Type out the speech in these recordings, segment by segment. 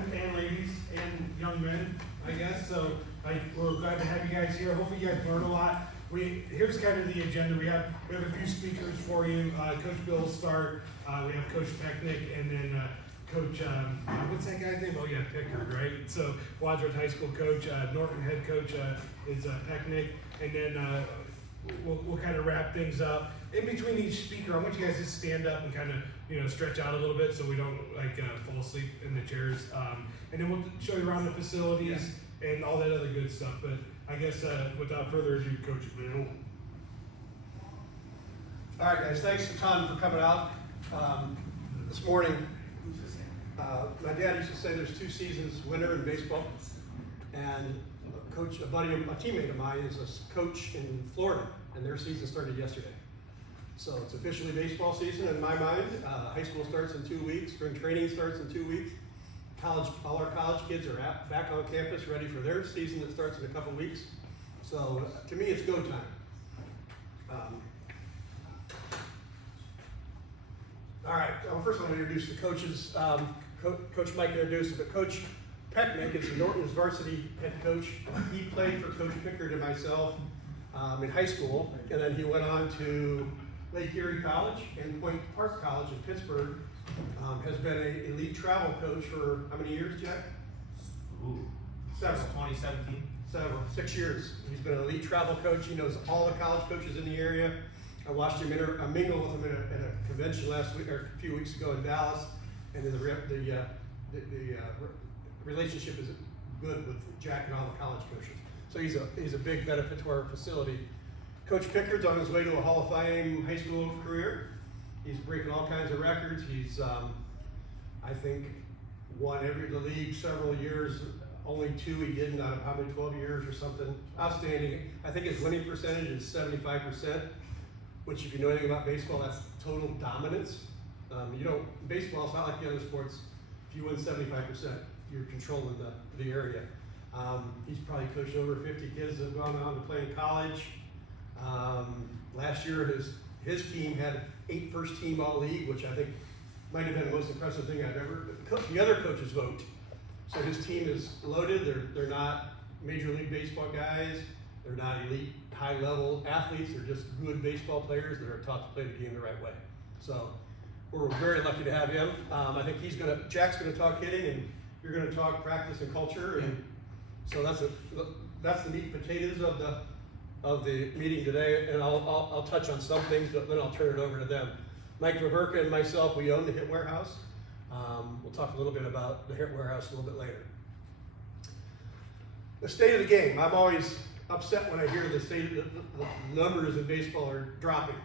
and ladies and young men, I guess. So we're glad to have you guys here. Hopefully you guys learn a lot. Here's kind of the agenda. We have a few speakers for you. Coach Bill will start. We have Coach Pecknick, and then Coach, what's that guy's name? Oh yeah, Pickard, right? So Wadsworth High School coach, Norton head coach is Pecknick, and then we'll kind of wrap things up. In between each speaker, I want you guys to stand up and kind of stretch out a little bit so we don't fall asleep in the chairs. And then we'll show you around the facilities and all that other good stuff. But I guess without further ado, Coach Bill. All right, guys, thanks a ton for coming out this morning. My dad used to say there's two seasons, winter and baseball. And a teammate of mine is a coach in Florida, and their season started yesterday. So it's officially baseball season in my mind. High school starts in 2 weeks. Spring training starts in 2 weeks. All our college kids are back on campus ready for their season that starts in a couple weeks. So to me, it's go time. All right, first I want to introduce the coaches. Coach Mike introduced, but Coach Pecknick is Norton's varsity head coach. He played for Coach Pickard and myself in high school, and then he went on to Lake Erie College and Point Park College in Pittsburgh. Has been an elite travel coach for how many years, Jack? Several. 2017. 6 years. He's been an elite travel coach. He knows all the college coaches in the area. I watched him mingle with him at a convention last week or a few weeks ago in Dallas, and the relationship is good with Jack and all the college coaches. So he's a big benefit to our facility. Coach Pickard's on his way to a Hall of Fame high school career. He's breaking all kinds of records. He's, I think, won the league several years. Only 2 he didn't out of how many, 12 years or something. Outstanding. I think his winning percentage is 75%, which if you know anything about baseball, that's total dominance. Baseball is not like the other sports. If you win 75%, you're controlling the area. He's probably coached over 50 kids that have gone on to play in college. Last year, his team had 8 first team all league, which I think might have been the most impressive thing I've ever. The other coaches vote, so his team is loaded. They're not Major League Baseball guys. They're not elite high level athletes. They're just good baseball players that are taught to play the game the right way. So we're very lucky to have him. I think Jack's gonna talk hitting, and you're gonna talk practice and culture, and so that's the meat and potatoes of the meeting today, and I'll touch on some things, but then I'll turn it over to them. Mike Vaverka and myself, we own the Hit Warehouse. We'll talk a little bit about the Hit Warehouse a little bit later. The state of the game. I'm always upset when I hear the numbers in baseball are dropping.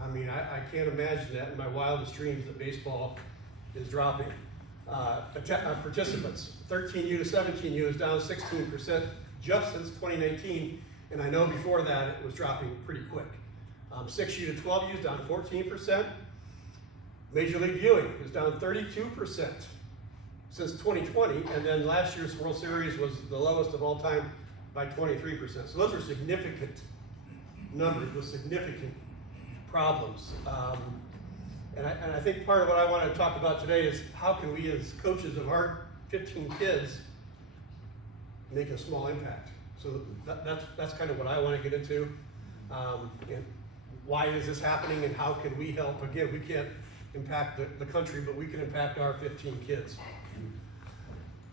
I mean, I can't imagine that in my wildest dreams that baseball is dropping. Participants, 13U to 17U is down 16% just since 2019. And I know before that it was dropping pretty quick. 6U to 12U is down 14%. Major League viewing is down 32% since 2020, and then last year's World Series was the lowest of all time by 23%. So those are significant numbers with significant problems. And I think part of what I want to talk about today is how can we as coaches of our 15 kids make a small impact. So that's kind of what I want to get into. And why is this happening and how can we help? Again, we can't impact the country, but we can impact our 15 kids.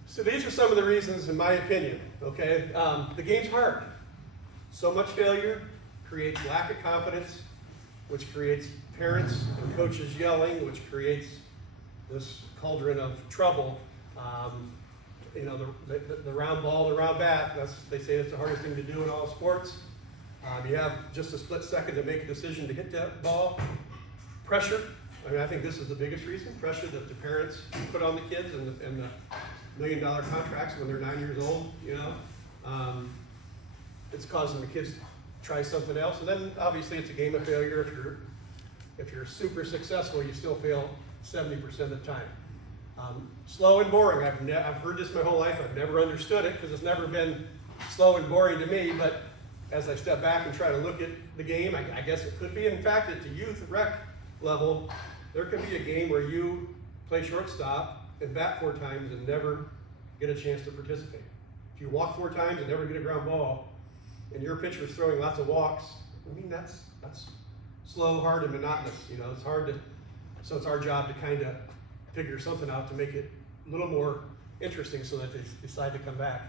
So these are some of the reasons, in my opinion, okay? The game's hard. So much failure creates lack of confidence, which creates parents and coaches yelling, which creates this cauldron of trouble. The round ball, the round bat, they say it's the hardest thing to do in all sports. You have just a split second to make a decision to hit that ball. Pressure, I think this is the biggest reason, pressure that the parents put on the kids and the $1 million contracts when they're 9 years old, It's causing the kids to try something else. And then obviously it's a game of failure. If you're super successful, you still fail 70% of the time. Slow and boring. I've heard this my whole life. I've never understood it because it's never been slow and boring to me. But as I step back and try to look at the game, I guess it could be. In fact, at the youth rec level, there could be a game where you play shortstop and bat 4 times and never get a chance to participate. If you walk 4 times and never get a ground ball, and your pitcher is throwing lots of walks, I mean, that's slow, hard, and monotonous. You know, it's hard to, so it's our job to kind of figure something out to make it a little more interesting so that they decide to come back.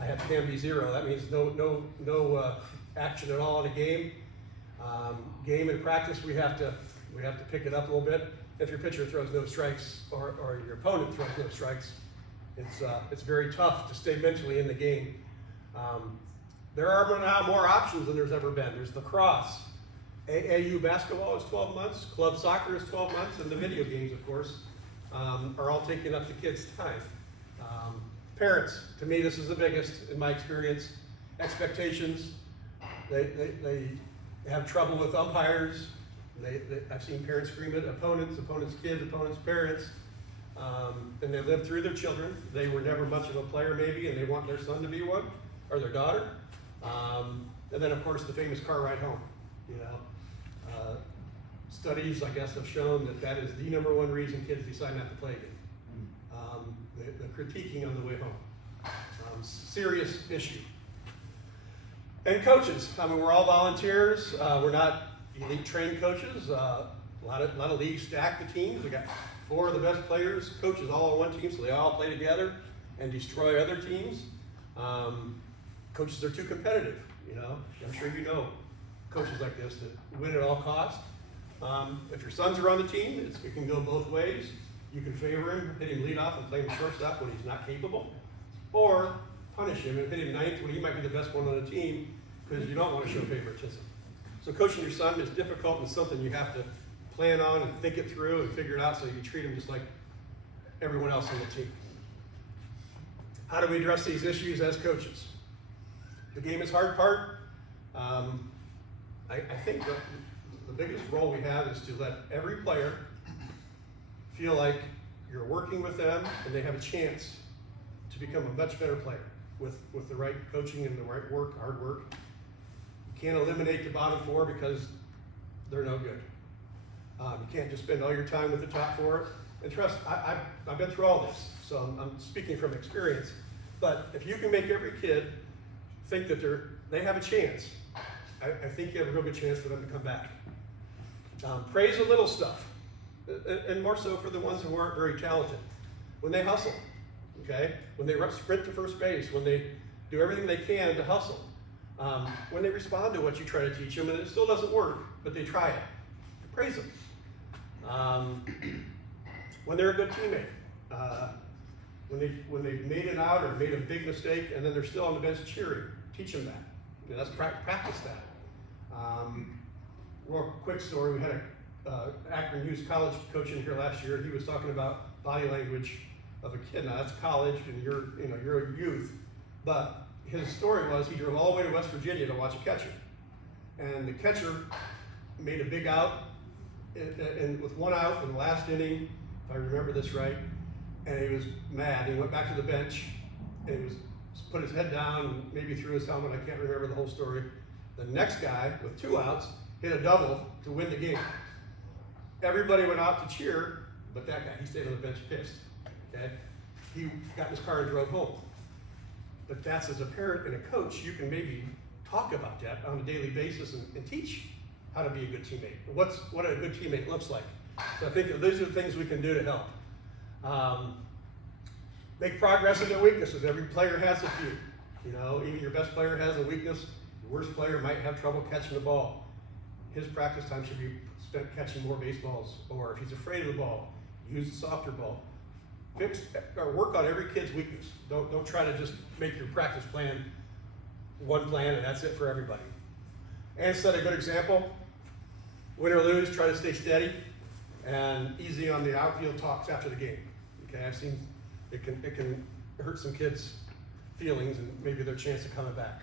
I have CAM 0. That means no action at all in a game. Game in practice, we have to pick it up a little bit. If your pitcher throws no strikes or your opponent throws no strikes, it's very tough to stay mentally in the game. There are now more options than there's ever been. There's lacrosse. AAU basketball is 12 months, club soccer is 12 months, and the video games, of course, are all taking up the kids' time. Parents, to me, this is the biggest in my experience. Expectations, they have trouble with umpires. I've seen parents scream at opponents' kids, opponents' parents, and they live through their children. They were never much of a player maybe, and they want their son to be one, or their daughter. And then of course the famous car ride home. You know, studies I guess have shown that is the #1 reason kids decide not to play again. The critiquing on the way home, serious issue. And coaches, I mean, we're all volunteers. We're not elite trained coaches. A lot of leagues stack the teams. We got 4 of the best players, coaches all on one team, so they all play together and destroy other teams. Coaches are too competitive, you know. I'm sure you know coaches like this that win at all costs. If your sons are on the team, it can go both ways. You can favor him, hit him lead off and play him shortstop when he's not capable, or punish him and hit him ninth when he might be the best one on the team because you don't want to show favoritism. So coaching your son is difficult and something you have to plan on and think it through and figure it out so you treat him just like everyone else on the team. How do we address these issues as coaches? The game is hard part. I think the biggest role we have is to let every player feel like you're working with them and they have a chance to become a much better player with the right coaching and the right work, hard work. You can't eliminate the bottom 4 because they're no good. You can't just spend all your time with the top 4. And trust, I've been through all this, so I'm speaking from experience. But if you can make every kid think that they have a chance, I think you have a real good chance for them to come back. Praise the little stuff, and more so for the ones who aren't very talented. When they hustle, okay? When they sprint to first base, when they do everything they can to hustle. When they respond to what you try to teach them and it still doesn't work, but they try it, praise them. When they're a good teammate, when they've made it out or made a big mistake and then they're still on the bench cheering, teach them that. You know, let's practice that. Real quick story, we had a Akron Hughes College coach in here last year. He was talking about body language of a kid. Now that's college and you're a youth, but his story was he drove all the way to West Virginia to watch a catcher. And the catcher made a big out and with 1 out in the last inning, if I remember this right, and he was mad. He went back to the bench and he put his head down and maybe threw his helmet. I can't remember the whole story. The next guy with 2 outs hit a double to win the game. Everybody went out to cheer, but that guy, he stayed on the bench pissed. Okay? He got in his car and drove home. But that's, as a parent and a coach, you can maybe talk about that on a daily basis and teach how to be a good teammate. What a good teammate looks like. So I think that those are the things we can do to help. Make progress in their weaknesses. Every player has a few. You know, even your best player has a weakness. Your worst player might have trouble catching the ball. His practice time should be spent catching more baseballs. Or if he's afraid of the ball, use the softer ball. Work on every kid's weakness. Don't try to just make your practice plan one plan and that's it for everybody. And set a good example. Win or lose, try to stay steady and easy on the outfield talks after the game. Okay, I've seen it can hurt some kids' feelings and maybe their chance of coming back.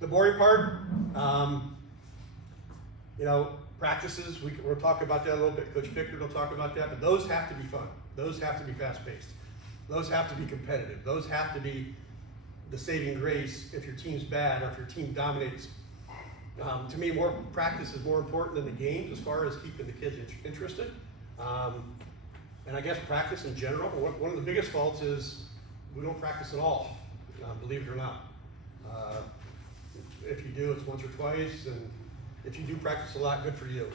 The boring part, practices, we'll talk about that a little bit. Coach Pickard will talk about that, but those have to be fun. Those have to be fast-paced. Those have to be competitive. Those have to be the saving grace if your team's bad or if your team dominates. To me, more practice is more important than the games as far as keeping the kids interested. And I guess practice in general, one of the biggest faults is we don't practice at all, believe it or not. If you do, it's once or twice, and if you do practice a lot, good for you.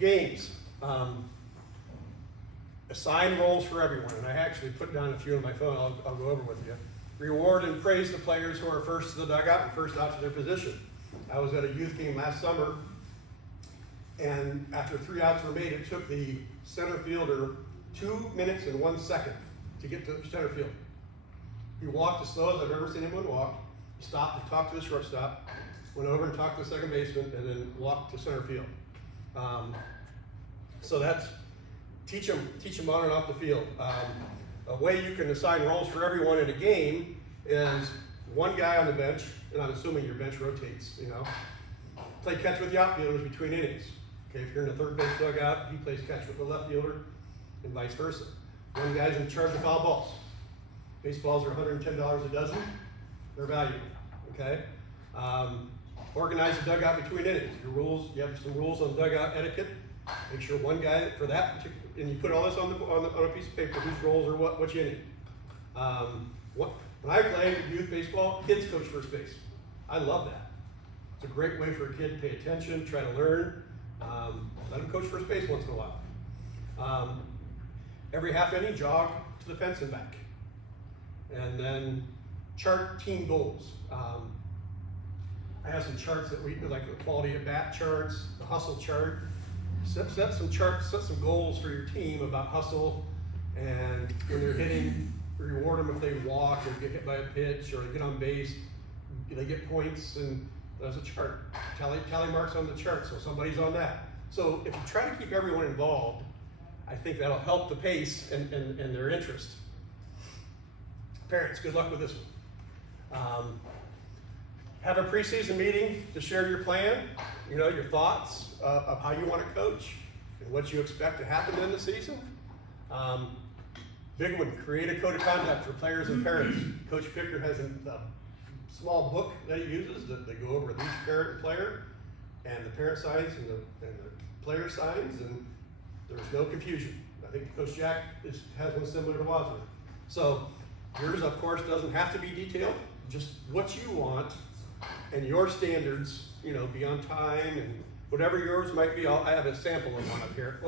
Games. Assign roles for everyone, and I actually put down a few on my phone. I'll go over with you. Reward and praise the players who are first to the dugout and first out to their position. I was at a youth game last summer, and after 3 outs were made, it took the center fielder 2 minutes and 1 second to get to center field. He walked as slow as I've ever seen anyone walk. He stopped and talked to the shortstop, went over and talked to the second baseman, and then walked to center field. So that's teach them on and off the field. A way you can assign roles for everyone in a game is one guy on the bench, and I'm assuming your bench rotates, you know. Play catch with the outfielders between innings. Okay, if you're in the third base dugout, he plays catch with the left fielder, and vice versa. One guy's in charge of foul balls. Baseballs are $110 a dozen. They're valuable, okay? Organize the dugout between innings. Your rules, you have some rules on dugout etiquette. Make sure one guy for that particular, and you put all this on a piece of paper, whose roles are what you need. When I played youth baseball, kids coach first base. I love that. It's a great way for a kid to pay attention, try to learn. Let them coach first base once in a while. Every half inning, jog to the fence and back. And then chart team goals. I have some charts that we like, the quality at bat charts, the hustle chart. Set some charts, set some goals for your team about hustle, and when they're hitting, reward them if they walk or get hit by a pitch or they get on base, they get points, and there's a chart. Tally marks on the chart, so somebody's on that. So if you try to keep everyone involved, I think that'll help the pace and their interest. Parents, good luck with this one. Have a preseason meeting to share your plan, your thoughts of how you want to coach and what you expect to happen in the season. Big one, create a code of conduct for players and parents. Coach Picker has a small book that he uses that they go over with each parent and player, and the parent signs and the player signs, and there's no confusion. I think Coach Jack has one similar to Wadsworth. So yours, of course, doesn't have to be detailed, just what you want and your standards, be on time and whatever yours might be. I have a sample of one up here.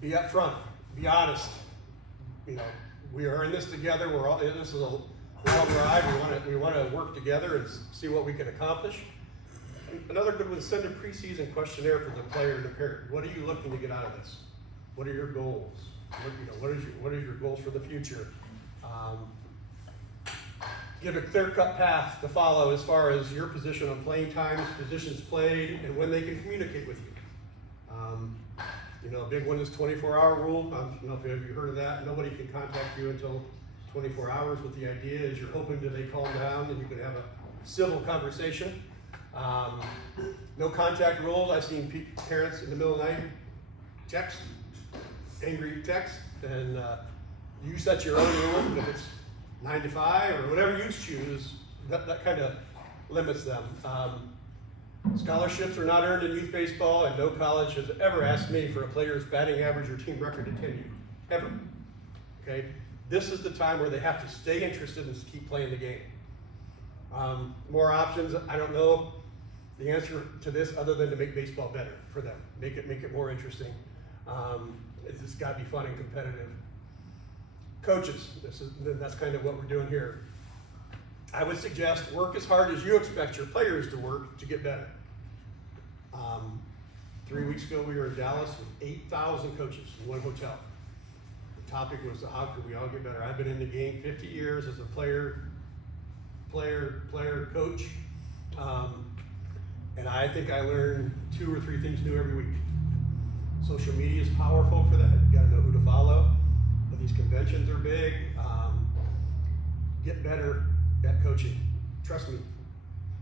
Be upfront, be honest. We are in this together. This is a long ride. We want to work together and see what we can accomplish. Another good one: send a preseason questionnaire for the player and the parent. What are you looking to get out of this? What are your goals? What are your goals for the future? Give a clear-cut path to follow as far as your position on playing times, positions played, and when they can communicate with you. A big one is 24-hour rule. I don't know if you heard of that. Nobody can contact you until 24 hours, but the idea is you're hoping that they calm down and you can have a civil conversation. No contact rules. I've seen parents in the middle of the night text, angry text, and you set your own rules, but if it's 9 to 5 or whatever you choose, that kind of limits them. Scholarships are not earned in youth baseball, and no college has ever asked me for a player's batting average or team record to tenure, ever. Okay, this is the time where they have to stay interested and keep playing the game. More options. I don't know the answer to this other than to make baseball better for them, make it more interesting. It's got to be fun and competitive. Coaches, that's kind of what we're doing here. I would suggest work as hard as you expect your players to work to get better. 3 weeks ago, we were in Dallas with 8,000 coaches in one hotel. The topic was how could we all get better? I've been in the game 50 years as a player, coach, and I think I learn 2 or 3 things new every week. Social media is powerful for that. You gotta know who to follow. But these conventions are big. Get better at coaching. Trust me,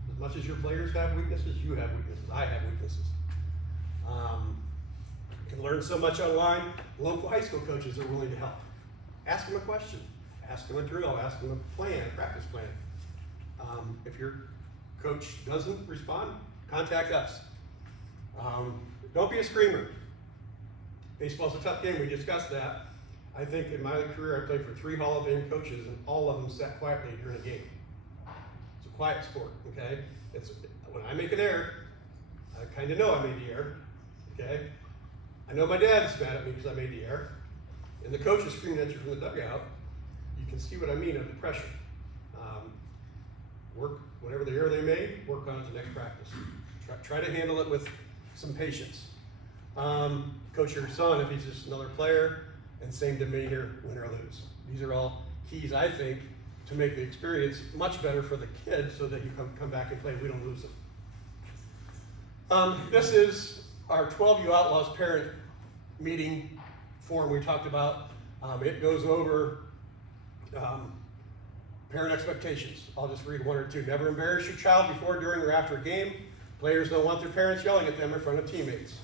as much as your players have weaknesses, you have weaknesses. I have weaknesses. You can learn so much online. Local high school coaches are willing to help. Ask them a question. Ask them a drill. Ask them a plan, a practice plan. If your coach doesn't respond, contact us. Don't be a screamer. Baseball's a tough game, we discussed that. I think in my career, I played for 3 Hall of Fame coaches, and all of them sat quietly during a game. It's a quiet sport, okay? When I make an error, I kind of know I made the error, okay? I know my dad's mad at me because I made the error, and the coach is screaming at you from the dugout. You can see what I mean of the pressure. Work whatever the error they made, work on it the next practice. Try to handle it with some patience. Coach your son if he's just another player, and same demeanor, win or lose. These are all keys, I think, to make the experience much better for the kid so that you come back and play, we don't lose them. This is our 12U Outlaws parent meeting form we talked about. It goes over parent expectations. I'll just read 1 or 2. Never embarrass your child before, during, or after a game. Players don't want their parents yelling at them in front of teammates.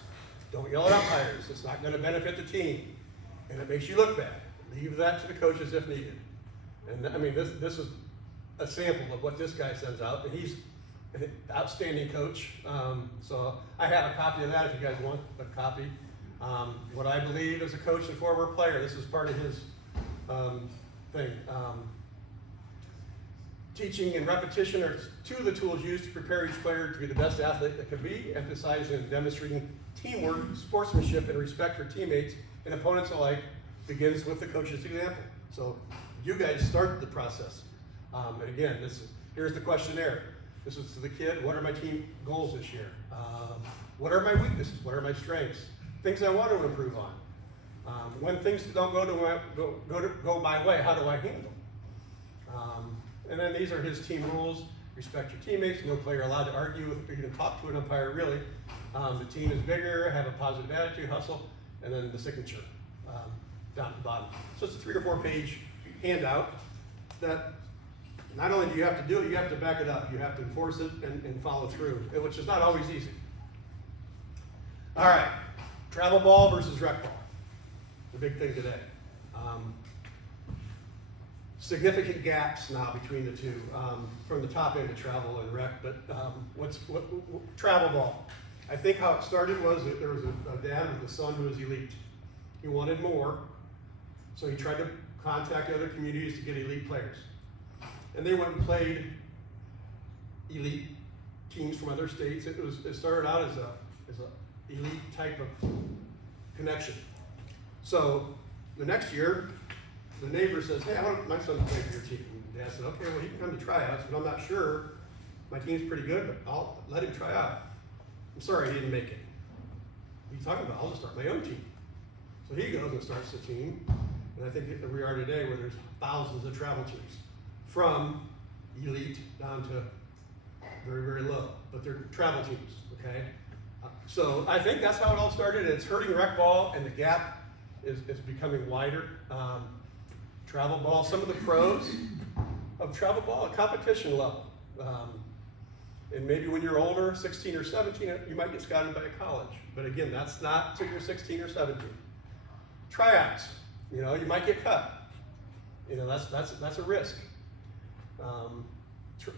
Don't yell at umpires. It's not going to benefit the team, and it makes you look bad. Leave that to the coaches if needed. And I mean, this is a sample of what this guy sends out, and he's an outstanding coach. So I have a copy of that if you guys want a copy. What I believe as a coach and former player, this is part of his thing. Teaching and repetition are 2 of the tools used to prepare each player to be the best athlete it can be, emphasizing and demonstrating teamwork, sportsmanship, and respect for teammates and opponents alike begins with the coach's example. So you guys started the process. And again, here's the questionnaire. This is to the kid. What are my team goals this year? What are my weaknesses? What are my strengths? Things I want to improve on. When things don't go my way, how do I handle them? And then these are his team rules. Respect your teammates. No player allowed to argue with or even talk to an umpire, really. The team is bigger. Have a positive attitude, hustle. And then the signature down at the bottom. So it's a 3 or 4 page handout that not only do you have to do it, you have to back it up. You have to enforce it and follow through, which is not always easy. All right, travel ball versus rec ball. The big thing today. Significant gaps now between the two, from the top end of travel and rec, but travel ball. I think how it started was that there was a dad with a son who was elite. He wanted more, so he tried to contact other communities to get elite players. And they went and played elite teams from other states. It started out as a elite type of connection. So the next year, the neighbor says, hey, I want my son to play for your team. And Dad said, okay, well, he can come to tryouts, but I'm not sure. My team's pretty good, but I'll let him try out. I'm sorry he didn't make it. What are you talking about? I'll just start my own team. So he goes and starts the team. And I think that we are today where there's thousands of travel teams, from elite down to very, very low. But they're travel teams, okay? So I think that's how it all started. It's hurting rec ball, and the gap is becoming wider. Travel ball, some of the pros of travel ball at competition level. And maybe when you're older, 16 or 17, you might get scouted by a college. But again, that's not until you're 16 or 17. Tryouts, you might get cut. That's a risk.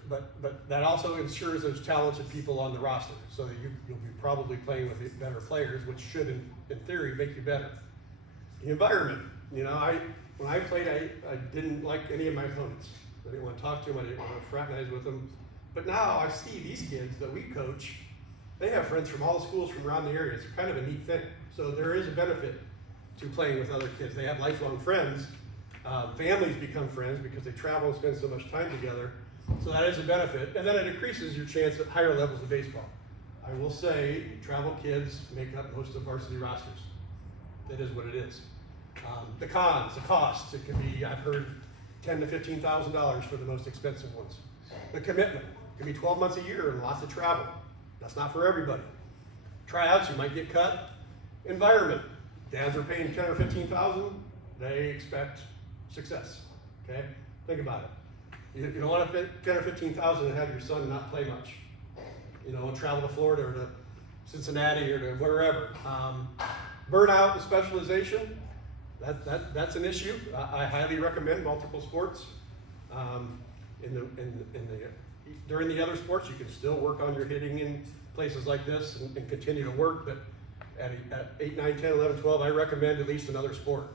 But that also ensures there's talented people on the roster. So that you'll be probably playing with better players, which should, in theory, make you better. The environment, when I played, I didn't like any of my opponents. I didn't want to talk to them, I didn't want to fraternize with them. But now I see these kids that we coach, they have friends from all the schools from around the area. It's kind of a neat thing. So there is a benefit to playing with other kids. They have lifelong friends. Families become friends because they travel and spend so much time together. So that is a benefit. And then it increases your chance at higher levels of baseball. I will say, travel kids make up most of varsity rosters. That is what it is. The cons, the costs, it can be, I've heard, $10,000 to $15,000 for the most expensive ones. The commitment, it can be 12 months a year and lots of travel. That's not for everybody. Tryouts, you might get cut. Environment, dads are paying $10,000 or $15,000, they expect success, okay? Think about it. You don't want to pay $10,000 or $15,000 and have your son not play much. And travel to Florida or to Cincinnati or to wherever. Burnout and specialization, that's an issue. I highly recommend multiple sports. During the other sports, you can still work on your hitting and places like this and continue to work, but at 8, 9, 10, 11, 12, I recommend at least another sport.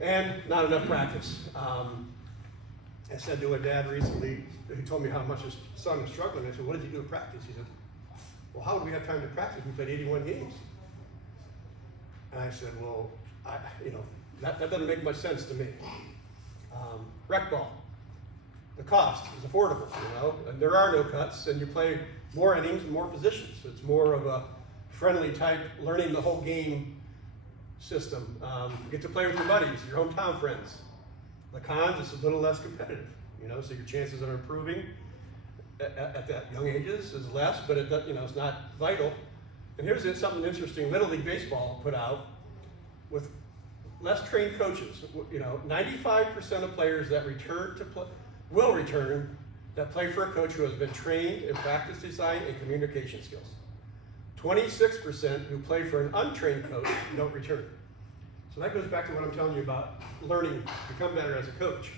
And not enough practice. I said to a dad recently, he told me how much his son was struggling. I said, what did you do to practice? He said, well, how would we have time to practice? We played 81 games. And I said, well, that doesn't make much sense to me. Rec ball, the cost is affordable, and there are no cuts, and you play more innings and more positions. It's more of a friendly type, learning the whole game system. You get to play with your buddies, your hometown friends. The cons, it's a little less competitive, so your chances of improving at that young ages is less, but it's not vital. And here's something interesting Little League Baseball put out with less trained coaches. 95% of players that will return that play for a coach who has been trained in practice design and communication skills. 26% who play for an untrained coach don't return. So that goes back to what I'm telling you about learning to become better as a coach.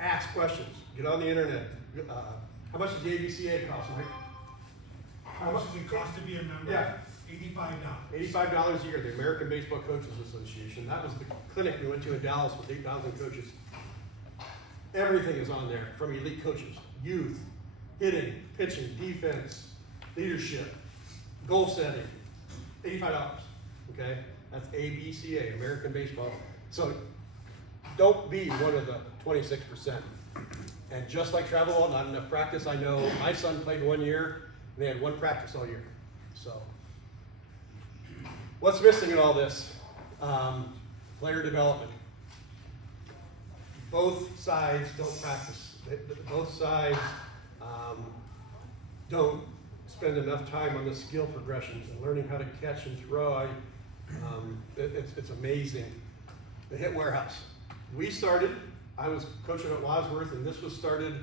Ask questions, get on the internet. How much does the ABCA cost, Mike? How much does it cost to be a member? Yeah. $85. $85 a year, the American Baseball Coaches Association. That was the clinic we went to in Dallas with 8,000 coaches. Everything is on there, from elite coaches, youth, hitting, pitching, defense, leadership, goal setting, $85, okay? That's ABCA, American Baseball. So don't be one of the 26%. And just like travel ball, not enough practice. I know my son played 1 year, and they had one practice all year. So what's missing in all this? Player development. Both sides don't practice. Both sides don't spend enough time on the skill progressions and learning how to catch and throw. It's amazing. The hit warehouse. I was coaching at Wadsworth, and this was started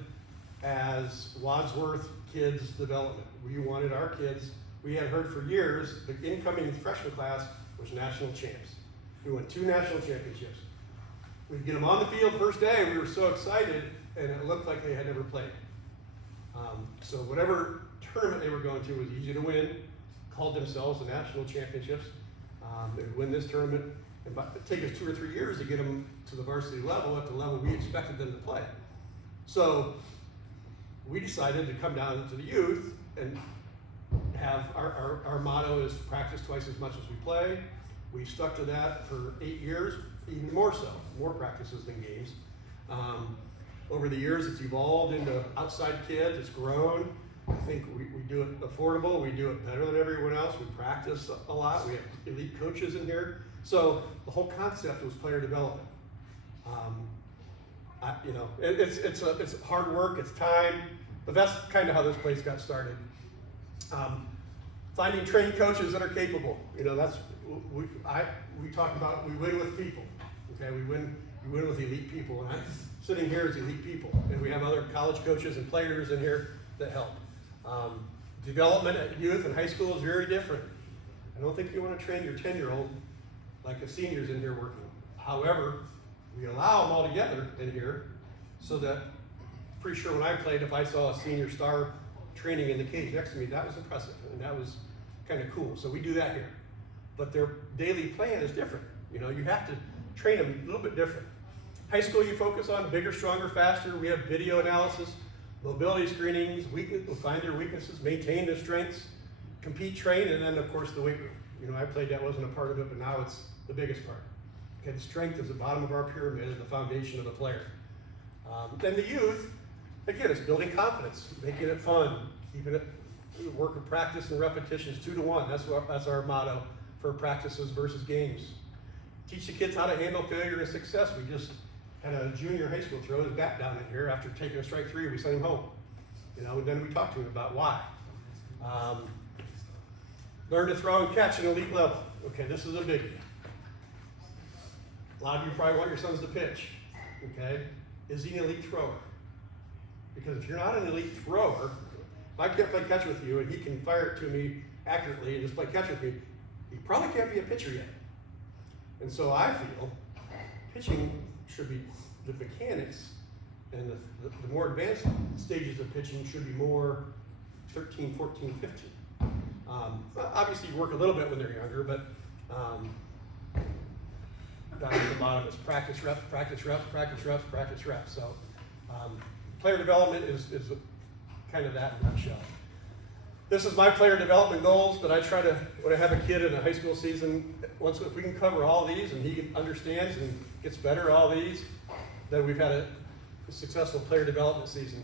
as Wadsworth Kids Development. We wanted our kids, we had heard for years, the incoming freshman class was national champs. We won 2 national championships. We'd get them on the field first day, we were so excited, and it looked like they had never played. So whatever tournament they were going to was easy to win, called themselves the national championships. They would win this tournament, and it'd take us 2 or 3 years to get them to the varsity level at the level we expected them to play. So we decided to come down to the youth and have our motto is practice twice as much as we play. We stuck to that for 8 years, even more so, more practices than games. Over the years, it's evolved into outside kids, it's grown. I think we do it affordable, we do it better than everyone else, we practice a lot, we have elite coaches in here. So the whole concept was player development. It's hard work, it's time, but that's kind of how this place got started. Finding trained coaches that are capable. That's we talk about. We win with people. Okay, we win with elite people, and I'm sitting here as elite people, and we have other college coaches and players in here that help. Development at youth and high school is very different. I don't think you want to train your 10-year-old like the seniors in here working. However, we allow them all together in here, so that pretty sure when I played, if I saw a senior star training in the cage next to me, that was impressive, and that was kind of cool. So we do that here. But their daily plan is different. You have to train them a little bit different. High school, you focus on bigger, stronger, faster. We have video analysis, mobility screenings, we'll find their weaknesses, maintain their strengths, compete, train, and then of course the weight room. I played, that wasn't a part of it, but now it's the biggest part. Okay, the strength is the bottom of our pyramid, is the foundation of the player. Then the youth, again, it's building confidence, making it fun, keeping it work of practice and repetitions 2 to 1. That's our motto for practices versus games. Teach the kids how to handle failure and success. We just had a junior high school throw his bat down in here after taking a strike 3. We sent him home. And then we talked to him about why. Learn to throw and catch at an elite level. Okay, this is a biggie. A lot of you probably want your sons to pitch. Okay, is he an elite thrower? Because if you're not an elite thrower, if I can't play catch with you and he can fire it to me accurately and just play catch with me, he probably can't be a pitcher yet. And so I feel pitching should be, the mechanics and the more advanced stages of pitching should be more 13, 14, 15. Obviously you work a little bit when they're younger, but down at the bottom is practice reps, practice reps, practice reps, practice reps. So player development is kind of that in a nutshell. This is my player development goals that I try to, when I have a kid in a high school season, if we can cover all these and he understands and gets better at all these, then we've had a successful player development season.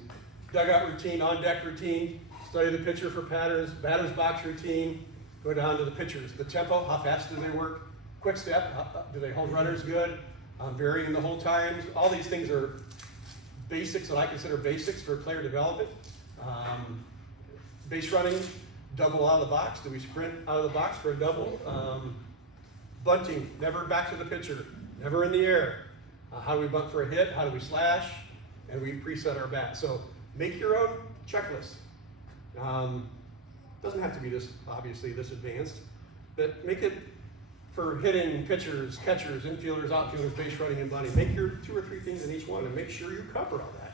Dugout routine, on deck routine, study the pitcher for patterns, batter's box routine, go down to the pitchers. The tempo, how fast do they work? Quick step, do they hold runners good? Varying the hold times. All these things are basics that I consider basics for player development. Base running, double out of the box. Do we sprint out of the box for a double? Bunting, never back to the pitcher, never in the air. How do we bunt for a hit? How do we slash? And we preset our bat. So make your own checklist. Doesn't have to be this, obviously, this advanced, but make it for hitting pitchers, catchers, infielders, outfielders, base running, and bunting. Make your 2 or 3 things in each one and make sure you cover all that.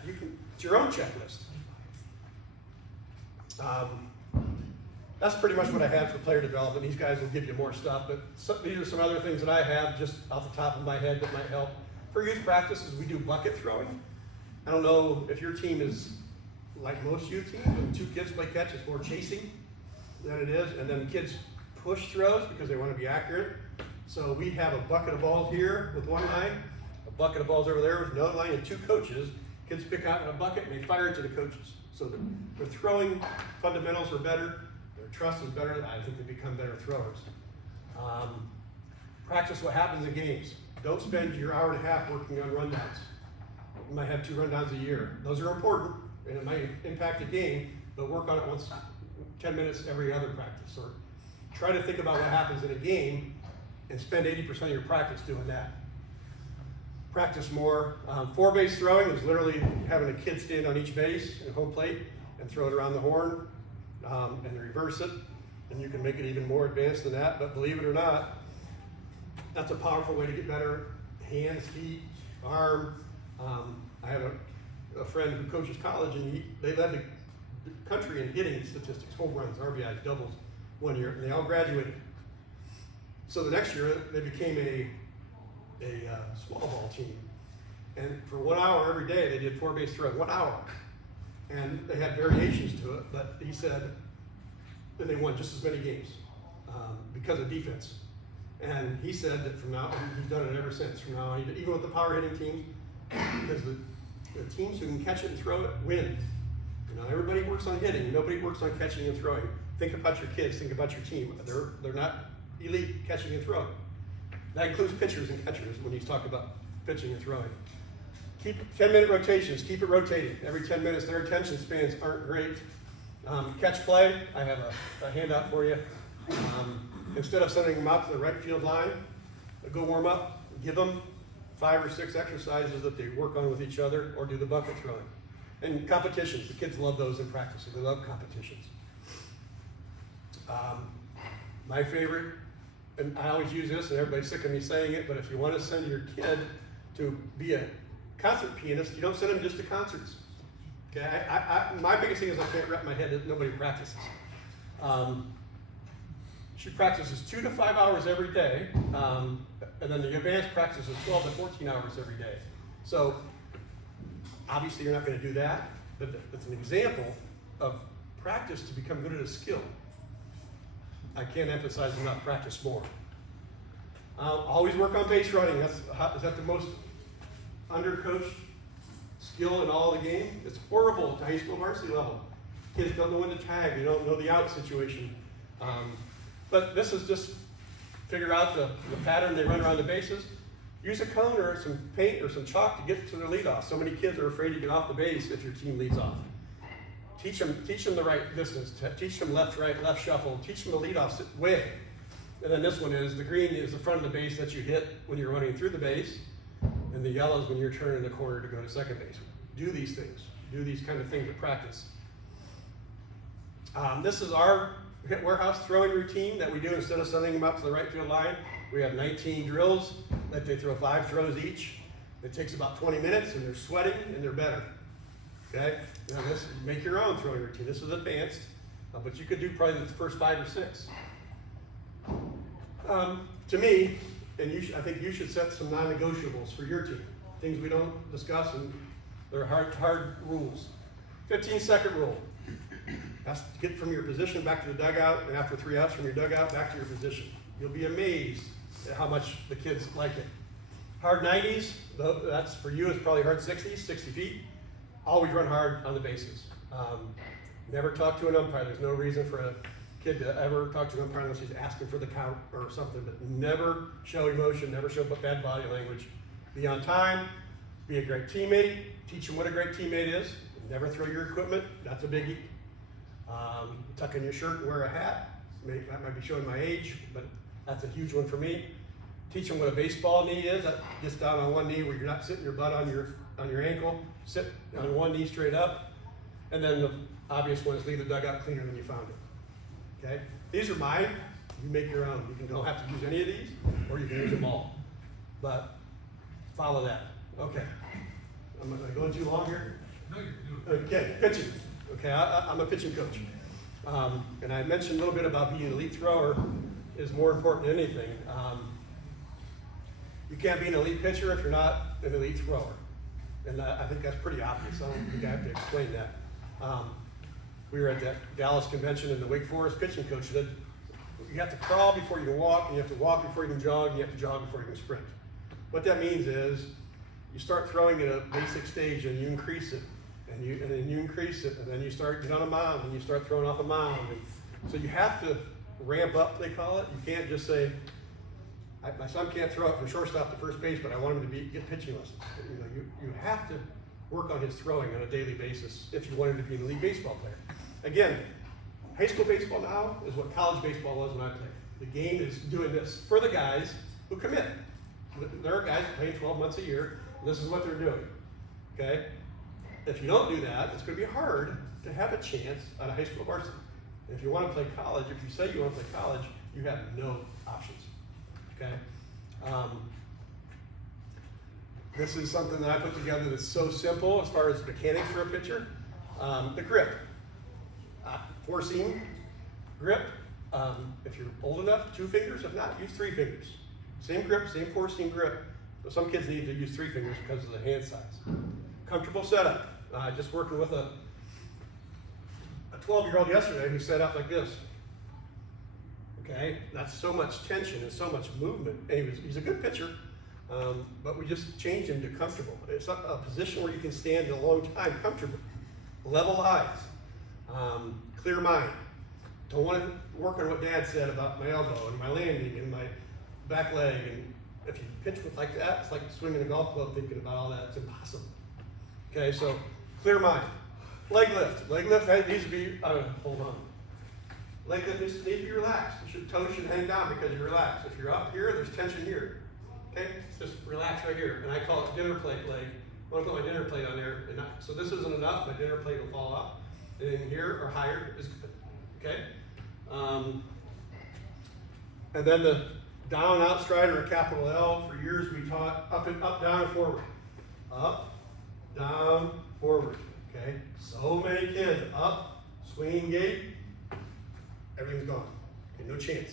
It's your own checklist. That's pretty much what I have for player development. These guys will give you more stuff, but these are some other things that I have just off the top of my head that might help. For youth practices, we do bucket throwing. I don't know if your team is like most youth teams, when 2 kids play catch, it's more chasing than it is, and then kids push throws because they want to be accurate. So we have a bucket of balls here with one line, a bucket of balls over there with another line, and 2 coaches. Kids pick out a bucket and they fire it to the coaches. So their throwing fundamentals are better, their trust is better, I think they become better throwers. Practice what happens in games. Don't spend your hour and a half working on rundowns. You might have 2 rundowns a year. Those are important, and it might impact the game, but work on it once, 10 minutes every other practice. Or try to think about what happens in a game and spend 80% of your practice doing that. Practice more. 4-base throwing is literally having a kid stand on each base and home plate and throw it around the horn and reverse it. And you can make it even more advanced than that, but believe it or not, that's a powerful way to get better hands, feet, arm. I have a friend who coaches college, and they led the country in hitting statistics, home runs, RBIs, doubles, one year, and they all graduated. So the next year, they became a small ball team. And for 1 hour every day, they did 4-base throwing, 1 hour. And they had variations to it, but he said, and they won just as many games because of defense. And he said that from now on, he's done it ever since. From now on, even with the power hitting teams, because the teams who can catch it and throw it win. You know, everybody works on hitting, nobody works on catching and throwing. Think about your kids, think about your team. They're not elite catching and throwing. That includes pitchers and catchers when you talk about pitching and throwing. Keep 10-minute rotations, keep it rotating. Every 10 minutes, their attention spans aren't great. Catch play, I have a handout for you. Instead of sending them out to the right field line, go warm up, give them 5 or 6 exercises that they work on with each other, or do the bucket throwing. And competitions, the kids love those in practice, so they love competitions. My favorite, and I always use this, and everybody's sick of me saying it, but if you want to send your kid to be a concert pianist, you don't send them just to concerts. Okay, my biggest thing is I can't wrap my head that nobody practices. She practices 2 to 5 hours every day, and then the advanced practice is 12 to 14 hours every day. So obviously you're not going to do that, but it's an example of practice to become good at a skill. I can't emphasize enough, practice more. Always work on base running. Is that the most undercoached skill in all the game? It's horrible at the high school varsity level. Kids don't know when to tag, they don't know the out situation. But this is just figure out the pattern they run around the bases. Use a cone or some paint or some chalk to get to their leadoff. So many kids are afraid to get off the base if your team leads off. Teach them the right distance. Teach them left, right, left shuffle. Teach them the leadoff way. And then this one is, the green is the front of the base that you hit when you're running through the base, and the yellow is when you're turning the corner to go to second base. Do these things. Do these kind of things at practice. This is our hit warehouse throwing routine that we do instead of sending them up to the right field line. We have 19 drills that they throw 5 throws each. It takes about 20 minutes, and they're sweating and they're better. Okay? Now make your own throwing routine. This is advanced. but you could do probably the first 5 or 6. To me, and I think you should set some non-negotiables for your team, things we don't discuss, and they're hard rules. 15-second rule. Has to get from your position back to the dugout, and after 3 outs from your dugout back to your position. You'll be amazed at how much the kids like it. Hard 90s, that's for you, it's probably hard 60s, 60 feet. Always run hard on the bases. Never talk to an umpire. There's no reason for a kid to ever talk to an umpire unless he's asking for the count or something, but never show emotion, never show bad body language. Be on time, be a great teammate, teach them what a great teammate is. Never throw your equipment, that's a biggie. Tuck in your shirt and wear a hat. That might be showing my age, but that's a huge one for me. Teach them what a baseball knee is. That gets down on one knee where you're not sitting your butt on your ankle. Sit on one knee straight up. And then the obvious one is leave the dugout cleaner than you found it. Okay? These are mine. You make your own. You don't have to use any of these, or you can use them all. But follow that. Okay. I'm not going too long here. No, you're doing Okay, pitching. Okay, I'm a pitching coach. And I mentioned a little bit about being an elite thrower is more important than anything. You can't be an elite pitcher if you're not an elite thrower. And I think that's pretty obvious. I don't think I have to explain that. We were at the Dallas convention and the Wake Forest pitching coach said, you have to crawl before you can walk, and you have to walk before you can jog, and you have to jog before you can sprint. What that means is you start throwing at a basic stage and you increase it. And then you increase it, and then you start getting on a mound, and you start throwing off a mound. And so you have to ramp up, they call it. You can't just say, my son can't throw it from shortstop to first base, but I want him to get pitching lessons. You have to work on his throwing on a daily basis if you want him to be an elite baseball player. Again, high school baseball now is what college baseball was when I played. The game is doing this for the guys who commit. There are guys playing 12 months a year, and this is what they're doing. Okay? If you don't do that, it's going to be hard to have a chance at a high school varsity. And if you want to play college, if you say you want to play college, you have no options. Okay? This is something that I put together that's so simple as far as mechanics for a pitcher. The grip. 4-seam grip. If you're old enough, 2 fingers. If not, use 3 fingers. Same grip, same 4-seam grip. But some kids need to use 3 fingers because of the hand size. Comfortable setup. Just working with a 12-year-old yesterday who set up like this. Okay, that's so much tension and so much movement. And he's a good pitcher, but we just changed him to comfortable. It's a position where you can stand a long time comfortable. Level eyes, clear mind. Don't want to work on what Dad said about my elbow and my landing and my back leg. And if you pitch with like that, it's like swinging a golf club thinking about all that. It's impossible. Okay, so clear mind. Leg lift. Leg lift needs to be, hold on. Leg lift needs to be relaxed. Your toes should hang down because you're relaxed. If you're up here, there's tension here. Okay, just relax right here. And I call it dinner plate leg. I want to put my dinner plate on there. So this isn't enough, my dinner plate will fall off. And then here or higher is good. Okay? And then the down, out stride, or a capital L. For years we taught up, and up, down, and forward. Up, down, forward. Okay? So many kids up, swinging gait, everything's gone. Okay, no chance.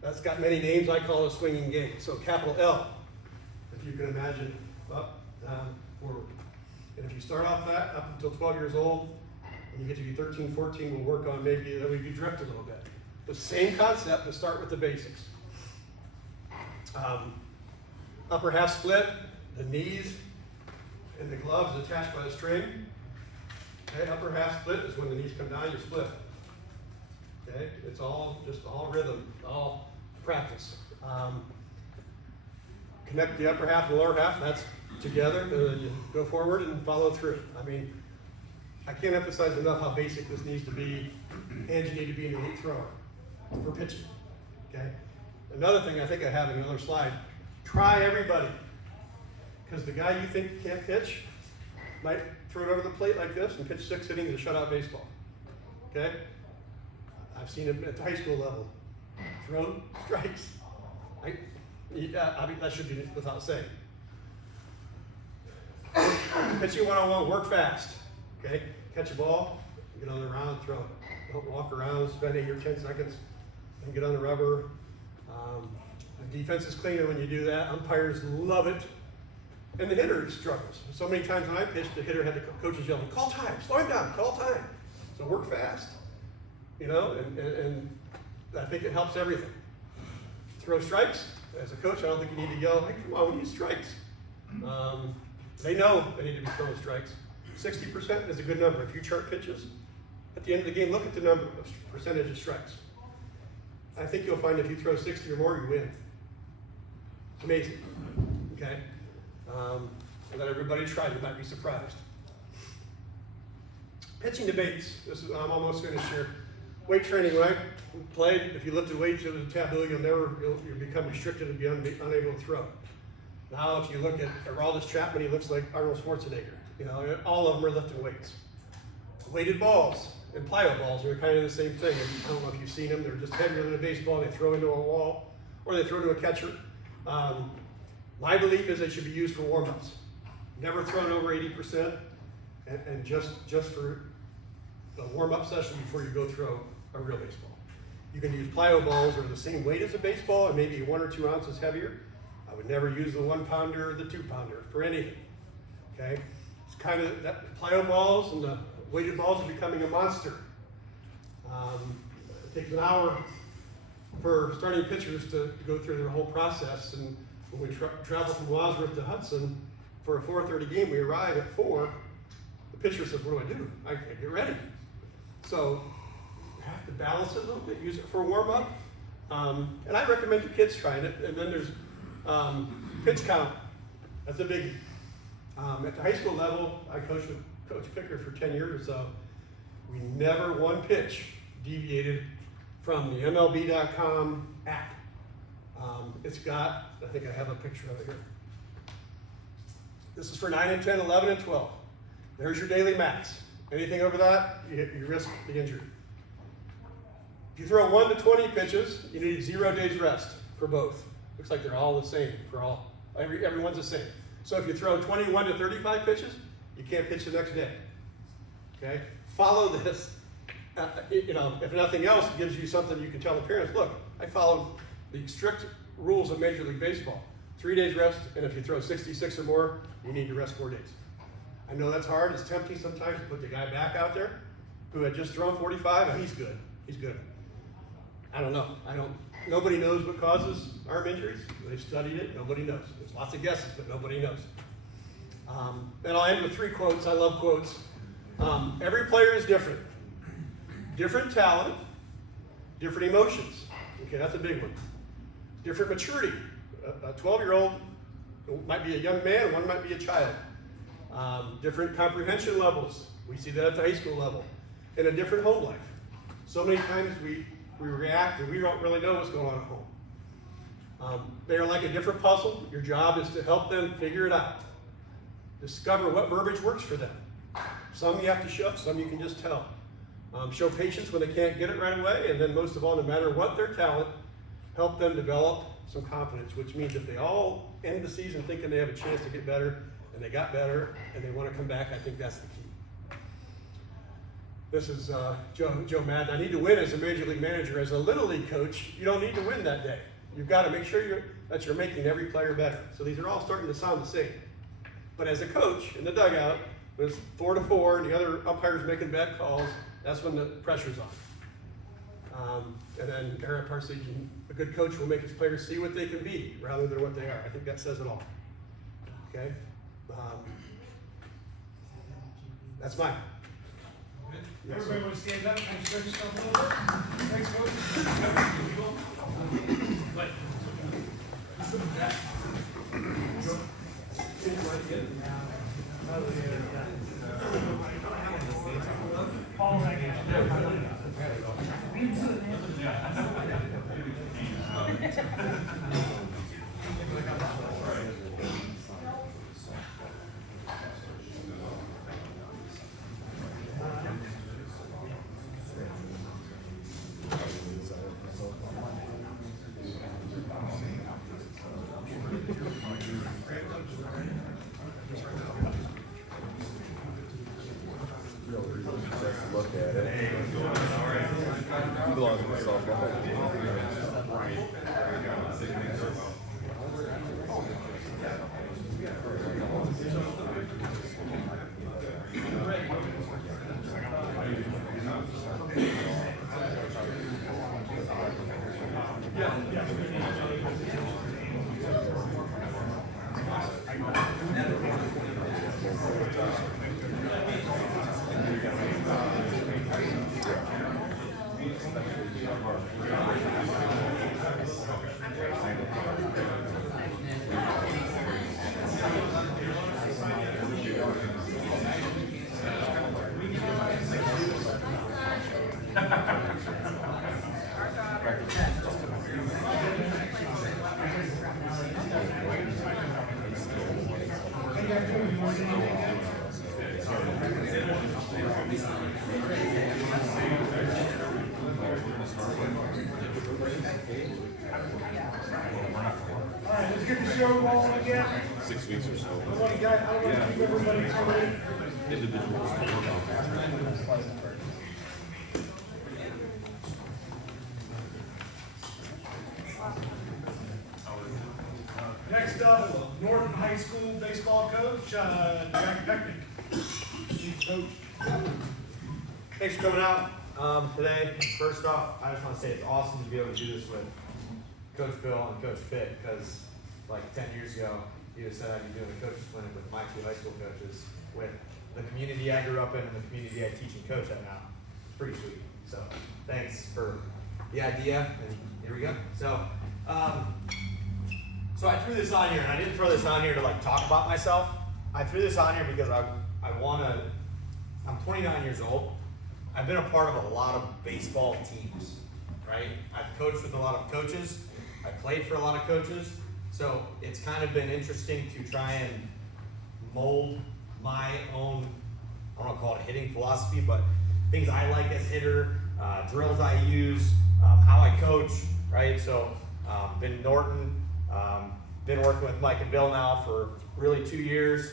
That's got many names. I call it swinging gait. So capital L, if you can imagine, up, down, forward. And if you start off that up until 12 years old, when you get to be 13, 14, we'll work on maybe that we drift a little bit. The same concept, but start with the basics. Upper half split, the knees and the gloves attached by the string. Okay, upper half split is when the knees come down, you split. Okay, it's all rhythm, all practice. Connect the upper half and the lower half, that's together, and then you go forward and follow through. I mean, I can't emphasize enough how basic this needs to be, and you need to be an elite thrower for pitching. Okay. Another thing I think I have in another slide, try everybody. Because the guy you think can't pitch might throw it over the plate like this and pitch 6 innings of shutout baseball. Okay? I've seen it at the high school level. Throw strikes. I mean, that should be without saying. Pitching 101, work fast. Okay? Catch a ball, get on the round, throw it. Don't walk around, spend 8 or 10 seconds, and get on the rubber. The defense is cleaner when you do that. Umpires love it. And the hitter struggles. So many times when I pitched, the hitter had the coaches yelling, call time, slow him down, call time. So work fast, you know, and I think it helps everything. Throw strikes, as a coach, I don't think you need to yell, hey, come on, we need strikes. They know they need to be throwing strikes. 60% is a good number. If you chart pitches, at the end of the game, look at the number of percentage of strikes. I think you'll find if you throw 60 or more, you win. It's amazing, okay? Let everybody try, you might be surprised. Pitching debates, I'm almost finished here. Weight training, when I played, if you lifted weights, it was a taboo, you'll become restricted and be unable to throw. Now, if you look at Aroldis Chapman, he looks like Arnold Schwarzenegger. You know, all of them are lifting weights. Weighted balls and plyo balls are kind of the same thing. I don't know if you've seen them, they're just heavier than a baseball, they throw into a wall, or they throw to a catcher. My belief is they should be used for warm-ups. Never thrown over 80%, and just for a warm-up session before you go throw a real baseball. You can use plyo balls that are the same weight as a baseball and maybe 1 or 2 ounces heavier. I would never use the 1-pounder or the 2-pounder for anything, okay? It's kind of, that plyo balls and the weighted balls are becoming a monster. It takes an hour for starting pitchers to go through their whole process, and when we travel from Wadsworth to Hudson for a 4:30 game, we arrive at 4. The pitcher says, what do? I get ready. So you have to balance it a little bit, use it for a warm-up. And I recommend your kids trying it. And then there's pitch count. That's a big. At the high school level, I coached with Coach Pickard for 10 years or so. We never one pitch deviated from the MLB.com app. It's got, I think I have a picture of it here. This is for 9 and 10, 11 and 12. There's your daily max. Anything over that, you risk the injury. If you throw 1 to 20 pitches, you need 0 days rest for both. Looks like they're all the same for all. Everyone's the same. So if you throw 21 to 35 pitches, you can't pitch the next day. Okay? Follow this. You know, if nothing else, it gives you something you can tell the parents, look, I followed the strict rules of Major League Baseball. 3 days rest, and if you throw 66 or more, you need to rest 4 days. I know that's hard, it's tempting sometimes to put the guy back out there who had just thrown 45, and he's good. He's good. I don't know. Nobody knows what causes arm injuries. They've studied it, nobody knows. There's lots of guesses, but nobody knows. And I'll end with 3 quotes. I love quotes. Every player is different. Different talent, different emotions. Okay, that's a big one. Different maturity. A 12-year-old might be a young man, and one might be a child. Different comprehension levels. We see that at the high school level. And a different home life. So many times we react and we don't really know what's going on at home. They are like a different puzzle. Your job is to help them figure it out. Discover what verbiage works for them. Some you have to show, some you can just tell. Show patience when they can't get it right away, and then most of all, no matter what their talent, help them develop some confidence, which means if they all end the season thinking they have a chance to get better, and they got better, and they want to come back, I think that's the key. This is Joe Madden. I need to win as a Major League manager. As a Little League coach, you don't need to win that day. You've got to make sure that you're making every player better. So these are all starting to sound the same. But as a coach in the dugout, when it's 4-4 and the other umpire's making bad calls, that's when the pressure's on. And then Eric Parseghian, a good coach will make his players see what they can be rather than what they are. I think that says it all. Okay? That's mine. Yes, everybody want to stand up and stretch yourself a little bit? Thanks, coach. Look at it. Alright, let's get the show rolling again. 6 weeks or so. I want to keep everybody coming. Individuals to work on. Next up, Norton High School baseball coach, Jack Pecknick. Coach. Thanks for coming out today. First off, I just want to say it's awesome to be able to do this with Coach Bill and Coach Pitt, because like 10 years ago, he had said I'd be doing a coaches clinic with my 2 high school coaches, with the community I grew up in and the community I teach and coach at now. It's pretty sweet. So thanks for the idea, and here we go. So I threw this on here, and I didn't throw this on here to like talk about myself. I threw this on here because I'm 29 years old. I've been a part of a lot of baseball teams, right? I've coached with a lot of coaches. I played for a lot of coaches. So it's kind of been interesting to try and mold my own, I don't want to call it hitting philosophy, but things I like as hitter, drills I use, how I coach, right? So been Norton, been working with Mike and Bill now for really 2 years.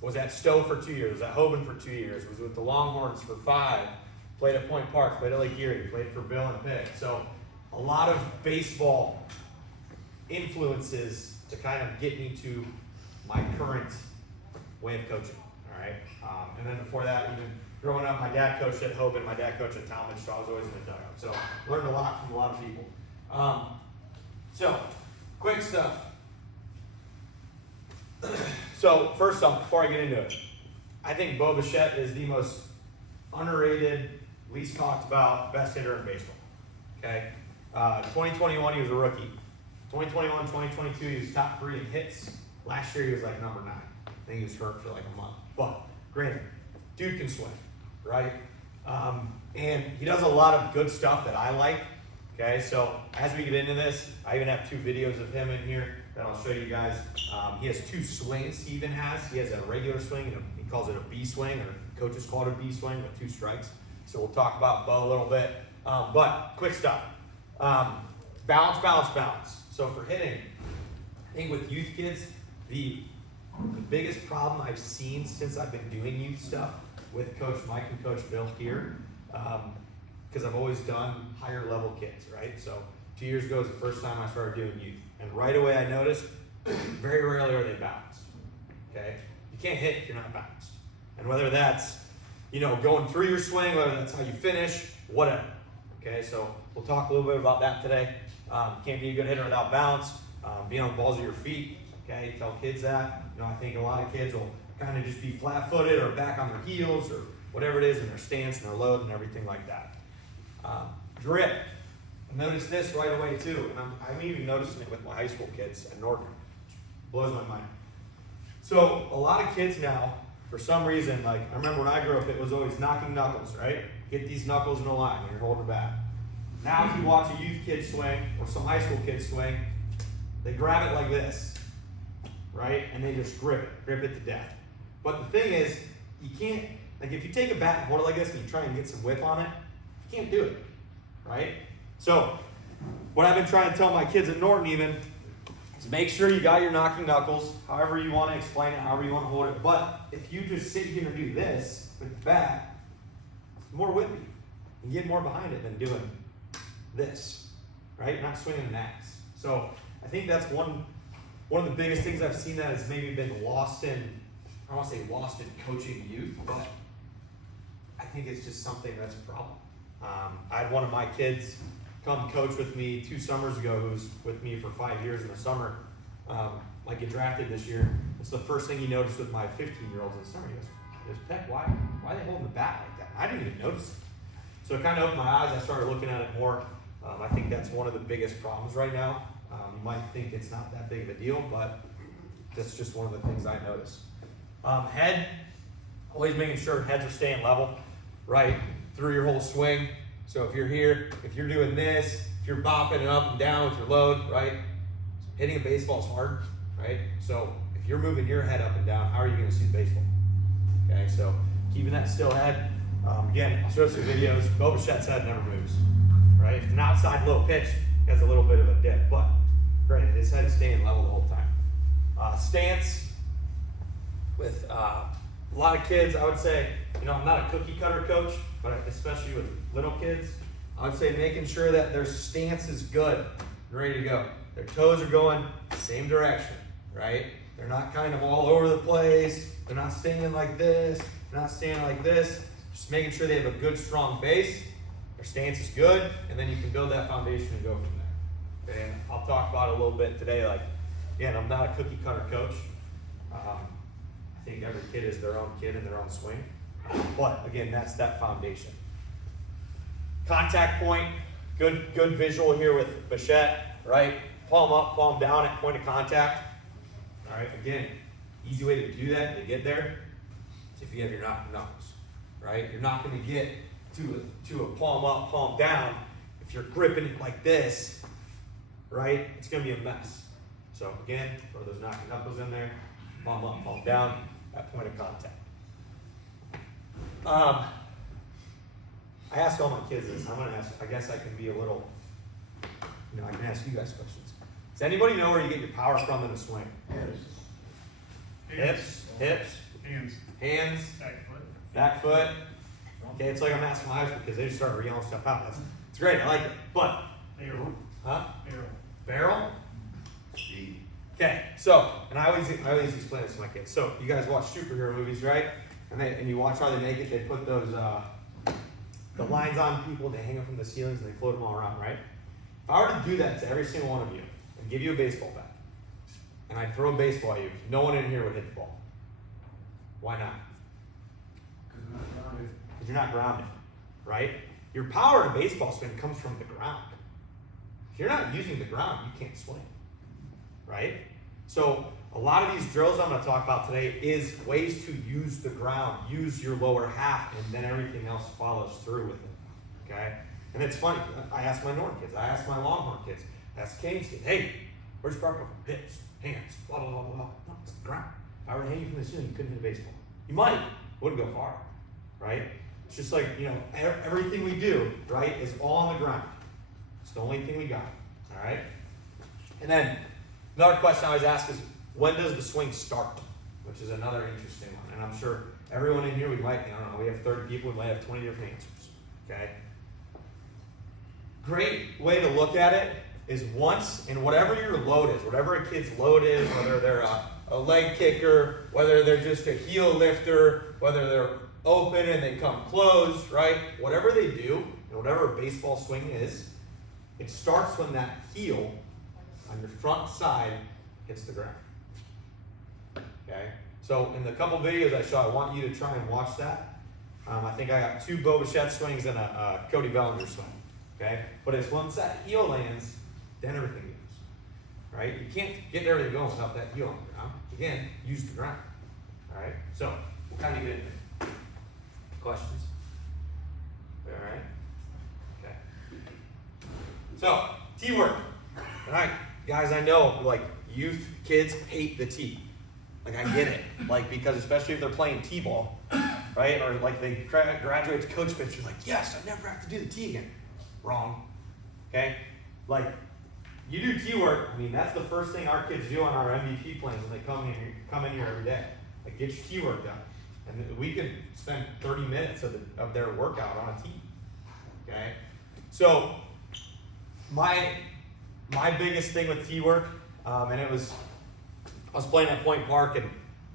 Was at Stowe for 2 years, was at Hoban for 2 years, was with the Longhorns for 5, played at Point Park, played at Lake Erie, played for Bill and Pitt. So a lot of baseball influences to kind of get me to my current way of coaching, all right? And then before that, even growing up, my dad coached at Hoban, my dad coached at Talmadge, so I was always in the dugout. So learned a lot from a lot of people. So quick stuff. So first off, before I get into it, I think Bo Bichette is the most underrated, least talked about, best hitter in baseball. Okay, 2021 he was a rookie. 2021, 2022 he was top 3 in hits. Last year he was like number 9. I think he was hurt for like a month. But granted, dude can swing, right? And he does a lot of good stuff that I like. Okay, so as we get into this, I even have 2 videos of him in here that I'll show you guys. He has 2 swings he even has. He has a regular swing, and he calls it a B swing, or coaches call it a B swing with 2 strikes. So we'll talk about Bo a little bit. But quick stuff. Balance, balance, balance. So for hitting, I think with youth kids, the biggest problem I've seen since I've been doing youth stuff with Coach Mike and Coach Bill here, because I've always done higher level kids, right? So 2 years ago was the first time I started doing youth. And right away I noticed, very rarely are they balanced, okay? You can't hit if you're not balanced. And whether that's, going through your swing, whether that's how you finish, whatever, okay? So we'll talk a little bit about that today. Can't be a good hitter without balance. Be on the balls of your feet, okay? Tell kids that. I think a lot of kids will kind of just be flat-footed or back on their heels or whatever it is in their stance and their load and everything like that. Grip. Notice this right away too, and I'm even noticing it with my high school kids at Norton. Blows my mind. So a lot of kids now, for some reason, like I remember when I grew up, it was always knocking knuckles, right? Get these knuckles in a line when you're holding back. Now if you watch a youth kid swing or some high school kid swing, they grab it like this, right? And they just grip it to death. But the thing is, you can't, like if you take a bat and hold it like this and you try and get some whip on it, you can't do it, right? So, what I've been trying to tell my kids at Norton even is make sure you got your knocking knuckles, however you want to explain it, however you want to hold it. But if you just sit here and do this with the bat, it's more whippy. You get more behind it than doing this, right? Not swinging an axe. So I think that's one of the biggest things I've seen that has maybe been lost in, I don't want to say lost in coaching youth, but I think it's just something that's a problem. I had one of my kids come coach with me 2 summers ago who was with me for 5 years in the summer, like get drafted this year. It's the first thing he noticed with my 15-year-olds in the summer. He goes, Peck, why are they holding the bat like that? I didn't even notice it. So it kind of opened my eyes. I started looking at it more. I think that's one of the biggest problems right now. You might think it's not that big of a deal, but that's just one of the things I noticed. Head, always making sure heads are staying level, right, through your whole swing. So if you're here, if you're doing this, if you're bopping it up and down with your load, right, hitting a baseball is hard, right? So if you're moving your head up and down, how are you going to see the baseball? Okay, so keeping that still head. Again, I'll show some videos. Bo Bichette's head never moves, right? If it's an outside low pitch, it has a little bit of a dip, but granted, his head is staying level the whole time. Stance with a lot of kids, I would say, I'm not a cookie cutter coach, but especially with little kids, I would say making sure that their stance is good and ready to go. Their toes are going the same direction, right? They're not kind of all over the place. They're not staying like this. They're not staying like this. Just making sure they have a good, strong base. Their stance is good, and then you can build that foundation and go from there. Okay, and I'll talk about it a little bit today. Like, again, I'm not a cookie cutter coach. I think every kid is their own kid and their own swing. But again, that's that foundation. Contact point, good visual here with Bichette, right? Palm up, palm down at point of contact. All right, again, easy way to do that, to get there, is if you have your knuckles, right? You're not gonna get to a palm up, palm down if you're gripping it like this, right? It's gonna be a mess. So again, throw those knuckles in there, palm up, palm down, at point of contact. I ask all my kids this. I'm gonna ask, I guess I can be a little, I can ask you guys questions. Does anybody know where you get your power from in a swing? Hips, hands, back foot. Okay, it's like I'm asking my husband because they just start yelling stuff out. It's great, I like it. But barrel? Speed. Okay, so, and I always explain this to my kids. So you guys watch superhero movies, right? And you watch how they make it. They put those the lines on people, they hang them from the ceilings, and they float them all around, right? If I were to do that to every single one of you and give you a baseball bat, and I throw a baseball at you, no one in here would hit the ball. Why not? Because you're not grounded, right? Your power to baseball swing comes from the ground. If you're not using the ground, you can't swing, right? So a lot of these drills I'm going to talk about today is ways to use the ground, use your lower half, and then everything else follows through with it, okay? And it's funny, I ask my Norton kids, I ask my Longhorn kids, I ask Canes kids, hey, where's your power come from? Hips, hands, blah, blah, blah, blah, blah. No, it's the ground. If I were to hang you from the ceiling, you couldn't hit a baseball. You might, wouldn't go far, right? It's just like, everything we do, right, is all on the ground. It's the only thing we got, all right? And then another question I always ask is, when does the swing start? Which is another interesting one. And I'm sure everyone in here, we have 30 people, we might have 20 different answers, okay? Great way to look at it is once, and whatever your load is, whatever a kid's load is, whether they're a leg kicker, whether they're just a heel lifter, whether they're open and they come closed, right? Whatever they do, and whatever a baseball swing is, it starts when that heel on your front side hits the ground. Okay? So in the couple videos I shot, I want you to try and watch that. I think I got 2 Bo Bichette swings and a Cody Bellinger swing. Okay? But it's once that heel lands, then everything goes. Right? You can't get everything going without that heel on the ground. Again, use the ground. Alright? So we'll kind of get in there. Questions? Alright? Okay. So, tee work. Alright, guys, I know, like, youth, kids hate the tee. Like, I get it. Like, because especially if they're playing t-ball, right? Or, like, they graduate to coach pitch, you're like, yes, I never have to do the tee again. Wrong. Okay? Like, you do tee work, I mean, that's the first thing our kids do on our MVP plans when they come in here every day. Like, get your tee work done. And we could spend 30 minutes of their workout on a tee. Okay? So, my biggest thing with tee work, and I was playing at Point Park and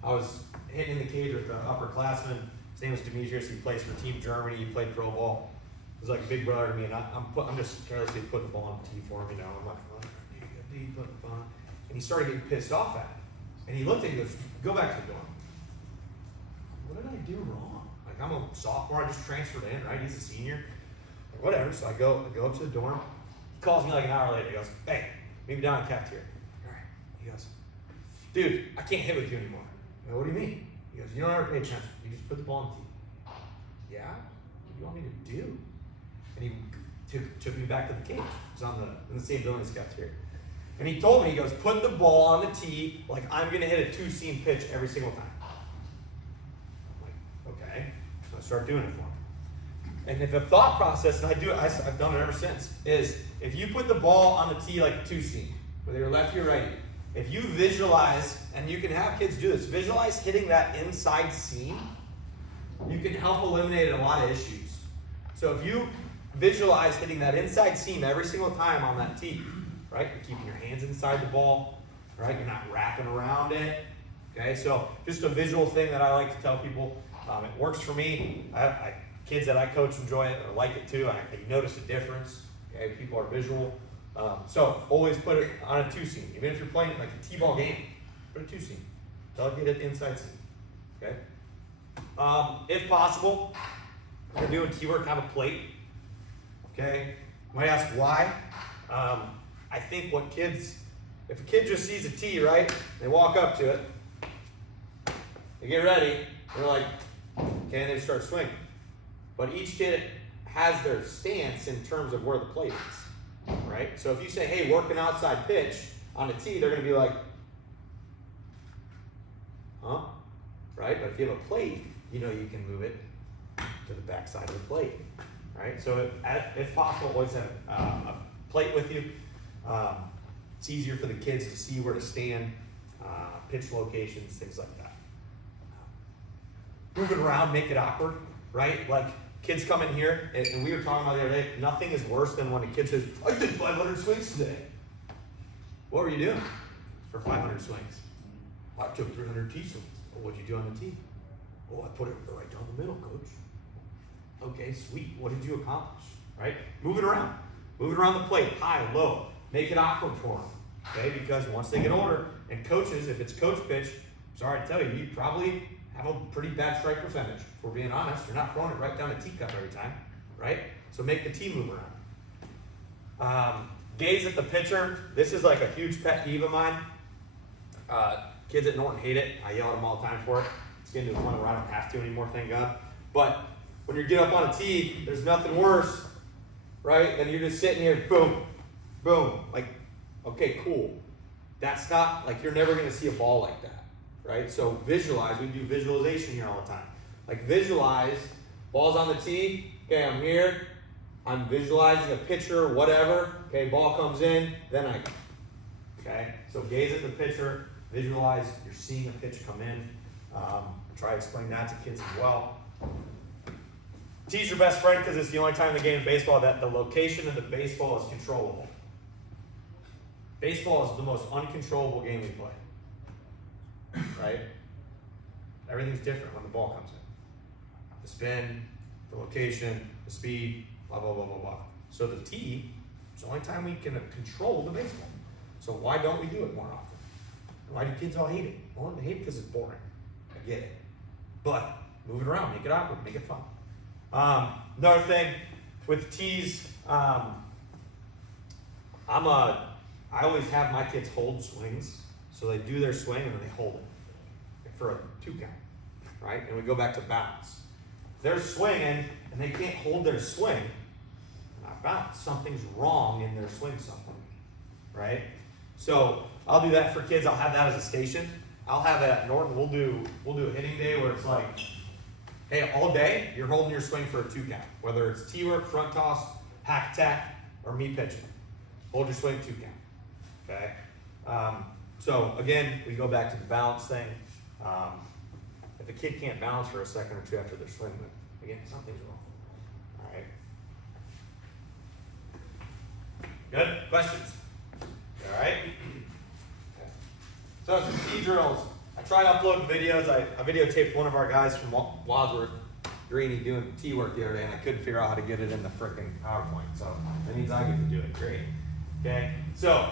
I was hitting in the cage with the upperclassman. His name was Demetrius. He plays for Team Germany. He played pro ball. He was like a big brother to me, and I'm just carelessly putting the ball on the tee for him. You know, I'm like, oh, D, put the ball on. And he started getting pissed off at it. And he looked at me and goes, "Go back to the dorm. What did I do wrong? Like, I'm a sophomore. I just transferred in, right? He's a senior. Like, whatever." So I go up to the dorm. He calls me like an hour later. He goes, "Hey, meet me down in the cafeteria." All right. He goes, "Dude, I can't hit with you anymore." I go, "What do you mean?" He goes, "You don't ever pay attention. You just put the ball on the tee." "Yeah? What do you want me to do?" And he took me back to the cage. It was in the same building as cafeteria. And he told me, he goes, "Put the ball on the tee like I'm going to hit a two-seam pitch every single time." I'm like, okay. So I started doing it for him. And if the thought process, and I've done it ever since, is if you put the ball on the tee like a two-seam, whether you're lefty or righty, if you visualize, and you can have kids do this, visualize hitting that inside seam, you can help eliminate a lot of issues. So if you visualize hitting that inside seam every single time on that tee, right? You're keeping your hands inside the ball, right? You're not wrapping around it, okay? So just a visual thing that I like to tell people. It works for me. Kids that I coach enjoy it or like it too. I notice a difference, okay? People are visual. So always put it on a two-seam. Even if you're playing like a t-ball game, put a two-seam. Delegate it inside seam, okay? If possible, if you're doing tee work, have a plate, okay? You might ask why. I think if a kid just sees a tee, right, they walk up to it, they get ready, they're like, okay, and they start swinging. But each kid has their stance in terms of where the plate is, right? So if you say, "Hey, work an outside pitch on a tee," they're going to be like, "Huh?" Right? But if you have a plate, you know you can move it to the back side of the plate, right? So if possible, always have a plate with you. It's easier for the kids to see where to stand, pitch locations, things like that. Move it around, make it awkward, right? Like kids come in here, and we were talking about the other day, nothing is worse than when a kid says, "I did 500 swings today." What were you doing for 500 swings? "I took 300 tee swings." "Oh, what'd you do on the tee?" "Oh, I put it right down the middle, coach." "Okay, sweet. What did you accomplish?" Right? Move it around. Move it around the plate, high, low. Make it awkward for them, okay? Because once they get older, and coaches, if it's coach pitch, sorry to tell you, you probably have a pretty bad strike percentage. If we're being honest, you're not throwing it right down the teacup every time, right? So make the tee move around. Gaze at the pitcher. This is like a huge pet peeve of mine. Kids at Norton hate it. I yell at them all the time for it. It's getting to the point where I don't have to anymore, thank God. But when you get up on a tee, there's nothing worse, right? And you're just sitting here, boom, boom. Like, okay, cool. That's not, like, you're never going to see a ball like that, right? So visualize. We do visualization here all the time. Like, visualize, ball's on the tee. Okay, I'm here. I'm visualizing a pitcher, whatever. Okay, ball comes in, then I go. Okay, so gaze at the pitcher, visualize you're seeing a pitch come in. Try to explain that to kids as well. Tee's your best friend because it's the only time in the game of baseball that the location of the baseball is controllable. Baseball is the most uncontrollable game we play, right? Everything's different when the ball comes in. The spin, the location, the speed, blah, blah, blah, blah, blah. So the tee is the only time we can control the baseball. So why don't we do it more often? Why do kids all hate it? Well, they hate it because it's boring. I get it. But move it around, make it awkward, make it fun. Another thing with tees, I always have my kids hold swings. So they do their swing and then they hold it for a 2 count, right? And we go back to bounce. They're swinging and they can't hold their swing, not bounce. Something's wrong in their swing something, right? So I'll do that for kids. I'll have that as a station. I'll have it at Norton. We'll do a hitting day where it's like, hey, all day you're holding your swing for a 2 count, whether it's tee work, front toss, hack attack, or me pitching. Hold your swing 2 count. Okay. So again, we go back to the balance thing. If a kid can't balance for a second or two after their swing, then again, something's wrong. All right. Good? Questions? All right. So some T drills. I tried uploading videos. I videotaped one of our guys from Wadsworth, Greeny, doing T work the other day, and I couldn't figure out how to get it in the frickin' PowerPoint. So that means I get to do it. Great. Okay. So,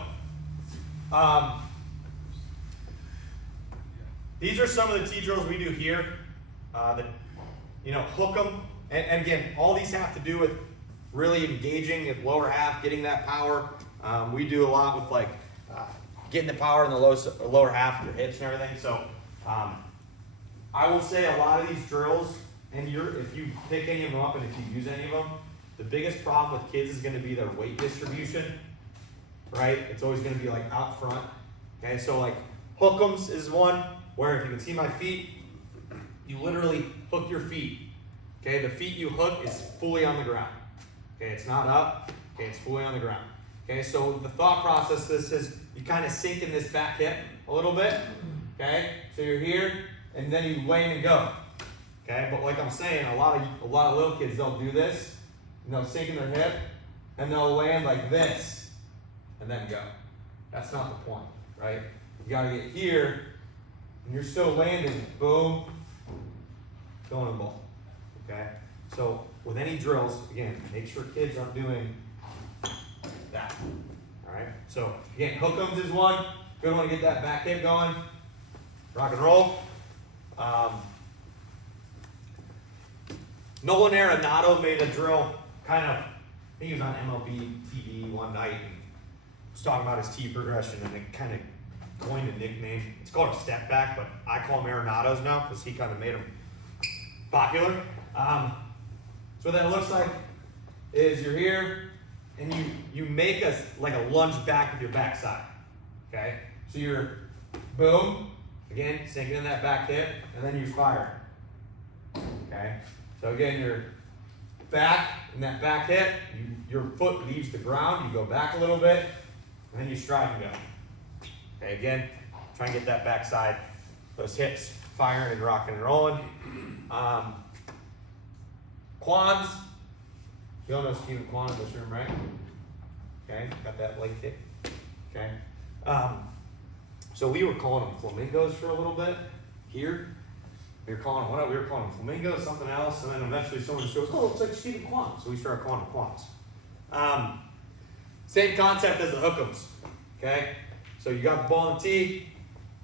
these are some of the T drills we do here. Hook them, and again, all these have to do with really engaging the lower half, getting that power. We do a lot with like getting the power in the lower half of your hips and everything. So I will say a lot of these drills, and if you pick any of them up and if you use any of them, the biggest problem with kids is going to be their weight distribution, right? It's always going to be like out front. Okay, so like hook'ems is one where if you can see my feet, you literally hook your feet. Okay, the feet you hook is fully on the ground. Okay, it's not up. Okay, it's fully on the ground. Okay, so the thought process this is you kind of sink in this back hip a little bit. Okay, so you're here and then you land and go. Okay, but like I'm saying, a lot of little kids don't do this. And they'll sink in their hip and they'll land like this and then go. That's not the point, right? You gotta get here and you're still landing. Boom. Going in ball. Okay? So with any drills, again, make sure kids aren't doing that. Alright? So again, hook'ems is one. Good one to get that back hip going. Rock and roll. Nolan Arenado made a drill, kind of, I think he was on MLB TV one night and was talking about his T progression and it kind of coined a nickname. It's called a step back, but I call them Arenados now because he kind of made them popular. So what that looks like is you're here and you make a lunge back with your backside. Okay? So you're boom, again, sinking in that back hip, and then you fire. Okay? So again, you're back in that back hip, your foot leaves the ground, you go back a little bit, and then you stride and go. Okay, again, try and get that backside, those hips firing and rocking and rolling. Quads. You all know Stephen Quan in this room, right? Okay, got that leg kick. Okay. So we were calling them flamingos for a little bit here. We were calling them flamingos, something else, and then eventually someone just goes, oh, it's like Stephen Quan. So we started calling them quads. Same concept as the hook'ems. Okay? So you got the ball and tee,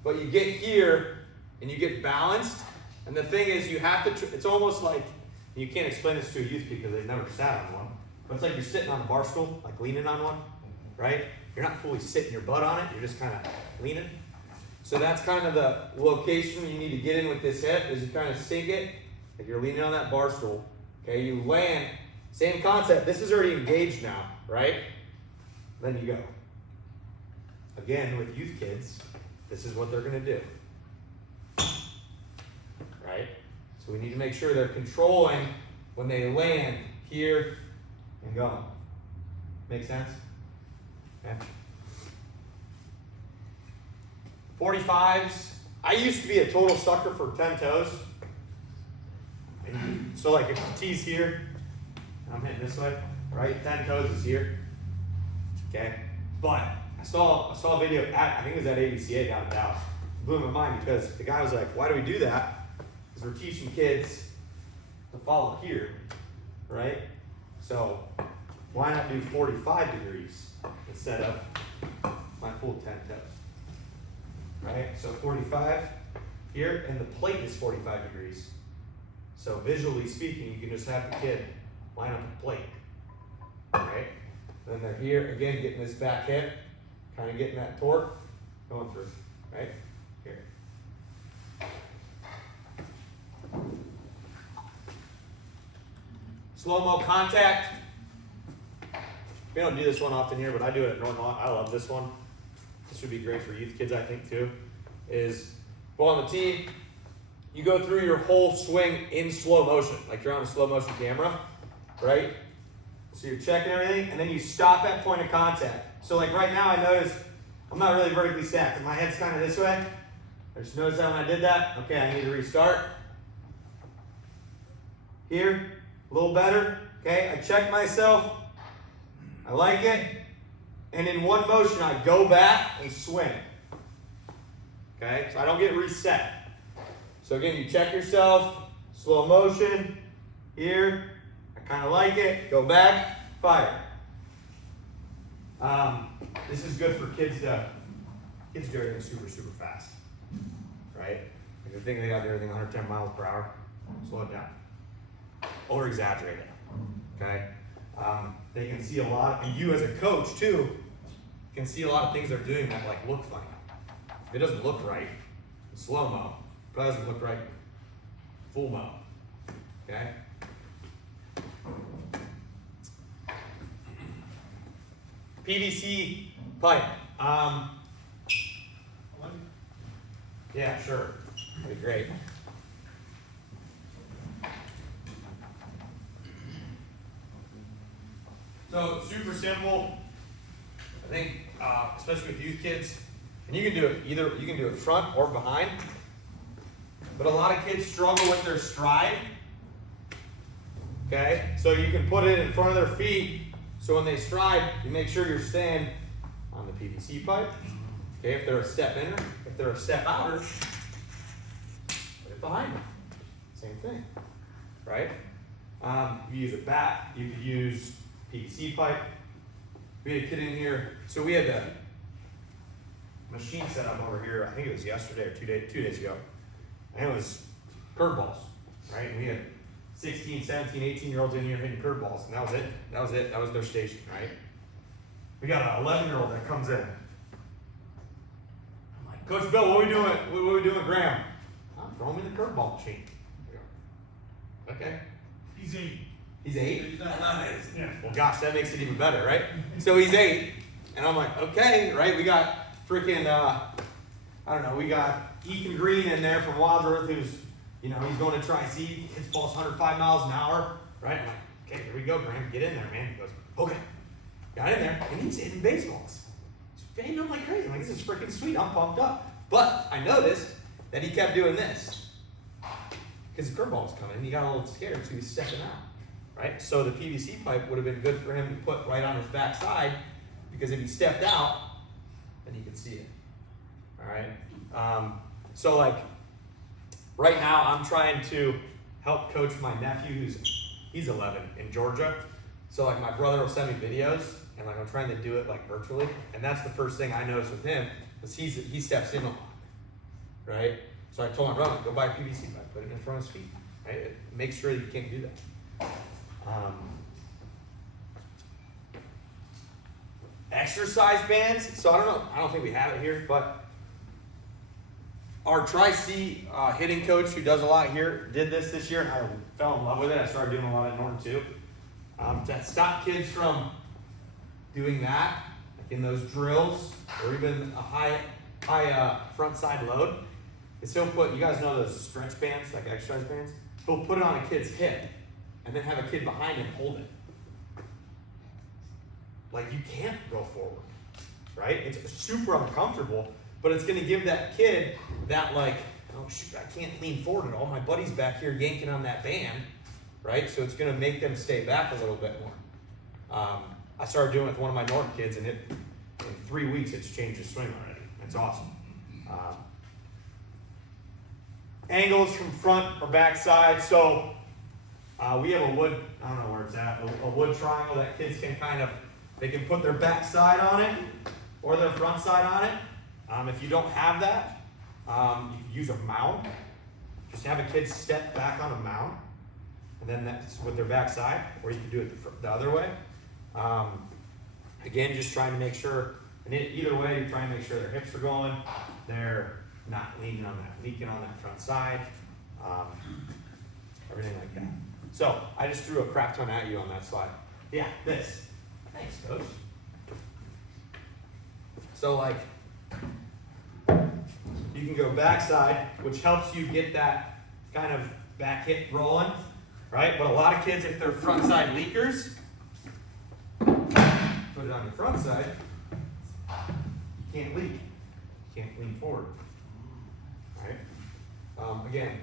but you get here and you get balanced. And the thing is, you have to, it's almost like, you can't explain this to a youth because they've never sat on one, but it's like you're sitting on a bar stool, like leaning on one, right? You're not fully sitting your butt on it, you're just kind of leaning. So that's kind of the location you need to get in with this hip, is you kind of sink it, like you're leaning on that bar stool. Okay, you land, same concept, this is already engaged now, right? Then you go. Again, with youth kids, this is what they're gonna do, right? So we need to make sure they're controlling when they land here and going. Make sense? Okay. 45s. I used to be a total sucker for 10 toes. And so like if the tee's here, I'm hitting this way, right? 10 toes is here. Okay. But I saw a video I think it was at ABCA down in Dallas. It blew my mind because the guy was like, why do we do that? We're teaching kids to follow here, right? So why not do 45 degrees instead of my full 10 toes, right? So 45 here, and the plate is 45 degrees. So visually speaking, you can just have the kid line up the plate, right? Then they're here, again, getting this back hip, kind of getting that torque going through, right? Here. Slow-mo contact. We don't do this one often here, but I do it at Northmont. I love this one. This would be great for youth kids, I think, too. Is go on the tee. You go through your whole swing in slow motion, like you're on a slow motion camera, right? So you're checking everything, and then you stop at point of contact. So like right now, I notice I'm not really vertically stacked, and my head's kind of this way. I just noticed that when I did that. Okay, I need to restart. Here. A little better, okay? I check myself. I like it. and in one motion I go back and swing. Okay, so I don't get reset. So again, you check yourself, slow motion, here, I kind of like it, go back, fire. This is good for kids do everything super fast, right? If you think they got to do everything 110 miles per hour, slow it down. Over exaggerate it, okay? They can see a lot, and you as a coach too, can see a lot of things they're doing that like look funny. If it doesn't look right, slow mo. If it doesn't look right, full mo, okay? PVC pipe. Yeah, sure. That'd be great. So super simple. I think, especially with youth kids, and you can do it either. You can do it front or behind. But a lot of kids struggle with their stride. Okay, so you can put it in front of their feet. So when they stride, you make sure you're staying on the PVC pipe. Okay, if they're a step inner, if they're a step outer, put it behind them. Same thing, right? You use a bat, you could use PVC pipe. We had a kid in here, so we had the machine set up over here, I think it was yesterday or 2 days ago. And it was curveballs, right? And we had 16, 17, 18-year-olds in here hitting curveballs, and that was it. That was it. That was their station, right? We got an 11-year-old that comes in. I'm like, Coach Bill, what are we doing? What are we doing, Graham? I'm throwing him in the curveball machine. I go, okay. He's 8. He's 8? Yeah. Well, gosh, that makes it even better, right? So he's 8, and I'm like, okay, right? We got freaking, I don't know, we got Ethan Green in there from Wadsworth, who's, you know, he's going to Tri-C, his ball's 105 miles an hour, right? I'm like, okay, here we go, Graham, get in there, man. He goes, okay. Got in there, and he's hitting baseballs. He's hitting them like crazy. I'm like, this is freaking sweet, I'm pumped up. But I noticed that he kept doing this. Because the curveball was coming, and he got a little scared, so he was stepping out, right? So the PVC pipe would have been good for him to put right on his backside, because if he stepped out, then he could see it, all right? So like, right now I'm trying to help coach my nephew he's 11 in Georgia. So like my brother will send me videos, and like I'm trying to do it like virtually, and that's the first thing I noticed with him, is he steps in a lot, right? So I told my brother, go buy a PVC pipe, put it in front of his feet, right? Make sure that you can't do that. Exercise bands. So I don't think we have it here, but our Tri-C hitting coach who does a lot here did this year, and I fell in love with it. I started doing a lot at Norton too. To stop kids from doing that, like in those drills, or even a high front side load, is he'll put, you guys know those stretch bands, like exercise bands? He'll put it on a kid's hip, and then have a kid behind him hold it. Like, you can't go forward, right? It's super uncomfortable, but it's gonna give that kid that like, oh shoot, I can't lean forward at all. My buddy's back here yanking on that band, right? So it's gonna make them stay back a little bit more. I started doing it with one of my Norton kids, and in 3 weeks, it's changed his swing already. It's awesome. Angles from front or back side. So we have a wood, I don't know where it's at, a wood triangle that kids can kind of, they can put their back side on it or their front side on it. If you don't have that, you can use a mound. Just have a kid step back on a mound, and then that's with their back side, or you can do it the other way. Again, just trying to make sure, and either way, you're trying to make sure their hips are going, they're not leaking on that front side, everything like that. So I just threw a crap ton at you on that slide. Yeah, this. Thanks, coach. So like, you can go backside, which helps you get that kind of back hip rolling, right? But a lot of kids, if they're front side leakers, put it on your front side, you can't leak. You can't lean forward, right? Again,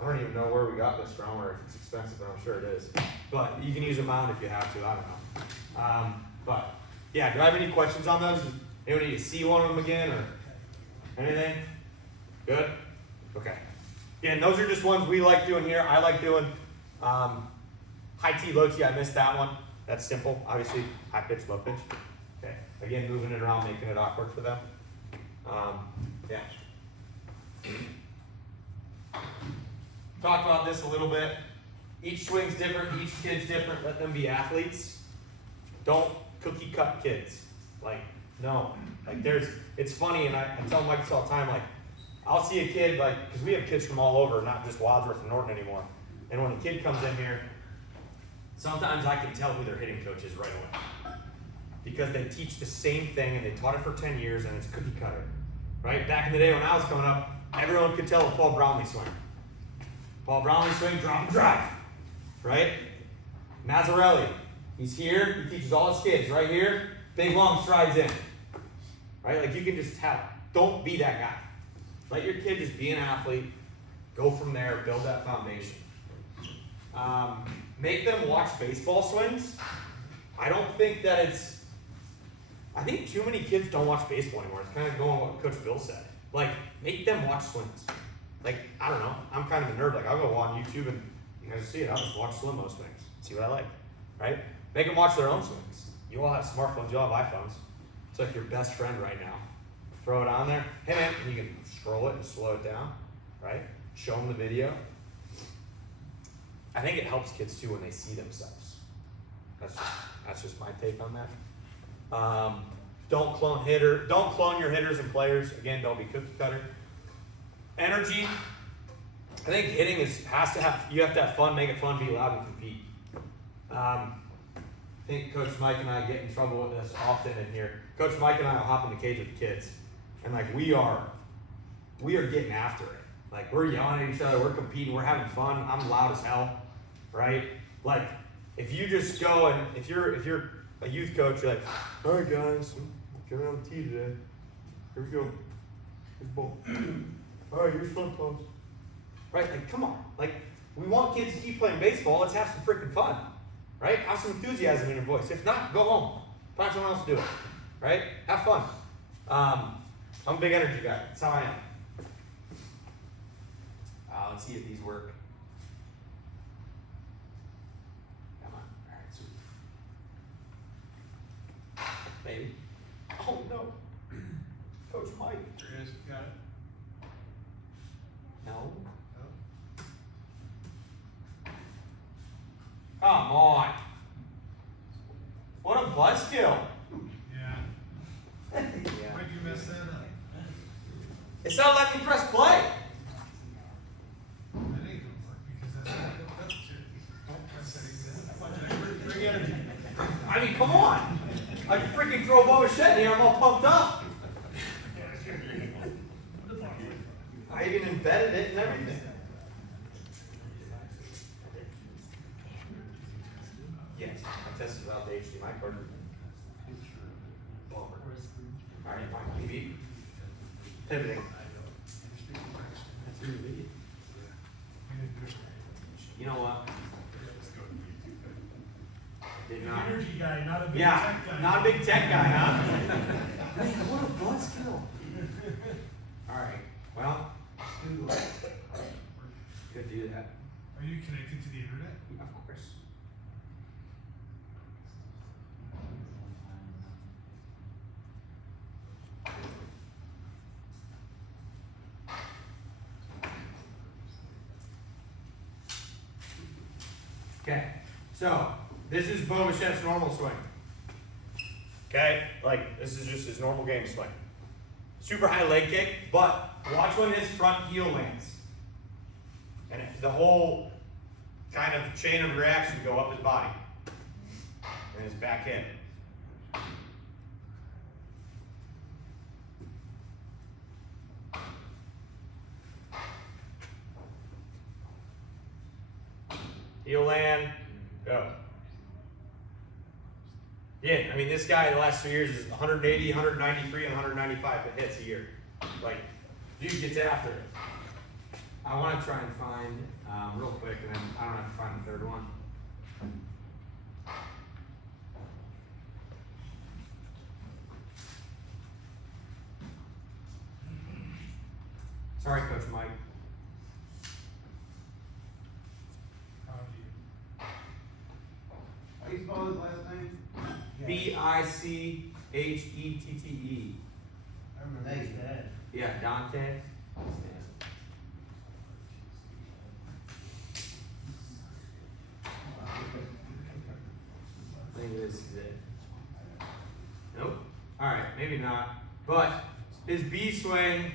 I don't even know where we got this from, or if it's expensive, but I'm sure it is. But you can use a mound if you have to, I don't know. But Yeah, do I have any questions on those? Anybody need to see one of them again or anything? Good? Okay. Again, those are just ones we like doing here. I like doing high T, low T. I missed that one. That's simple. Obviously, high pitch, low pitch. Okay. Again, moving it around, making it awkward for them. Yeah. Talked about this a little bit. Each swing's different, each kid's different. Let them be athletes. Don't cookie cut kids. Like, no. Like, it's funny, and I tell Mike this all the time, like, I'll see a kid, like, because we have kids from all over, not just Wadsworth and Norton anymore. And when a kid comes in here, sometimes I can tell who their hitting coach is right away. Because they teach the same thing, and they taught it for 10 years, and it's cookie cutter. Right? Back in the day when I was coming up, everyone could tell a Paul Brownlee swing. Paul Brownlee swing, drop and drive. Right? Mazzarelli, he's here, he teaches all his kids, right here, big long strides in. Right? Like, you can just tell. Don't be that guy. Let your kid just be an athlete, go from there, build that foundation. Make them watch baseball swings. I don't think that I think too many kids don't watch baseball anymore. It's kind of going what Coach Bill said. Like, make them watch swings. Like, I don't know, I'm kind of a nerd. Like, I'll go on YouTube and you guys see it. I'll just watch slow-mo swings, see what I like, right? Make them watch their own swings. You all have smartphones, you all have iPhones. It's like your best friend right now. Throw it on there. Hey man, and you can scroll it and slow it down, right? Show them the video. I think it helps kids too when they see themselves. That's just my take on that. Don't clone your hitters and players. Again, don't be cookie cutter. Energy. I think hitting you have to have fun, make it fun, be loud, and compete. I think Coach Mike and I get in trouble with this often in here. Coach Mike and I will hop in the cage with the kids. And like we are getting after it. Like we're yelling at each other, we're competing, we're having fun. I'm loud as hell, right? Like if you just go and if you're a youth coach, you're like, all right guys, get on the tee today. Here we go. Here's the ball. All right, here's front post. Right? Like come on. Like we want kids to keep playing baseball. Let's have some freaking fun, right? Have some enthusiasm in your voice. If not, go home. Find someone else to do it, right? Have fun. I'm a big energy guy. That's how I am. Let's see if these work. Come on. All right, sweet. Maybe. Oh no. Coach Mike. There it is. Got it. No. Come on. What a buzzkill. Yeah. Yeah. Why'd you mess that up? It's not letting me press play. That ain't gonna work because that's not up to. Bring energy. I mean, come on. I can freaking throw Bo Bichette in here. I'm all pumped up. I even embedded it and everything. Yes, I tested out the HDMI cord. All right, fine. Maybe pivoting. You know what? Did not. Energy guy, not a big Yeah, tech guy. not a big tech guy, huh? Man, what a buzzkill. All right, well, could do that. Are you connected to the internet? Of course. Okay, so this is Bo Bichette's normal swing. Okay, like this is just his normal game swing. Super high leg kick, but watch when his front heel lands. And the whole kind of chain of reaction go up his body and his back end. Heel land, go. Yeah, I mean, this guy the last 2 years is 180, 193, and 195 hits a year. Like, dude gets after it. I want to try and find, real quick, and then I don't have to find the third one. Sorry, Coach Mike. How do you spell his last name? Bichette. Thanks, Dad. Yeah, Dante. I think this is it. Nope. Alright, maybe not. But his B swing,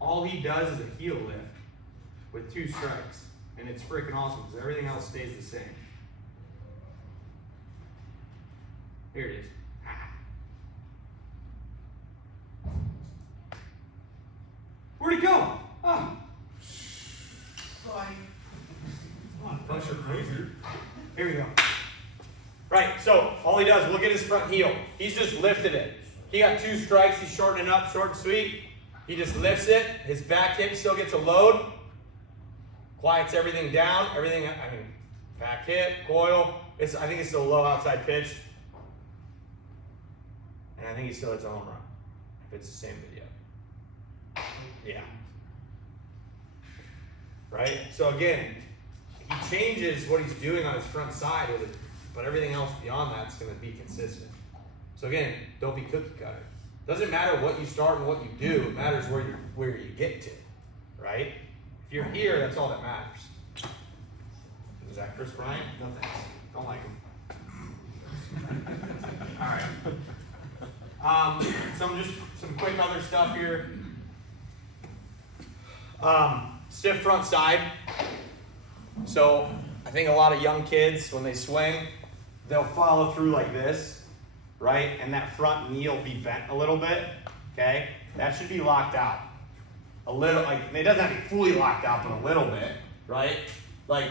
all he does is a heel lift with 2 strikes. And it's freaking awesome because everything else stays the same. Here it is. Where'd he go? Oh. Bunch of crazy. Here we go. Right, so all he does, look at his front heel. He's just lifted it. He got 2 strikes, he's shortening up, short and sweet. He just lifts it, his back hip still gets a load. Quiets everything down, back hip, coil. I think it's still a low outside pitch. And I think he still hits a home run. If it's the same video. Yeah. Right? So again, he changes what he's doing on his front side with it, but everything else beyond that's going to be consistent. So again, don't be cookie cutter. Doesn't matter what you start and what you do, it matters where you get to. Right? If you're here, that's all that matters. Is that Chris Bryant? No thanks. Don't like him. Alright. Some quick other stuff here. Stiff front side. So I think a lot of young kids, when they swing, they'll follow through like this, right? And that front knee will be bent a little bit, okay? That should be locked out. A little, like, it doesn't have to be fully locked out, but a little bit, right? Like,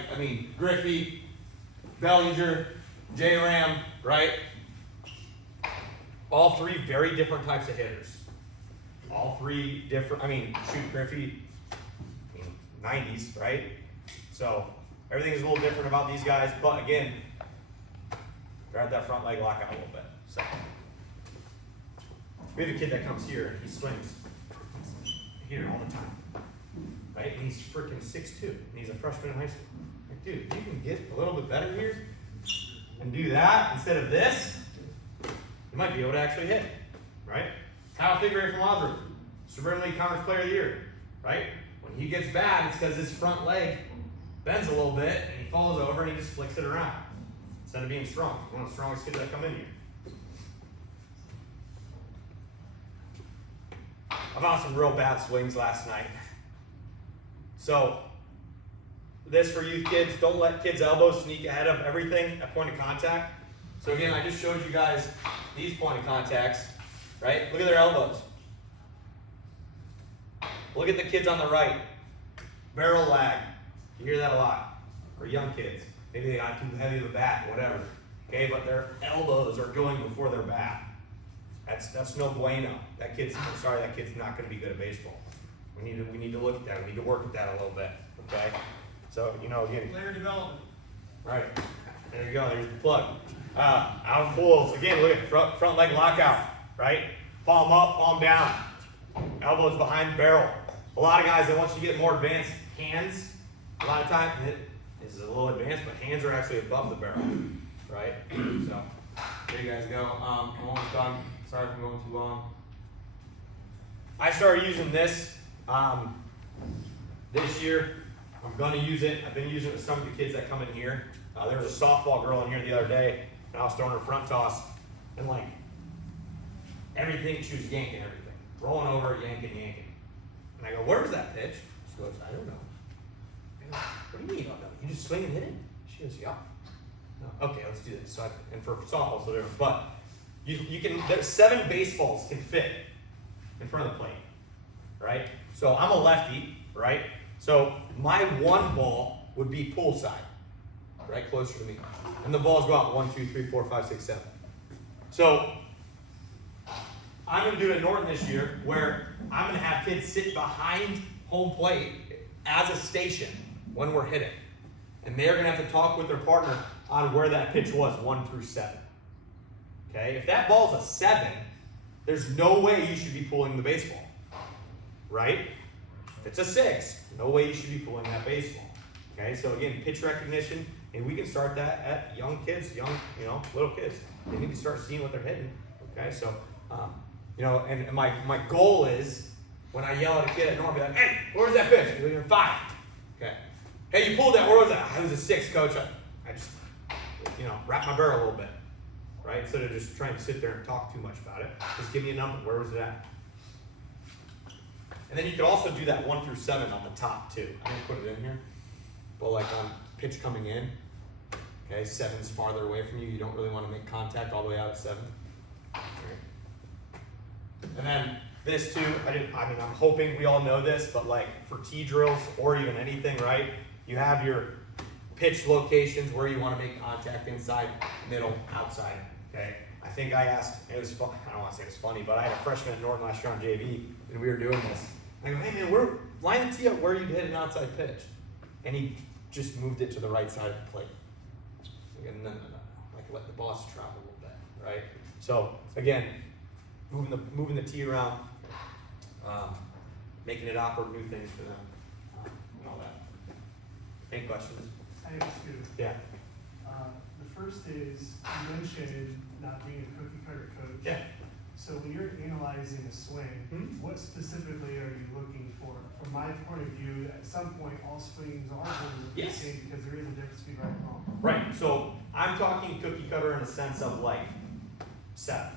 Griffey, Bellinger, J-Ram, right? All 3 very different types of hitters. All 3 different, shoot, Griffey, 90s, right? So everything's a little different about these guys, but again, grab that front leg, lock out a little bit. So we have a kid that comes here and he swings here all the time, right? And he's freaking 6'2", and he's a freshman in high school. Like, dude, you can get a little bit better here and do that instead of this, you might be able to actually hit, right? Kyle Figueroa from Osborne, Suburban League Conference Player of the Year, right? When he gets bad, it's because his front leg bends a little bit and he falls over and he just flicks it around instead of being strong. One of the strongest kids that come in here. I found some real bad swings last night. So, this for youth kids, don't let kids' elbows sneak ahead of everything at point of contact. So again, I just showed you guys these point of contacts, right? Look at their elbows. Look at the kids on the right. Barrel lag. You hear that a lot. For young kids. Maybe they got too heavy of a bat, whatever. Okay, but their elbows are going before their bat. That's no bueno. That kid's not going to be good at baseball. We need to look at that. We need to work at that a little bit. Okay? So, again. Player development. Right. There you go. There's the plug. Out pulls. Again, look at front leg lockout. Right? Palm up, palm down. Elbows behind the barrel. A lot of guys that once you get more advanced hands, a lot of times it is a little advanced, but hands are actually above the barrel. Right? So, there you guys go. I'm almost done. Sorry if I'm going too long. I started using this this year. I'm going to use it. I've been using it with some of the kids that come in here. There was a softball girl in here the other day, and I was throwing her front toss, and everything, she was yanking everything. Rolling over, yanking. And I go, where was that pitch? She goes, I don't know. I go, what do you mean you don't know? You just swing and hit it? She goes, yeah. No. Okay, let's do this. So and for softball, so different. But you can, there's 7 baseballs can fit in front of the plate, right? So I'm a lefty, right? So my 1 ball would be poolside, right, closer to me. And the balls go out 1, 2, 3, 4, 5, 6, 7. So I'm going to do it at Norton this year where I'm going to have kids sit behind home plate as a station when we're hitting. And they're going to have to talk with their partner on where that pitch was 1 through 7. Okay? If that ball's a 7, there's no way you should be pulling the baseball. right? If it's a 6, no way you should be pulling that baseball. Okay, so again, pitch recognition, and we can start that at young kids, little kids. They need to start seeing what they're hitting. Okay, so and my goal is when I yell at a kid at Norm, be like, hey, where was that pitch? You're leaving 5. Okay. Hey, you pulled that. Where was that? I was a 6, coach. I just wrap my bear a little bit, right? Instead of just trying to sit there and talk too much about it, just give me a number. Where was it at? And then you could also do that 1 through 7 on the top too. I didn't put it in here, but like on pitch coming in, okay, 7's farther away from you. You don't really want to make contact all the way out at 7. Right. And then this too. I'm hoping we all know this, but like for T drills or even anything, right? You have your pitch locations where you want to make contact inside, middle, outside. Okay. I think I asked. It was fun. I don't want to say it was funny, but I had a freshman at Norton last year on JV, and we were doing this. I go, hey man, line the tee up where you hit an outside pitch, and he just moved it to the right side of the plate. Again, no. Like let the boss travel a little bit, right? So again, moving the tee around, making it awkward, new things for them, and all that. Any questions? I have two. Yeah. The first is, you mentioned not being a cookie cutter coach. Yeah. So when you're analyzing a swing, what specifically are you looking for? From my point of view, at some point, all swings are going to look the Yes. same because there is a difference between right and wrong. Right. So I'm talking cookie cutter in the sense of like 7.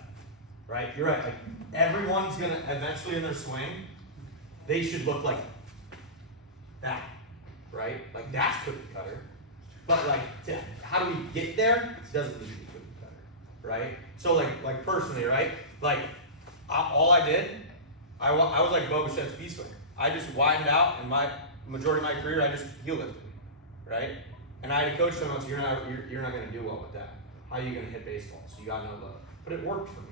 Right? You're right. Like everyone's gonna eventually in their swing, they should look like that. Right? Like that's cookie cutter. But like, how do we get there? It doesn't need to be cookie cutter. Right? So like personally, right? Like all I did, I was like Bo Bichette's B swinger. I just widened out, and my majority of my career, I just heel lifted. Right? And I had a coach tell me, you're not gonna do well with that. How are you gonna hit baseball? So you gotta know love. But it worked for me.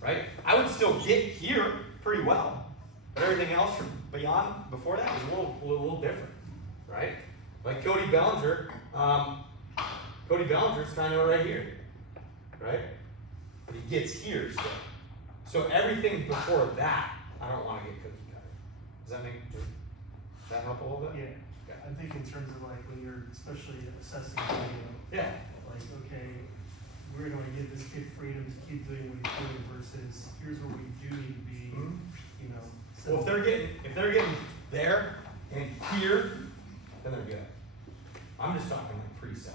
Right? I would still get here pretty well, but everything else from beyond before that was a little different, right? Like Cody Bellinger, Bellinger's kind of right here, right? But he gets here still. So everything before that, I don't want to get cookie cutter. Does that help a little bit? Yeah. I think in terms of like when you're especially assessing video, Yeah. like, okay, we're going to give this kid freedom to keep doing what he's doing versus here's where we do need to be, So Well, if they're getting there and here, then they're good. I'm just talking like pre-sales.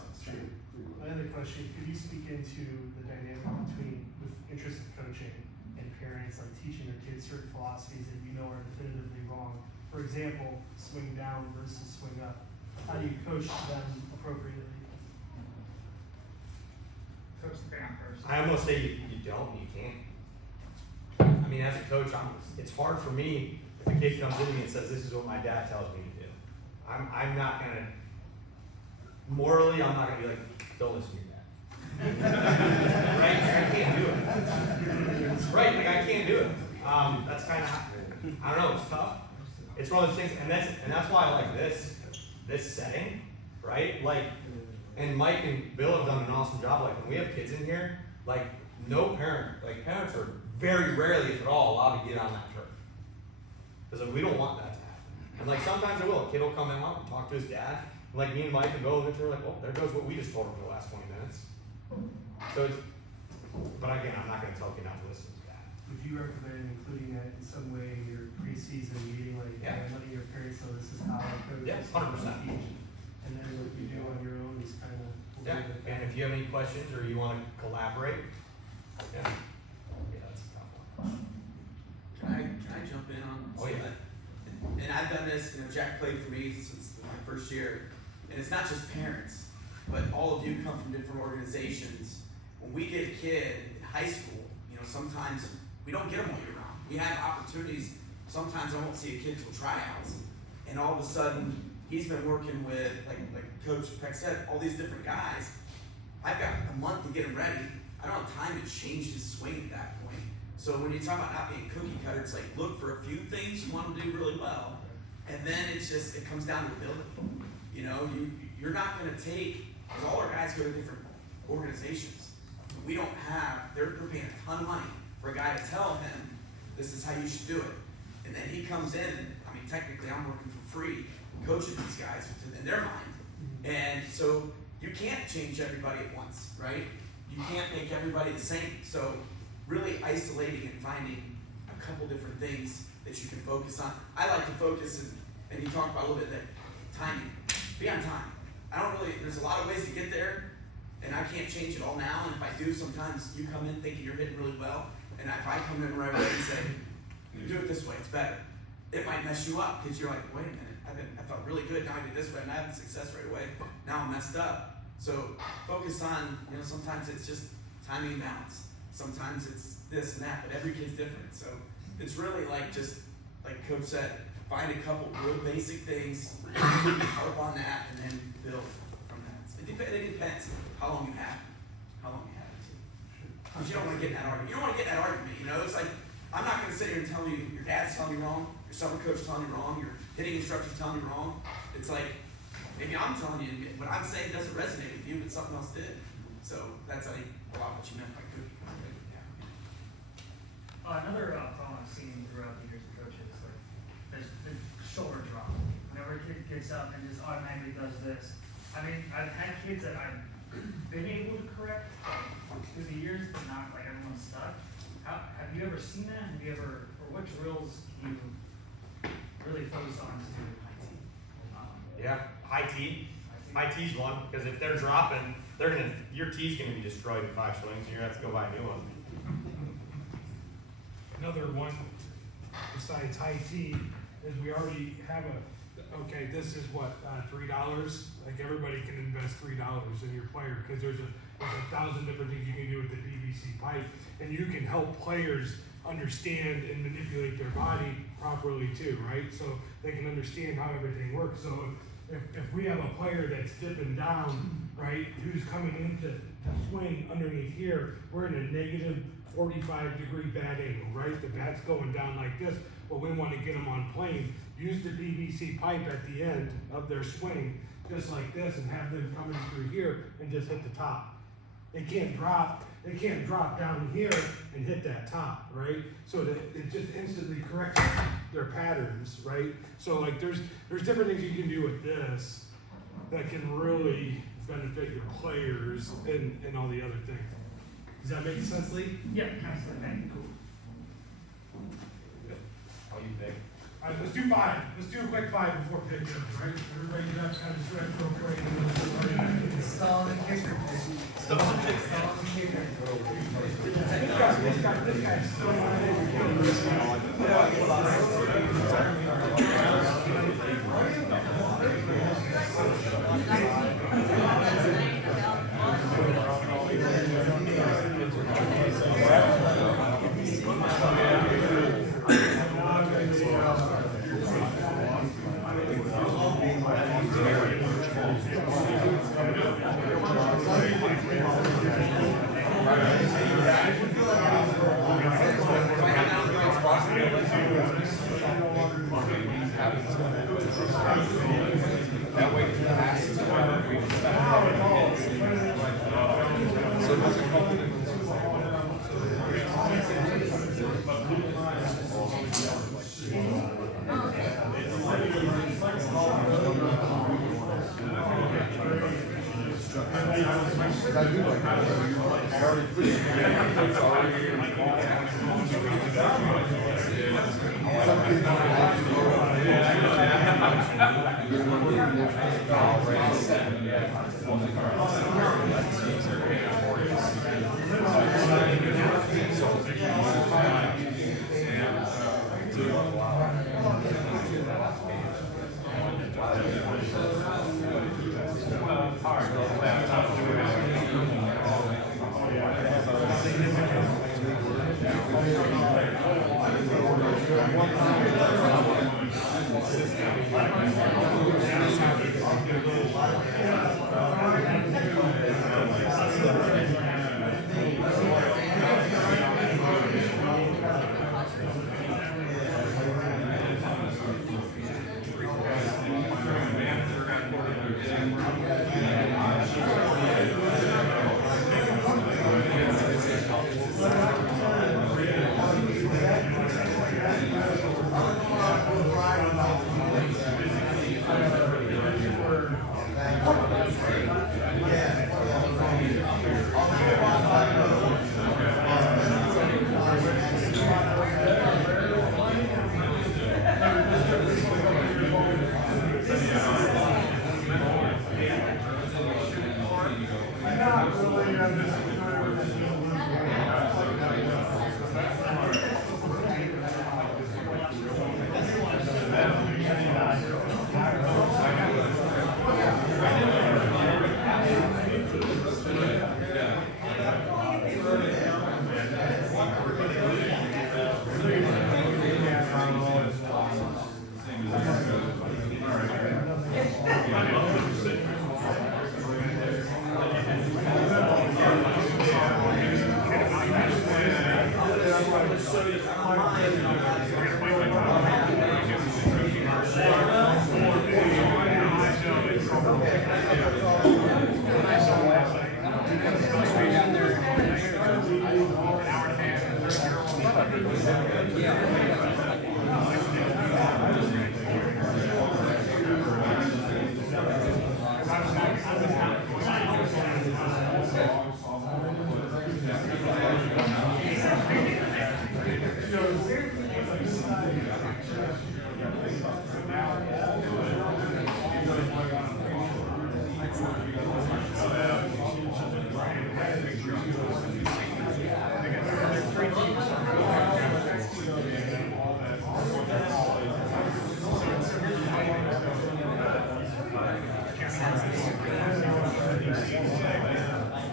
My other question, could you speak into the dynamic between with interest in coaching and parents, like teaching their kids certain philosophies that you know are definitively wrong? For example, swing down versus swing up. How do you coach them appropriately? Coach the Panthers. I almost say you don't, you can't. I mean, as a coach, it's hard for me if a kid comes to me and says, this is what my dad tells me to do. I'm not gonna, morally, I'm not gonna be like, don't listen to your dad. Right? Like, I can't do it. Right, like I can't do it. That's kind of, I don't know, it's tough. It's one of those things, and that's why I like this setting, right? Like, and Mike and Bill have done an awesome job. Like when we have kids in here, like no parent, like parents are very rarely, if at all, allowed to get on that turf. Because we don't want that to happen. And like sometimes it will. A kid will come out and talk to his dad. And like me and Mike and Bill eventually are like, well, there goes what we just told him for the last 20 minutes. So it's, but again, I'm not going to tell a kid not to listen to that. Would you recommend including that in some way in your preseason meeting, like letting your parents know this is how I coach, Yeah, this is how I 100%. teach, and then what you do on your own is kind of Yeah. And if you have any questions or you want to collaborate, yeah, that's a tough one. Can I jump in on Oh, yeah. that? And I've done this, Jack played for me since my first year. And it's not just parents, but all of you come from different organizations. When we get a kid in high school, sometimes we don't get them all year round. We have opportunities. Sometimes I won't see a kid till tryouts. And all of a sudden, he's been working with, like Coach Peck said, all these different guys. I've got a month to get him ready. I don't have time to change his swing at that point. So when you talk about not being cookie cutter, it's like look for a few things you want to do really well, and then it comes down to ability. You're not going to take, because all our guys go to different organizations. We don't have, they're paying a ton of money for a guy to tell him this is how you should do it. And then he comes in, and, I mean, technically I'm working for free, coaching these guys in their mind. And so you can't change everybody at once, right? You can't make everybody the same. So really isolating and finding a couple different things that you can focus on. I like to focus, and you talked about a little bit that timing. Be on time. There's a lot of ways to get there, and I can't change it all now. And if I do, sometimes you come in thinking you're hitting really well, and if I come in right away and say, do it this way, it's better, it might mess you up because you're like, wait a minute, I felt really good, now I did this way, and I had success right away, now I'm messed up. So focus on, sometimes it's just timing and balance. Sometimes it's this and that, but every kid's different. So it's really just like Coach said, find a couple real basic things, harp on that, and then build from that. It depends how long you have it. Because you don't want to get in that argument. You don't want to get in that argument, It's like, I'm not going to sit here and tell you your dad's telling you wrong, your summer coach is telling you wrong, your hitting instructor's telling you wrong. It's like, maybe I'm telling you what I'm saying doesn't resonate with you, but something else did. So that's, I think, a lot what you meant by coaching. Another problem I've seen throughout the years of coaching is there's the shoulder drop. Whenever a kid gets up and just automatically does this. I mean, I've had kids that I've been able to correct through the years, but not everyone's stuck. Have you ever seen that? Or what drills can you really focus on to do high T? Yeah, high T. High T's one, because if they're dropping, your T's gonna be destroyed in 5 swings, and you're gonna have to go buy a new one. Another one besides high T is we already have this is what, $3? Like everybody can invest $3 in your player because there's a 1,000 different things you can do with the PVC pipe, and you can help players understand and manipulate their body properly too, right? So they can understand how everything works. So if we have a player that's dipping down, right, who's coming into swing underneath here, we're in a negative 45-degree bat angle, right? The bat's going down like this, but we want to get them on plane. Use the PVC pipe at the end of their swing, just like this, and have them coming through here and just hit the top. They can't drop down here and hit that top, right? So that it just instantly corrects their patterns, right? So there's different things you can do with this that can really benefit your players and all the other things. Does that make sense, Lee? Yeah, absolutely. Cool. How you think? All right, let's do 5. Let's do a quick 5 before pickups, right? Everybody got kind of stretch real quick. Stall and kicker. Stall and kicker. This guy's still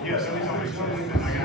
Yeah, so he's always coming, and I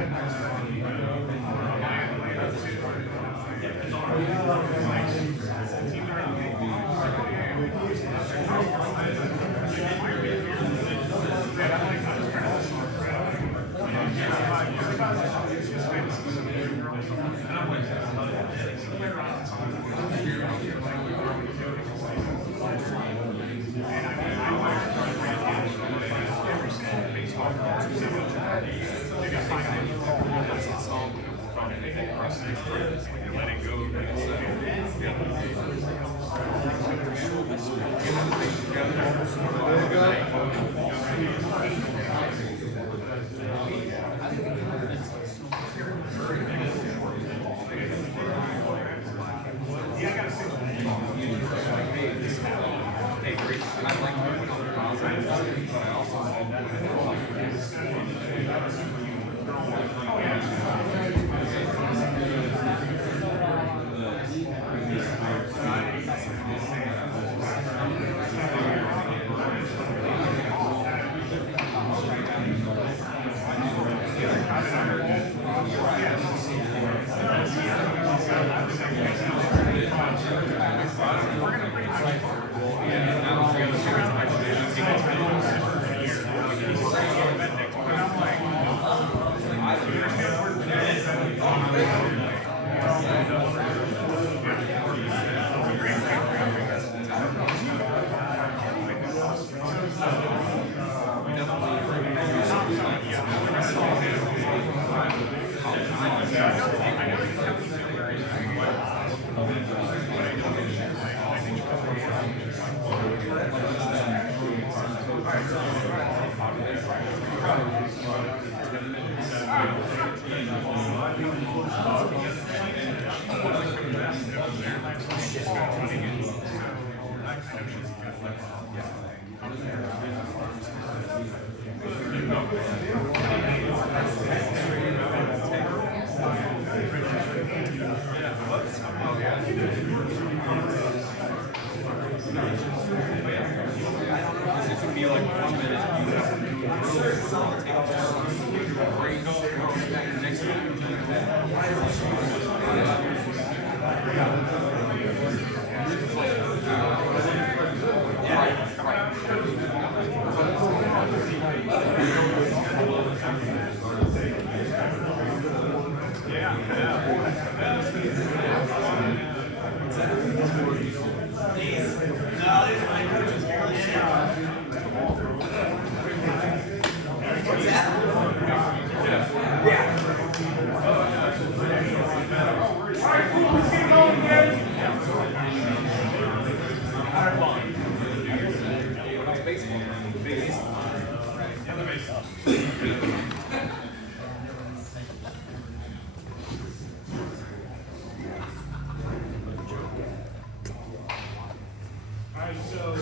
Alright, so,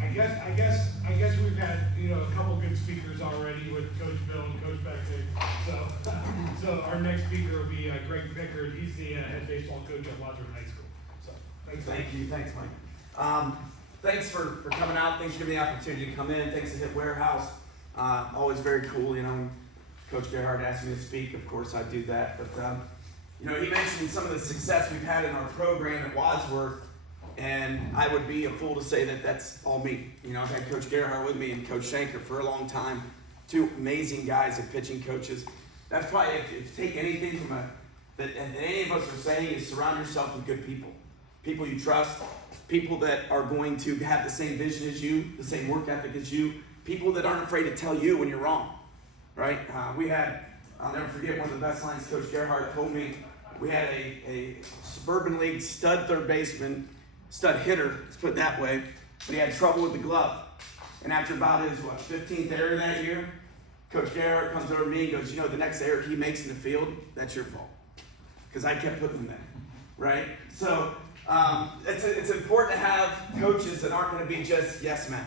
I guess we've had, a couple good speakers already with Coach Bill and Coach Beckett. So our next speaker will be Greg Pickard. He's the head baseball coach at Wadsworth High School. So, thanks. Thank you, thanks, Mike. Thanks for coming out. Thanks for giving me the opportunity to come in. Thanks to Hit Warehouse. Always very cool, when Coach Gerhard asked me to speak, of course I do that. But he mentioned some of the success we've had in our program at Wadsworth, and I would be a fool to say that that's all me. I've had Coach Gerhard with me and Coach Shanker for a long time. Two amazing guys and pitching coaches. That's probably, if you take anything from that any of us are saying, is surround yourself with good people. People you trust, people that are going to have the same vision as you, the same work ethic as you, people that aren't afraid to tell you when you're wrong, right? We had, I'll never forget, one of the best lines Coach Gerhard told me. We had a Suburban League stud third baseman, stud hitter, let's put it that way, but he had trouble with the glove. And after about his, 15th error that year, Coach Gerhard comes over to me and goes, the next error he makes in the field, that's your fault. Because I kept putting him there, right? So it's important to have coaches that aren't going to be just yes men,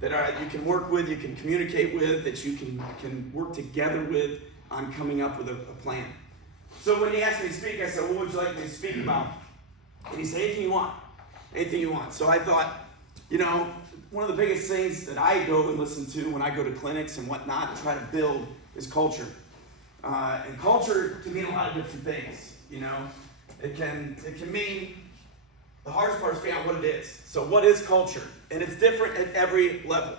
that you can work with, you can communicate with, that you can work together with on coming up with a plan. So when he asked me to speak, I said, what would you like me to speak about? And he said, anything you want. Anything you want. So I thought, you know, one of the biggest things that I go and listen to when I go to clinics and whatnot and try to build is culture. And culture can mean a lot of different things, you know. It can mean, the hardest part is figuring out what it is. So what is culture? And it's different at every level,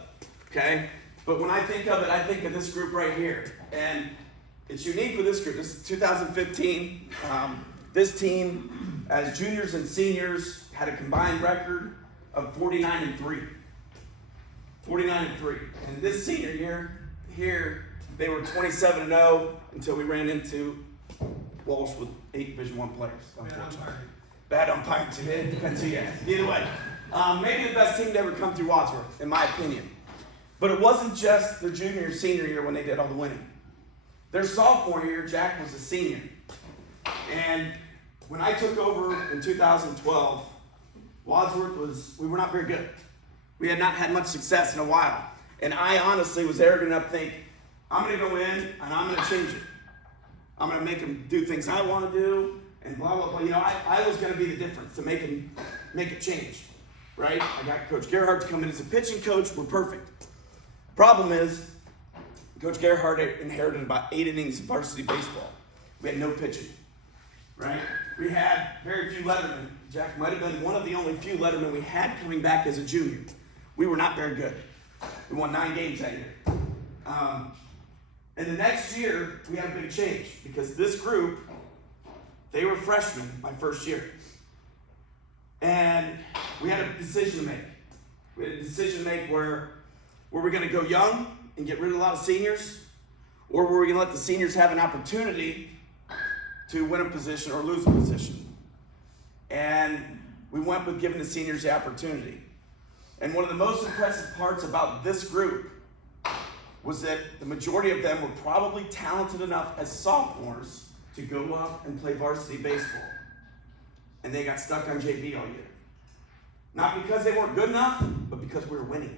okay? But when I think of it, I think of this group right here. And it's unique with this group. This is 2015. This team, as juniors and seniors, had a combined record of 49-3. 49-3. And this senior year, here, they were 27-0 until we ran into Walsh with 8 Division I players, unfortunately. Bad umpiring too. It depends who you ask. Either way. Maybe the best team to ever come through Wadsworth, in my opinion. But it wasn't just their junior and senior year when they did all the winning. Their sophomore year, Jack was a senior. And when I took over in 2012, Wadsworth we were not very good. We had not had much success in a while. And I honestly was arrogant enough to think, I'm going to go in and I'm going to change it. I'm going to make them do things I want to do and blah, blah, blah. You know, I was going to be the difference to make it change, right? I got Coach Gerhardt to come in as a pitching coach. We're perfect. Problem is, Coach Gerhardt inherited about 8 innings of varsity baseball. We had no pitching, right? We had very few lettermen. Jack might have been one of the only few lettermen we had coming back as a junior. We were not very good. We won 9 games that year. And the next year, we had a big change because this group, they were freshmen my first year. And we had a decision to make. We had a decision to make where were we going to go young and get rid of a lot of seniors, or were we going to let the seniors have an opportunity to win a position or lose a position? And we went with giving the seniors the opportunity. And one of the most impressive parts about this group was that the majority of them were probably talented enough as sophomores to go up and play varsity baseball. And they got stuck on JV all year. Not because they weren't good enough, but because we were winning.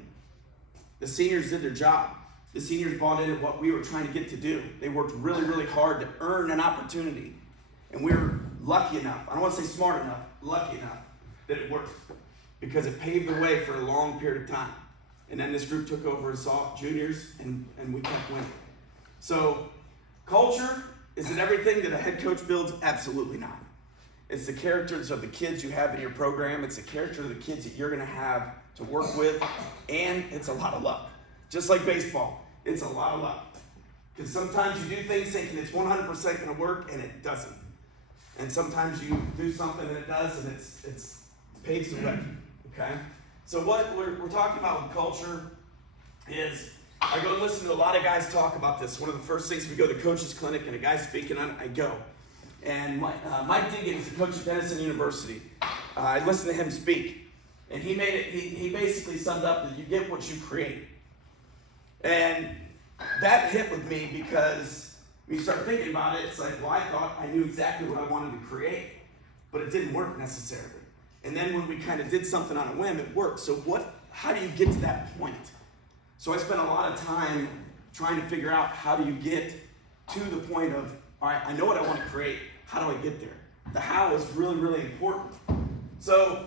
The seniors did their job. The seniors bought into what we were trying to get to do. They worked really, really hard to earn an opportunity. And we were lucky enough, I don't want to say smart enough, lucky enough that it worked. Because it paved the way for a long period of time. And then this group took over as juniors, and we kept winning. So, culture, is it everything that a head coach builds? Absolutely not. It's the characters of the kids you have in your program. It's the character of the kids that you're going to have to work with. And it's a lot of luck. Just like baseball, it's a lot of luck. Because sometimes you do things thinking it's 100% going to work, and it doesn't. And sometimes you do something and it does, and it paves the way. Okay? So what we're talking about with culture is, I go and listen to a lot of guys talk about this. One of the first things we go to the coaches clinic and a guy's speaking on it, I go. And Mike Diggins is the coach at Denison University. I listened to him speak. And he basically summed up that you get what you create. And that hit with me because when you start thinking about it, it's like, well, I thought I knew exactly what I wanted to create. But it didn't work necessarily. And then when we kind of did something on a whim, it worked. So how do you get to that point? So I spent a lot of time trying to figure out how do you get to the point of, all right, I know what I want to create. How do I get there? The how is really, really important. So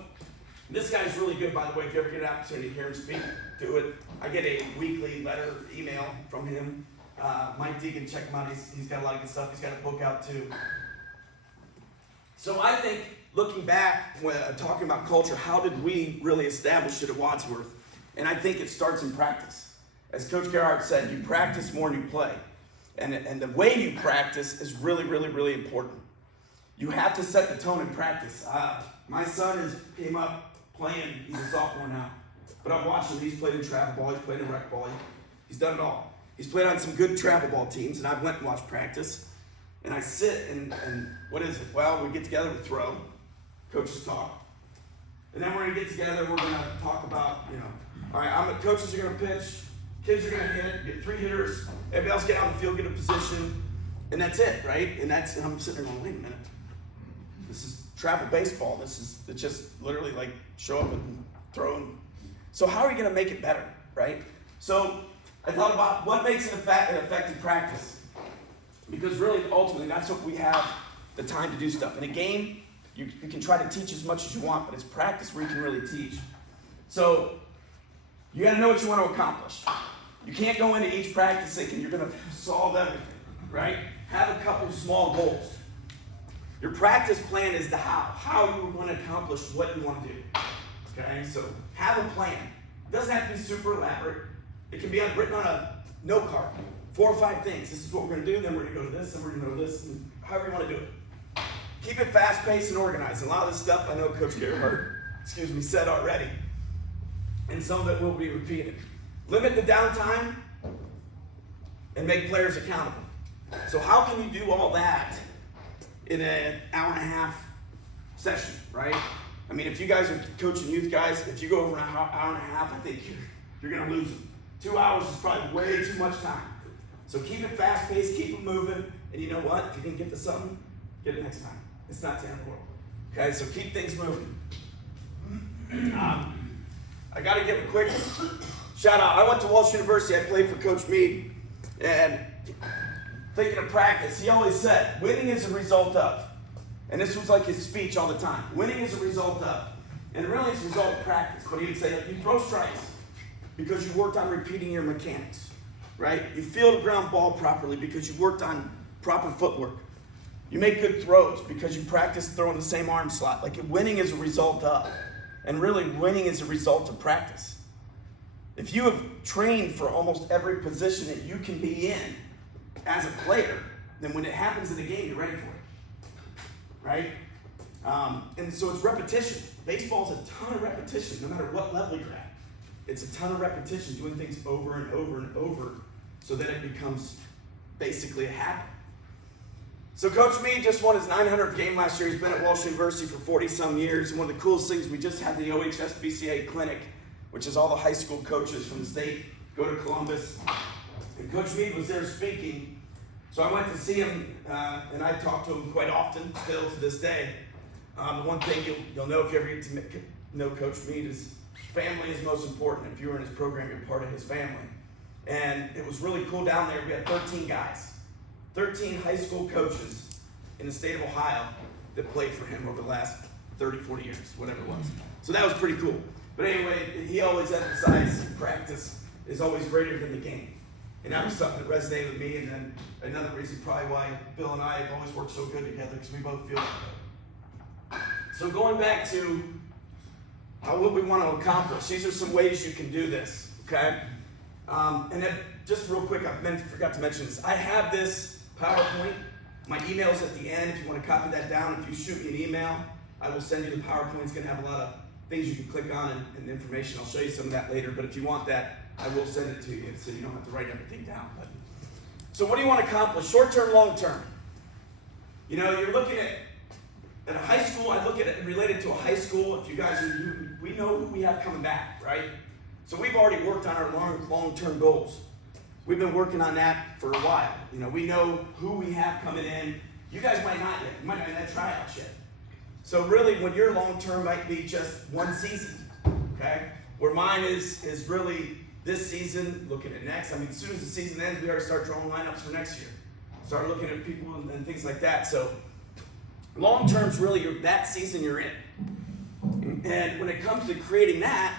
this guy's really good, by the way. If you ever get an opportunity to hear him speak, do it. I get a weekly email from him. Mike Deacon, check him out. He's got a lot of good stuff. He's got a book out too. So I think, looking back, when talking about culture, how did we really establish it at Wadsworth? And I think it starts in practice. As Coach Gerhardt said, you practice more than you play. And the way you practice is really, really, really important. You have to set the tone in practice. My son came up playing, he's a sophomore now. But I've watched him, he's played in travel ball, he's played in rec ball, he's done it all. He's played on some good travel ball teams, and I went and watched practice. And I sit and what is it? Well, we get together, we throw. Coaches talk. And then we're going to get together, we're going to talk about, all right, coaches are going to pitch, kids are going to hit, get 3 hitters, everybody else get out in the field, get a position, and that's it, right? And I'm sitting there going, wait a minute. This is travel baseball. It's just literally like show up and throw. So how are we going to make it better, right? So I thought about what makes an effective practice. Because really, ultimately, that's what we have the time to do stuff. In a game, you can try to teach as much as you want, but it's practice where you can really teach. So you gotta know what you want to accomplish. You can't go into each practice thinking you're gonna solve everything, right? Have a couple small goals. Your practice plan is the how you want to accomplish what you want to do. Okay, so have a plan. It doesn't have to be super elaborate. It can be written on a note card. 4 or 5 things. This is what we're going to do, then we're going to go to this, then we're going to go to this, and however you want to do it. Keep it fast-paced and organized. A lot of this stuff I know Coach Gerhardt, said already, and some of it will be repeated. Limit the downtime and make players accountable. So how can you do all that in an hour and a half session, right? I mean, if you guys are coaching youth guys, if you go over an hour and a half, I think you're going to lose them. 2 hours is probably way too much time. So keep it fast-paced, keep it moving, and you know what? If you didn't get to something, get it next time. It's not the end of the world. Okay, so keep things moving. I got to give a quick shout out. I went to Walsh University. I played for Coach Meade, and thinking of practice, he always said, winning is a result of. And this was like his speech all the time. Winning is a result of. And really it's a result of practice. But he would say, you throw strikes because you worked on repeating your mechanics, right? You field a ground ball properly because you worked on proper footwork. You make good throws because you practice throwing the same arm slot. Like winning is a result of. And really winning is a result of practice. If you have trained for almost every position that you can be in as a player, then when it happens in the game, you're ready for it. Right? And so it's repetition. Baseball's a ton of repetition, no matter what level you're at. It's a ton of repetition, doing things over and over and over so that it becomes basically a habit. So Coach Meade just won his 900th game last year. He's been at Walsh University for 40-some years. And one of the coolest things, we just had the OHSBCA clinic, which is all the high school coaches from the state go to Columbus. And Coach Meade was there speaking. So I went to see him, and I talk to him quite often, still to this day. The one thing you'll know if you ever get to know Coach Meade is family is most important. If you were in his program, you're part of his family. And it was really cool down there. We had 13 guys, 13 high school coaches in the state of Ohio that played for him over the last 30, 40 years, whatever it was. So that was pretty cool. But anyway, he always emphasized practice is always greater than the game. And that was something that resonated with me, and then another reason probably why Bill and I have always worked so good together, because we both feel it. So going back to what we want to accomplish, these are some ways you can do this, okay? And then just real quick, forgot to mention this. I have this PowerPoint. My email's at the end if you want to copy that down. If you shoot me an email, I will send you the PowerPoint. It's going to have a lot of things you can click on and information. I'll show you some of that later, but if you want that, I will send it to you so you don't have to write everything down. So what do you want to accomplish? Short-term, long-term. You know, you're looking at a high school. I look at it related to a high school. If you guys we know who we have coming back, right? So we've already worked on our long-term goals. We've been working on that for a while. You know, we know who we have coming in. You guys might not yet. You might not have had tryouts yet. So really, when your long-term might be just one season, okay? Where mine is really this season, looking at next. I mean, as soon as the season ends, we already start drawing lineups for next year. Start looking at people and things like that. So long-term's really that season you're in. And when it comes to creating that,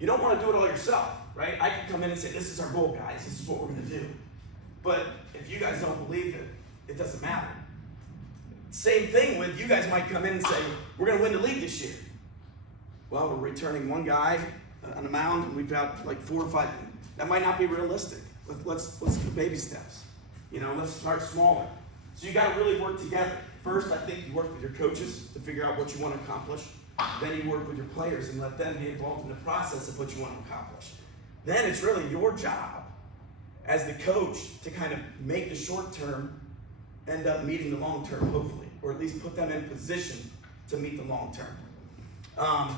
you don't want to do it all yourself, right? I can come in and say, this is our goal, guys. This is what we're going to do. But if you guys don't believe it, it doesn't matter. Same thing with you guys might come in and say, we're going to win the league this year. Well, we're returning one guy on the mound, and we've got like 4 or 5. That might not be realistic. Let's do baby steps. You know, let's start smaller. So you got to really work together. First, I think you work with your coaches to figure out what you want to accomplish. Then you work with your players and let them be involved in the process of what you want to accomplish. Then it's really your job as the coach to kind of make the short term end up meeting the long term, hopefully, or at least put them in position to meet the long term.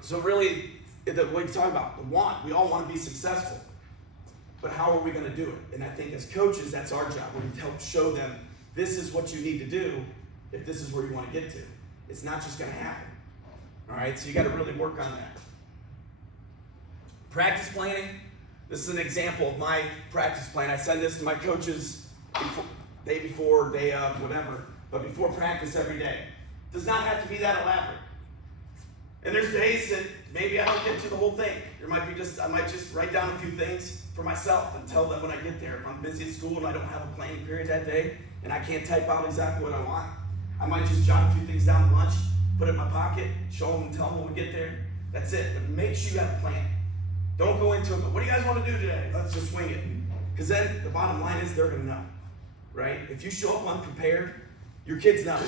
So really, what you're talking about, the want, we all want to be successful, but how are we going to do it? And I think as coaches, that's our job. We help show them this is what you need to do if this is where you want to get to. It's not just going to happen. All right, so you got to really work on that. Practice planning. This is an example of my practice plan. I send this to my coaches day before, day of, whatever, but before practice every day. Does not have to be that elaborate. And there's days that maybe I don't get to the whole thing. I might just write down a few things for myself and tell them when I get there. If I'm busy at school and I don't have a planning period that day and I can't type out exactly what I want, I might just jot a few things down at lunch, put it in my pocket, show them and tell them when we get there. That's it. But make sure you have a plan. Don't go into it, but what do you guys want to do today? Let's just swing it. Because then the bottom line is they're going to know, right? If you show up unprepared, your kids know.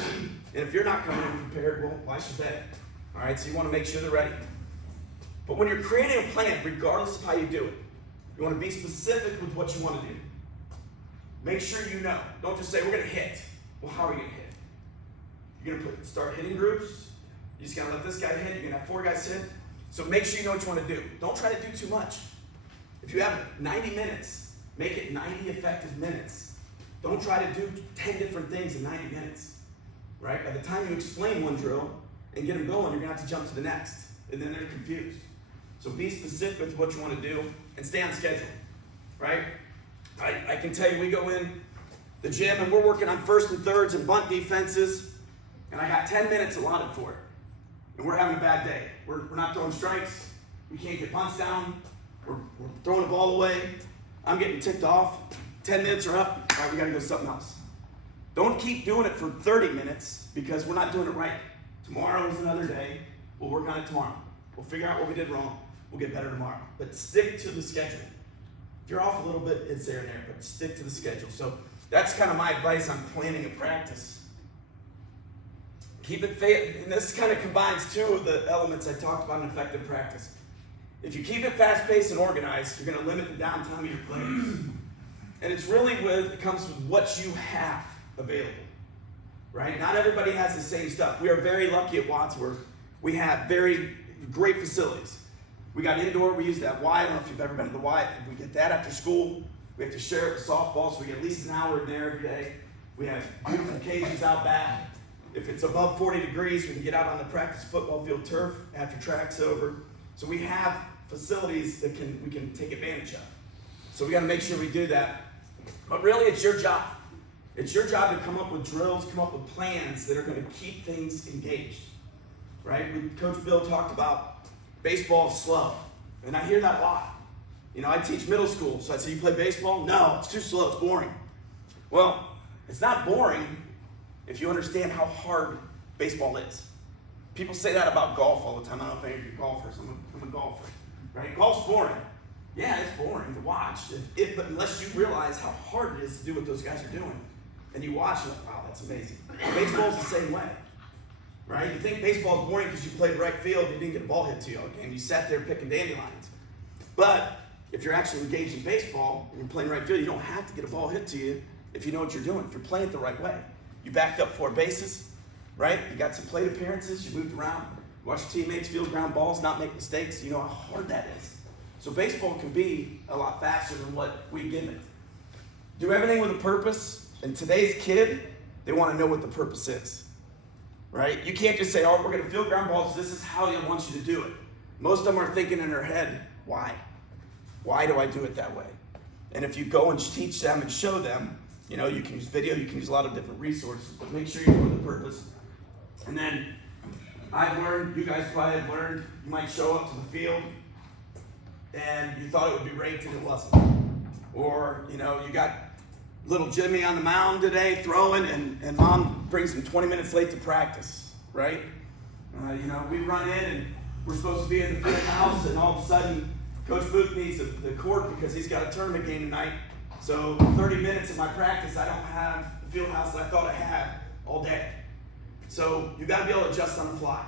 And if you're not coming in prepared, well, why should they? All right, so you want to make sure they're ready. But when you're creating a plan, regardless of how you do it, you want to be specific with what you want to do. Make sure you know. Don't just say, we're going to hit. Well, how are you going to hit? You're going to start hitting groups. You just got to let this guy hit. You're going to have 4 guys hit. So make sure you know what you want to do. Don't try to do too much. If you have 90 minutes, make it 90 effective minutes. Don't try to do 10 different things in 90 minutes, right? By the time you explain one drill and get them going, you're going to have to jump to the next, and then they're confused. So be specific with what you want to do and stay on schedule, right? I can tell you, we go in the gym and we're working on first and thirds and bunt defenses, and I got 10 minutes allotted for it. And we're having a bad day. We're not throwing strikes. We can't get bunts down. We're throwing the ball away. I'm getting ticked off. 10 minutes are up. All right, we got to go something else. Don't keep doing it for 30 minutes because we're not doing it right. Tomorrow is another day. We'll work on it tomorrow. We'll figure out what we did wrong. We'll get better tomorrow. But stick to the schedule. If you're off a little bit, it's there and there, but stick to the schedule. So that's kind of my advice on planning a practice. Keep it and this kind of combines 2 of the elements I talked about in effective practice. If you keep it fast-paced and organized, you're going to limit the downtime of your players. And it's really it comes with what you have available, right? Not everybody has the same stuff. We are very lucky at Wadsworth. We have very great facilities. We got indoor, we use that Y. I don't know if you've ever been to the Y. We get that after school. We have to share it with softball, so we get at least an hour in there every day. We have beautiful cages out back. If it's above 40 degrees, we can get out on the practice football field turf after track's over. So we have facilities that we can take advantage of. So we got to make sure we do that. But really, it's your job. It's your job to come up with drills, come up with plans that are going to keep things engaged, right? Coach Bill talked about baseball is slow, and I hear that a lot. You know, I teach middle school, so I say, you play baseball? No, it's too slow, it's boring. Well, it's not boring if you understand how hard baseball is. People say that about golf all the time. I don't know if any of you are golfers. I'm a golfer, right? Golf's boring. Yeah, it's boring to watch, but unless you realize how hard it is to do what those guys are doing, and you watch it, wow, that's amazing. Baseball's the same way, right? You think baseball's boring because you played right field and you didn't get a ball hit to you all game. You sat there picking dandelions. But if you're actually engaged in baseball and you're playing right field, you don't have to get a ball hit to you if you know what you're doing, if you're playing it the right way. You backed up 4 bases, right? You got some plate appearances, you moved around, you watched your teammates field ground balls, not make mistakes. You know how hard that is. So baseball can be a lot faster than what we give it. Do everything with a purpose, and today's kid, they want to know what the purpose is, right? You can't just say, oh, we're going to field ground balls, this is how I want you to do it. Most of them are thinking in their head, why? Why do I do it that way? And if you go and teach them and show them, you know, you can use video, you can use a lot of different resources, but make sure you know the purpose. And then I've learned, you guys probably have learned, you might show up to the field and you thought it would be raked and it wasn't. Or, you know, you got little Jimmy on the mound today throwing and mom brings him 20 minutes late to practice, right? You know, we run in and we're supposed to be in the field house and all of a sudden Coach Booth needs the court because he's got a tournament game tonight. So 30 minutes of my practice, I don't have the field house that I thought I had all day. So you got to be able to adjust on the fly.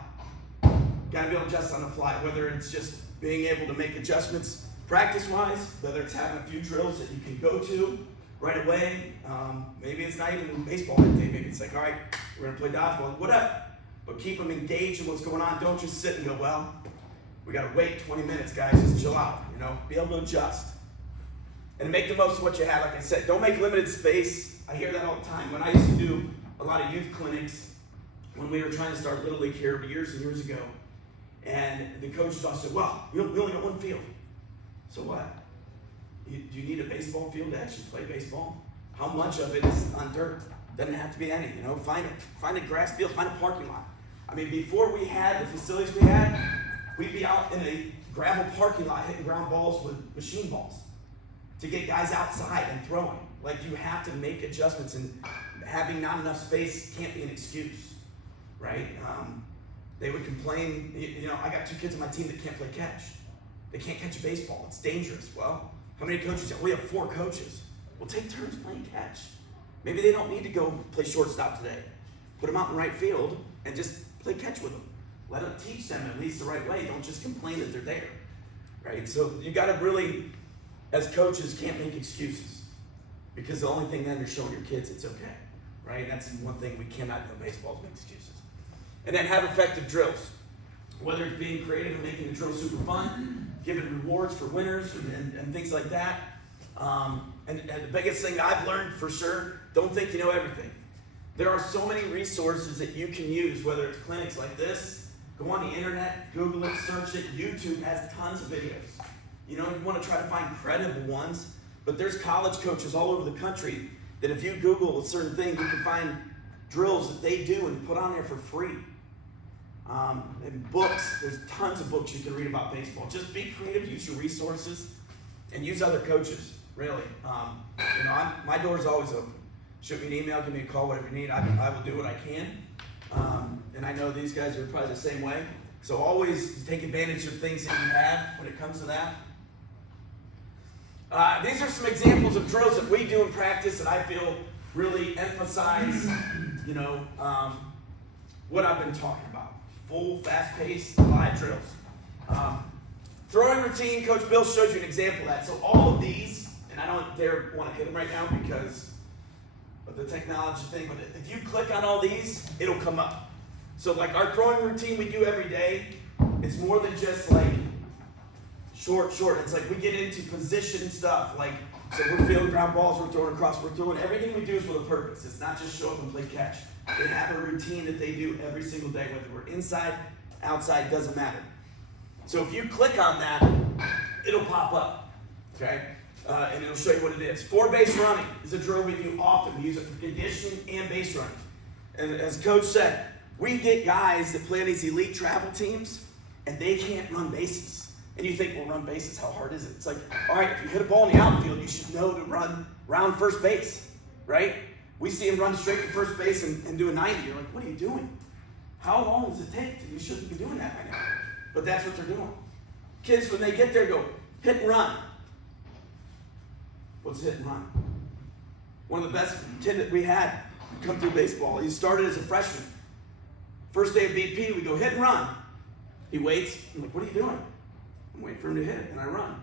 Got to be able to adjust on the fly, whether it's just being able to make adjustments practice-wise, whether it's having a few drills that you can go to right away. Maybe it's not even baseball that day. Maybe it's like, all right, we're going to play dodgeball, whatever. But keep them engaged in what's going on. Don't just sit and go, well, we got to wait 20 minutes, guys. Just chill out, you know. Be able to adjust. And make the most of what you have. Like I said, don't make limited space. I hear that all the time. When I used to do a lot of youth clinics, when we were trying to start Little League here years and years ago, and the coaches all said, well, we only got one field. So what? Do you need a baseball field to actually play baseball? How much of it is on dirt? Doesn't have to be any, you know. Find a grass field, find a parking lot. I mean, before we had the facilities we had, we'd be out in a gravel parking lot hitting ground balls with machine balls to get guys outside and throwing. Like, you have to make adjustments, and having not enough space can't be an excuse, right? They would complain, you know, I got 2 kids on my team that can't play catch. They can't catch a baseball, it's dangerous. Well, how many coaches? We have 4 coaches. Well, take turns playing catch. Maybe they don't need to go play shortstop today. Put them out in right field and just play catch with them. Let them teach them at least the right way. Don't just complain that they're there, right? So you gotta really, as coaches, can't make excuses, because the only thing then you're showing your kids it's okay, right? And that's one thing we cannot do in baseball is make excuses. And then have effective drills. Whether it's being creative and making the drill super fun, giving rewards for winners and things like that. And the biggest thing I've learned for sure, don't think you know everything. There are so many resources that you can use, whether it's clinics like this, go on the internet, Google it, search it. YouTube has tons of videos. You know, you want to try to find credible ones, but there's college coaches all over the country that if you Google a certain thing, you can find drills that they do and put on there for free. And books, there's tons of books you can read about baseball. Just be creative, use your resources, and use other coaches, really. You know, my door's always open. Shoot me an email, give me a call, whatever you need. I will do what I can. And I know these guys are probably the same way. So always take advantage of things that you have when it comes to that. These are some examples of drills that we do in practice that I feel really emphasize, you know, what I've been talking about. Full, fast-paced, live drills. Throwing routine, Coach Bill showed you an example of that. So all of these, and I don't dare want to hit them right now because of the technology thing, but if you click on all these, it'll come up. So like our throwing routine we do every day, it's more than just like short. It's like we get into position stuff, like, so we're fielding ground balls, we're throwing across, we're throwing, everything we do is with a purpose. It's not just show up and play catch. They have a routine that they do every single day, whether we're inside, outside, doesn't matter. So if you click on that, it'll pop up, okay? And it'll show you what it is. 4-base running is a drill we do often. We use it for conditioning and base running. And as Coach said, we get guys that play on these elite travel teams, and they can't run bases. And you think, well, run bases, how hard is it? It's like, all right, if you hit a ball in the outfield, you should know to run round first base, right? We see them run straight to first base and do a 90. You're like, what are you doing? How long does it take? You shouldn't be doing that right now. But that's what they're doing. Kids, when they get there, go, hit and run. What's hit and run? One of the best kid that we had come through baseball. He started as a freshman. First day of BP, we go hit and run. He waits. I'm like, what are you doing? I'm waiting for him to hit, and I run.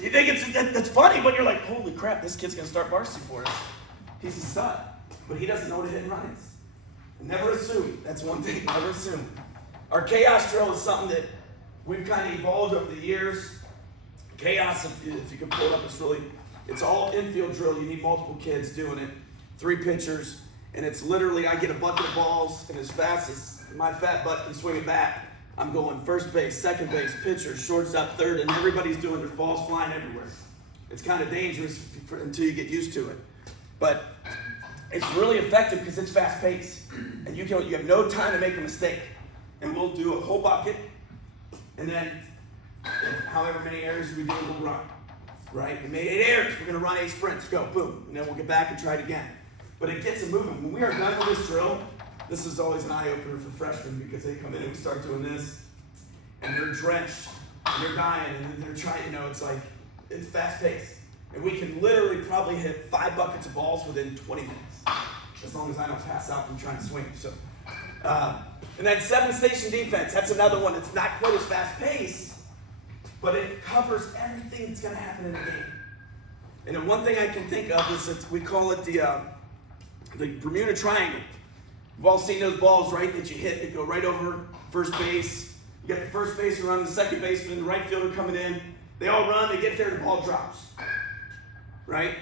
You think that's funny, but you're like, holy crap, this kid's gonna start varsity for us. He's a stud, but he doesn't know what a hit and run is. Never assume. That's one thing. Never assume. Our chaos drill is something that we've kind of evolved over the years. Chaos, if you can pull it up, it's all infield drill. You need multiple kids doing it. 3 pitchers, and it's literally, I get a bucket of balls, and as fast as my fat butt can swing it back, I'm going first base, second base, pitcher, shortstop, third, and everybody's doing, there's balls flying everywhere. It's kind of dangerous until you get used to it. But it's really effective because it's fast paced, and you have no time to make a mistake. And we'll do a whole bucket, and then however many errors we do, we'll run, right? We made 8 errors, we're gonna run 8 sprints, go, boom, and then we'll get back and try it again. But it gets them moving. When we are done with this drill, this is always an eye-opener for freshmen because they come in and we start doing this, and they're drenched, and they're dying, and they're trying, you know, it's like, it's fast-paced. And we can literally probably hit 5 buckets of balls within 20 minutes, as long as I don't pass out from trying to swing. So, and then 7-station defense, that's another one that's not quite as fast-paced, but it covers everything that's gonna happen in the game. And then one thing I can think of is we call it the Bermuda Triangle. You've all seen those balls, right, that you hit that go right over first base. You got the first baseman running, the second baseman, the right fielder coming in. They all run, they get there, the ball drops. Right?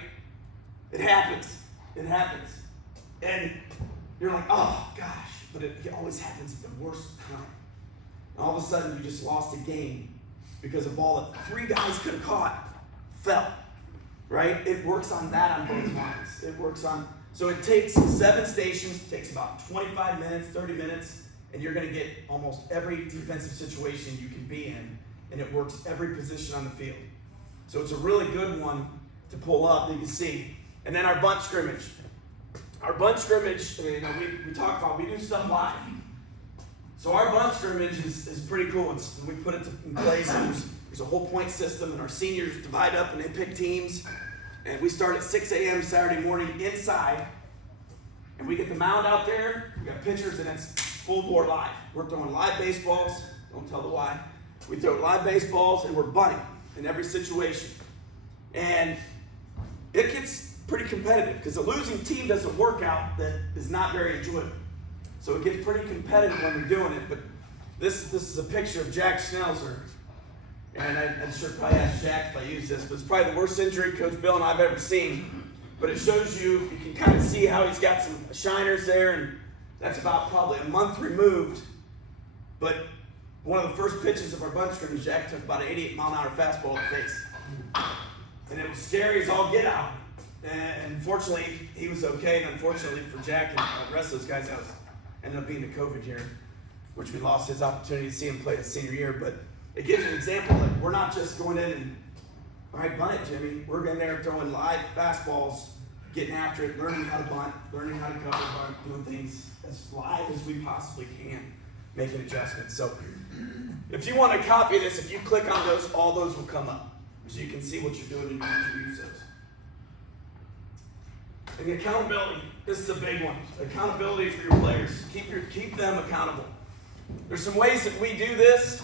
It happens. It happens. And you're like, oh gosh, but it always happens at the worst time. And all of a sudden you just lost a game because a ball that 3 guys could have caught fell. Right? It works on that on both lines. It works on, so it takes 7 stations, it takes about 25 minutes, 30 minutes, and you're gonna get almost every defensive situation you can be in, and it works every position on the field. So it's a really good one to pull up that you can see. And then our bunt scrimmage. Our bunt scrimmage, you know, we talk about, we do stuff live. So our bunt scrimmage is pretty cool. We put it in place, and there's a whole point system, and our seniors divide up and they pick teams. And we start at 6 a.m. Saturday morning inside, and we get the mound out there, we got pitchers, and it's full bore live. We're throwing live baseballs, don't tell the why. We throw live baseballs, and we're bunting in every situation. And it gets pretty competitive because a losing team does a workout that is not very enjoyable. So it gets pretty competitive when we're doing it. But this is a picture of Jack Schnauzer. And I'm sure probably ask Jack if I use this, but it's probably the worst injury Coach Bill and I've ever seen. But it shows you can kind of see how he's got some shiners there, and that's about probably a month removed. But one of the first pitches of our bunt scrimmage, Jack took about an 88-mile-an-hour fastball in the face. And it was scary as all get out. And fortunately, he was okay. And unfortunately for Jack and the rest of those guys, that was ended up being the COVID year, which we lost his opportunity to see him play his senior year. But it gives you an example that we're not just going in and, all right, bunt it, Jimmy. We're in there throwing live fastballs, getting after it, learning how to bunt, learning how to cover bunt, doing things as live as we possibly can, making adjustments. So if you want to copy this, if you click on those, all those will come up. So you can see what you're doing and you can use those. And the accountability, this is a big one. Accountability for your players. Keep them accountable. There's some ways that we do this.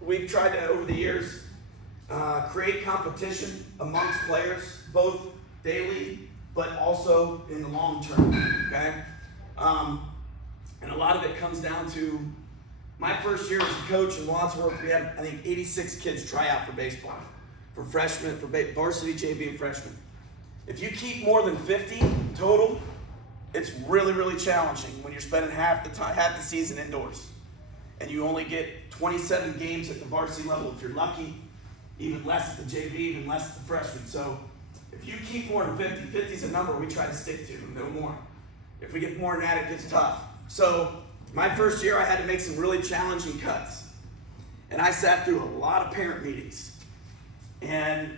We've tried to, over the years, create competition amongst players, both daily, but also in the long term, okay? And a lot of it comes down to my first year as a coach in Wadsworth. We had, I think, 86 kids try out for baseball, for freshmen, for varsity, JV, and freshmen. If you keep more than 50 total, it's really, really challenging when you're spending half the season indoors. And you only get 27 games at the varsity level if you're lucky, even less at the JV, even less at the freshman. So if you keep more than 50, 50 is a number we try to stick to, no more. If we get more than that, it gets tough. So my first year, I had to make some really challenging cuts. And I sat through a lot of parent meetings. And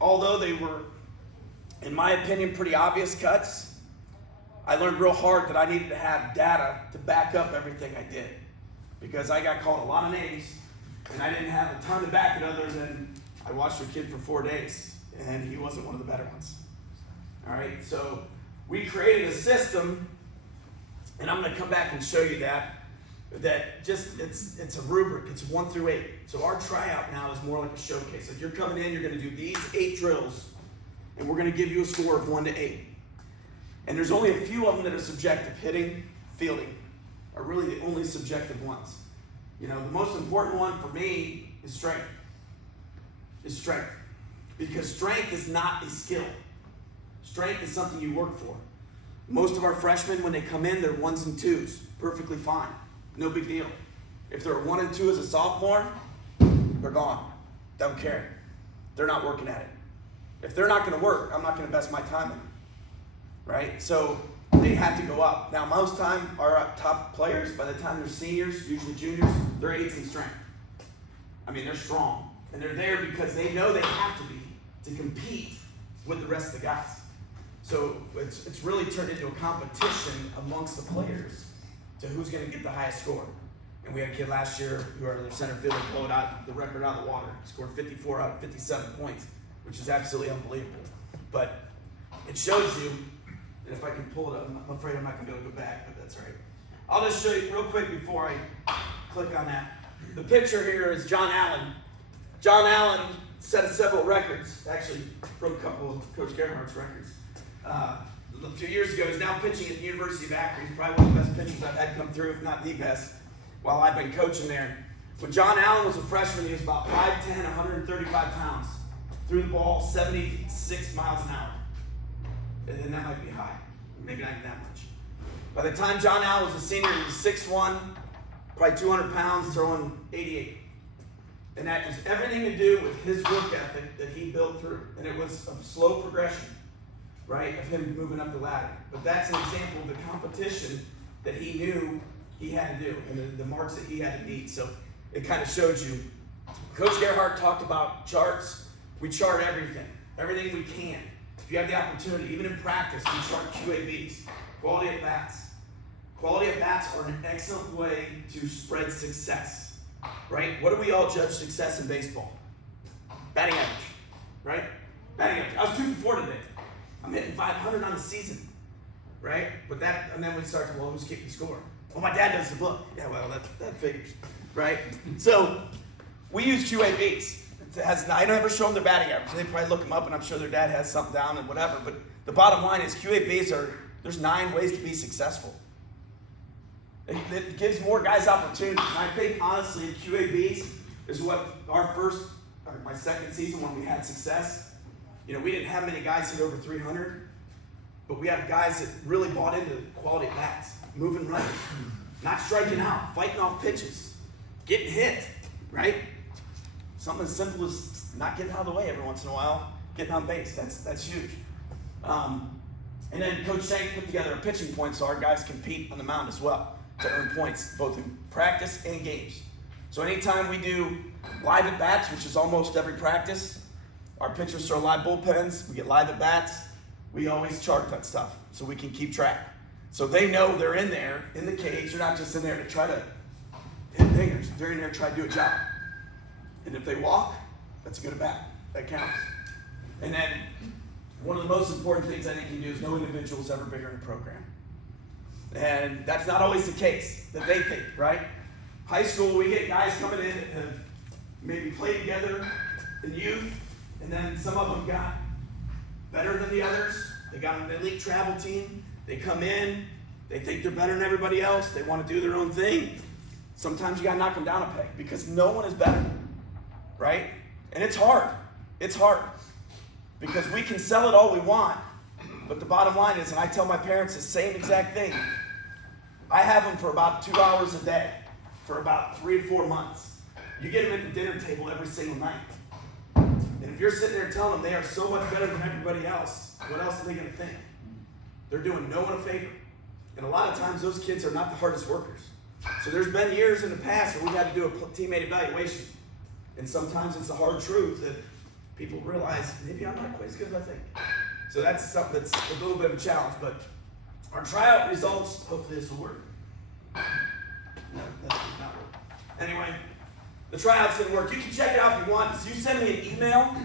although they were, in my opinion, pretty obvious cuts, I learned real hard that I needed to have data to back up everything I did. Because I got called a lot of names, and I didn't have a ton to back it other than I watched a kid for 4 days, and he wasn't one of the better ones. All right, so we created a system, and I'm gonna come back and show you that just, it's a rubric, it's 1 through 8. So our tryout now is more like a showcase. If you're coming in, you're gonna do these 8 drills, and we're gonna give you a score of 1 to 8. And there's only a few of them that are subjective. Hitting, fielding are really the only subjective ones. You know, the most important one for me is strength. Because strength is not a skill. Strength is something you work for. Most of our freshmen, when they come in, they're 1s and 2s. Perfectly fine. No big deal. If they're a 1 and 2 as a sophomore, they're gone. Don't care. They're not working at it. If they're not going to work, I'm not going to invest my time in them. Right? So they have to go up. Now, most time, our top players, by the time they're seniors, usually juniors, they're 8s in strength. I mean, they're strong. And they're there because they know they have to be to compete with the rest of the guys. So it's really turned into a competition amongst the players to who's going to get the highest score. And we had a kid last year who our center fielder blew out the record out of the water. He scored 54 out of 57 points, which is absolutely unbelievable. But it shows you, and if I can pull it up, I'm afraid I'm not going to be able to go back, but that's all right. I'll just show you real quick before I click on that. The picture here is John Allen. John Allen set several records, actually broke a couple of Coach Gerhardt's records. A few years ago, he's now pitching at the University of Akron. He's probably one of the best pitchers I've had come through, if not the best, while I've been coaching there. When John Allen was a freshman, he was about 5'10", 135 pounds. Threw the ball 76 miles an hour. And that might be high, maybe not even that much. By the time John Allen was a senior, he was 6'1", probably 200 pounds, throwing 88. And that was everything to do with his work ethic that he built through. And it was a slow progression, right, of him moving up the ladder. But that's an example of the competition that he knew he had to do and the marks that he had to meet. So it kind of showed you. Coach Gerhardt talked about charts. We chart everything we can. If you have the opportunity, even in practice, we chart QABs, quality at bats. Quality at bats are an excellent way to spread success, right? What do we all judge success in baseball? Batting average, right? Batting average. I was 2 for 4 today. I'm hitting 500 on the season, right? But that, and then we start to, well, who's keeping score? Well, my dad does the book. Yeah, well, that figures, right? So we use QABs. I never show them their batting average. They probably look them up, and I'm sure their dad has something down and whatever. But the bottom line is QABs there's 9 ways to be successful. It gives more guys opportunities. And I think, honestly, QABs is what my second season when we had success. You know, we didn't have many guys hit over 300, but we had guys that really bought into quality at bats, moving runners, not striking out, fighting off pitches, getting hit, right? Something as simple as not getting out of the way every once in a while, getting on base. That's huge. And then Coach Shank put together a pitching point so our guys compete on the mound as well to earn points, both in practice and games. So anytime we do live at bats, which is almost every practice, our pitchers throw live bullpens, we get live at bats, we always chart that stuff so we can keep track. So they know they're in there, in the cage. They're not just in there to try to hit dingers. They're in there to try to do a job. And if they walk, that's a good at bat. That counts. And then one of the most important things I think you do is no individual is ever bigger in a program. And that's not always the case that they think, right? High school, we get guys coming in that have maybe played together in youth, and then some of them got better than the others. They got an elite travel team. They come in, they think they're better than everybody else. They want to do their own thing. Sometimes you got to knock them down a peg because no one is better, right? And it's hard. It's hard because we can sell it all we want, but the bottom line is, and I tell my parents the same exact thing, I have them for about 2 hours a day for about 3 to 4 months. You get them at the dinner table every single night. And if you're sitting there telling them they are so much better than everybody else, what else are they going to think? They're doing no one a favor. And a lot of times those kids are not the hardest workers. So there's been years in the past where we've had to do a teammate evaluation. And sometimes it's the hard truth that people realize, maybe I'm not quite as good as I think. So that's something that's a little bit of a challenge. But our tryout results, hopefully this will work. No, that does not work. Anyway, the tryouts didn't work. You can check it out if you want. So you send me an email.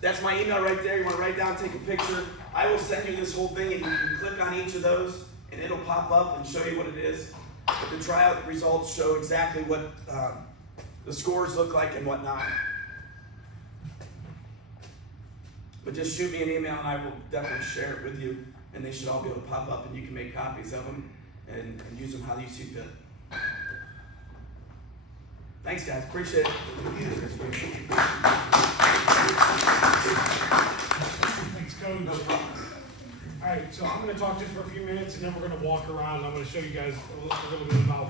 That's my email right there. You want to write down, take a picture. I will send you this whole thing, and you can click on each of those, and it'll pop up and show you what it is. But the tryout results show exactly what the scores look like and whatnot. But just shoot me an email, and I will definitely share it with you. And they should all be able to pop up, and you can make copies of them and use them how you see fit. Thanks, guys. Appreciate it. Thanks, Coach. No problem. All right, so I'm going to talk just for a few minutes, and then we're going to walk around. I'm going to show you guys a little bit about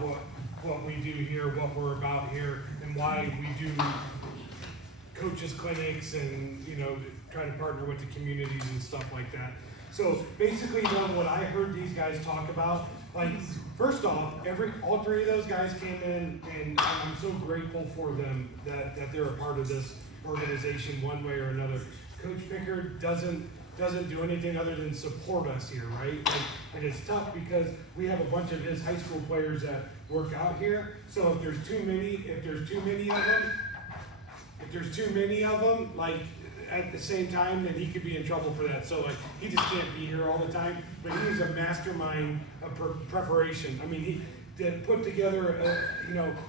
what we do here, what we're about here, and why we do coaches clinics and, you know, try to partner with the communities and stuff like that. So basically, though, what I heard these guys talk about, like, first off, all 3 of those guys came in, and I'm so grateful for them that they're a part of this organization one way or another. Coach Pickard doesn't do anything other than support us here, right? And it's tough because we have a bunch of his high school players that work out here. So if there's too many of them, like at the same time, then he could be in trouble for that. So like he just can't be here all the time. But he's a mastermind of preparation. I mean, he did put together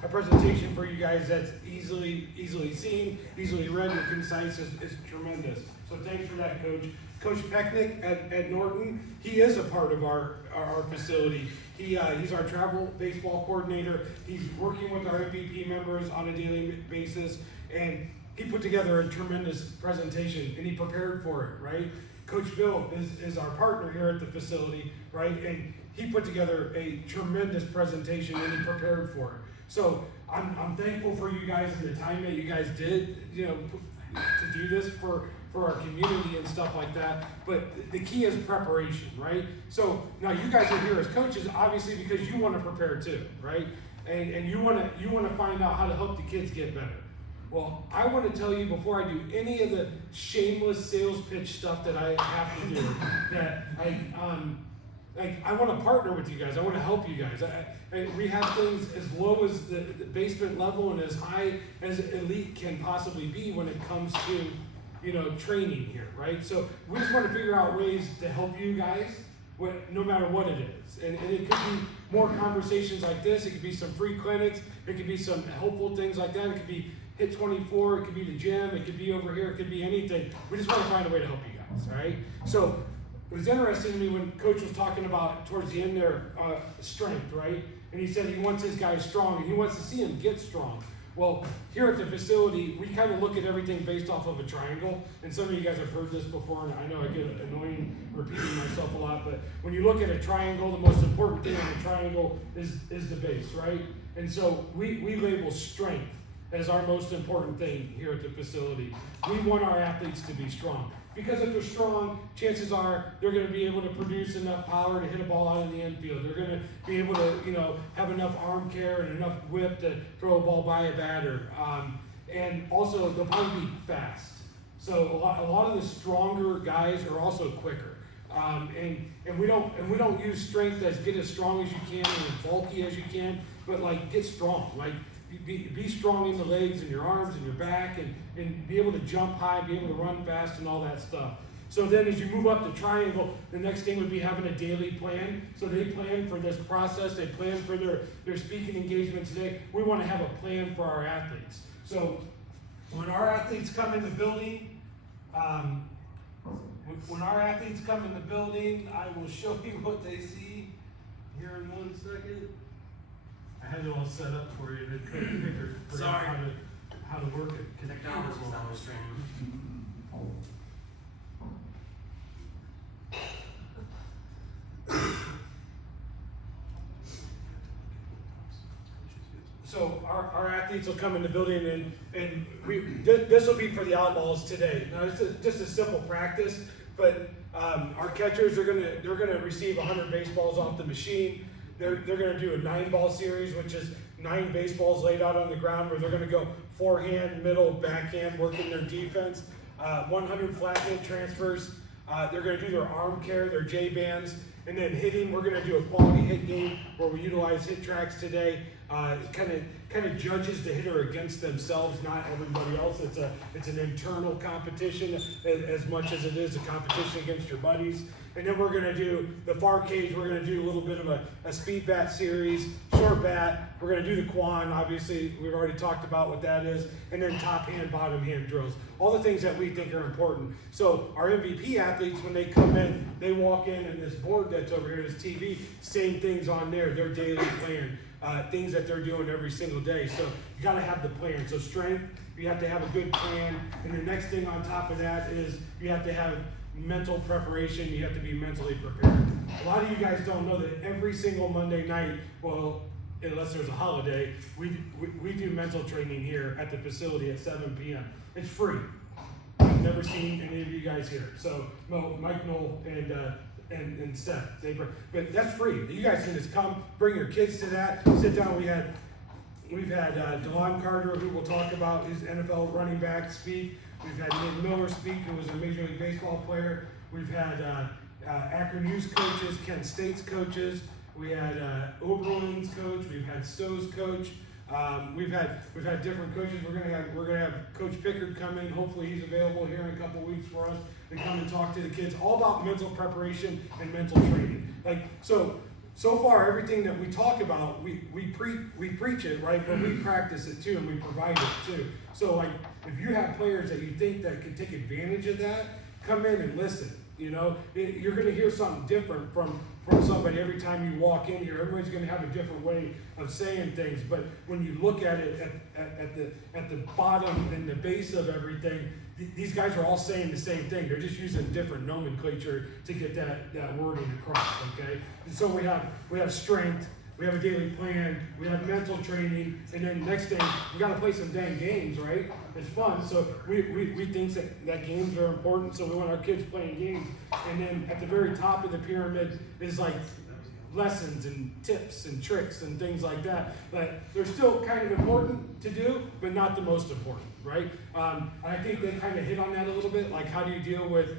a presentation for you guys that's easily seen, easily read, and concise is tremendous. So thanks for that, Coach. Coach Pecknick at Norton, he is a part of our facility. He's our travel baseball coordinator. He's working with our MVP members on a daily basis, and he put together a tremendous presentation, and he prepared for it, right? Coach Bill is our partner here at the facility, right? And he put together a tremendous presentation, and he prepared for it. So I'm thankful for you guys and the time that you guys did, to do this for our community and stuff like that. But the key is preparation, right? So now you guys are here as coaches, obviously, because you want to prepare too, right? And you want to find out how to help the kids get better. Well, I want to tell you before I do any of the shameless sales pitch stuff that I have to do, that I want to partner with you guys. I want to help you guys. We have things as low as the basement level and as high as elite can possibly be when it comes to, training here, right? So we just want to figure out ways to help you guys, no matter what it is. And it could be more conversations like this. It could be some free clinics. It could be some helpful things like that. It could be Hit 24. It could be the gym. It could be over here. It could be anything. We just want to find a way to help you guys, all right? So it was interesting to me when Coach was talking about towards the end there, strength, right? And he said he wants his guys strong and he wants to see them get strong. Well, here at the facility, we kind of look at everything based off of a triangle. And some of you guys have heard this before, and I know I get annoying repeating myself a lot, but when you look at a triangle, the most important thing on the triangle is the base, right? And so we label strength as our most important thing here at the facility. We want our athletes to be strong. Because if they're strong, chances are they're going to be able to produce enough power to hit a ball out in the infield. They're going to be able to, have enough arm care and enough whip to throw a ball by a batter. And also, they'll probably be fast. So a lot of the stronger guys are also quicker. And we don't use strength as get as strong as you can and as bulky as you can, but like get strong. Like be strong in the legs and your arms and your back and be able to jump high, be able to run fast and all that stuff. So then as you move up the triangle, the next thing would be having a daily plan. So they plan for this process, they plan for their speaking engagement today. We want to have a plan for our athletes. So when our athletes come in the building, I will show you what they see here in 1 second. I had it all set up for you, and it couldn't figure Sorry. out how to work it. 'Cause Technology's not my strength. So our athletes will come in the building and this will be for the Outlaws today. Now it's just a simple practice, but our catchers are gonna receive 100 baseballs off the machine. They're gonna do a 9-ball series, which is 9 baseballs laid out on the ground where they're gonna go forehand, middle, backhand, working their defense. 100 flat hit transfers. They're gonna do their arm care, their J-bands, and then hitting. We're gonna do a quality hit game where we utilize hit tracks today. It kind of judges the hitter against themselves, not everybody else. It's an internal competition as much as it is a competition against your buddies. And then we're gonna do the far cage. We're gonna do a little bit of a speed bat series, short bat. We're gonna do the quan. Obviously, we've already talked about what that is. And then top hand, bottom hand drills. All the things that we think are important. So our MVP athletes, when they come in, they walk in and this board that's over here, this TV, same things on there, their daily plan. Things that they're doing every single day. So you gotta have the plan. So strength, you have to have a good plan. And the next thing on top of that is you have to have mental preparation. You have to be mentally prepared. A lot of you guys don't know that every single Monday night, well, unless there's a holiday, we do mental training here at the facility at 7 p.m. It's free. I've never seen any of you guys here. So Mike Knoll and Seth, but that's free. You guys can just come, bring your kids to that, sit down. We've had DeLon Carter, who we'll talk about, his NFL running back, speak. We've had Nick Miller speak, who was a Major League Baseball player. We've had Akron U's coaches, Kent State's coaches. We had Oberlin's coach. We've had Stowe's coach. We've had different coaches. We're gonna have Coach Pickard come in. Hopefully he's available here in a couple weeks for us to come and talk to the kids all about mental preparation and mental training. So far everything that we talk about, we preach it, right? But we practice it too, and we provide it too. So if you have players that you think that can take advantage of that, come in and listen. You're gonna hear something different from somebody every time you walk in here. Everybody's gonna have a different way of saying things, but when you look at it at the bottom and the base of everything, these guys are all saying the same thing. They're just using different nomenclature to get that wording across. Okay, and so we have strength, we have a daily plan, we have mental training, and then next day, we gotta play some dang games, right? It's fun, so we think that games are important, so we want our kids playing games. And then at the very top of the pyramid is like lessons and tips and tricks and things like that. But they're still kind of important to do, but not the most important, right? And I think they kind of hit on that a little bit, like how do you deal with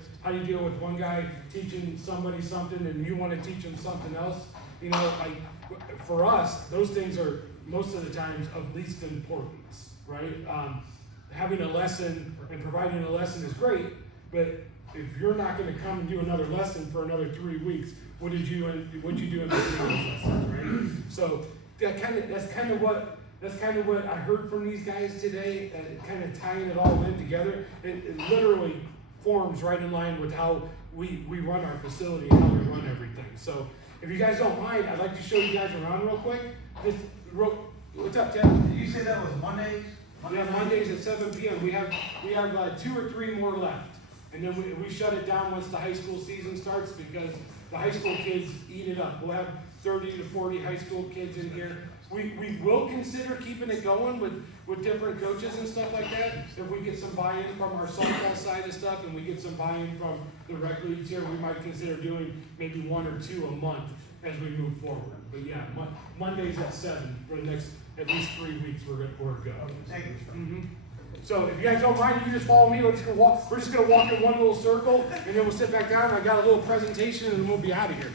one guy teaching somebody something and you want to teach them something else? You know, like for us, those things are most of the times of least importance, right? Having a lesson and providing a lesson is great, but if you're not going to come and do another lesson for another 3 weeks, what'd you do in between those lessons, right? So that's kind of what I heard from these guys today, and kind of tying it all in together. It literally forms right in line with how we run our facility and how we run everything. So if you guys don't mind, I'd like to show you guys around real quick. What's up, Ted? Did you say that was Mondays? Yeah, Mondays at 7 p.m. We have 2 or 3 more left. And then we shut it down once the high school season starts because the high school kids eat it up. We'll have 30 to 40 high school kids in here. We will consider keeping it going with different coaches and stuff like that. If we get some buy-in from our softball side of stuff and we get some buy-in from the rec leagues here, we might consider doing maybe 1 or 2 a month as we move forward. But yeah, Mondays at 7 for the next at least 3 weeks we're good. Thank you. Mm-hmm. So if you guys don't mind, you just follow me. We're just gonna walk in one little circle, and then we'll sit back down. I got a little presentation, and then we'll be out of here.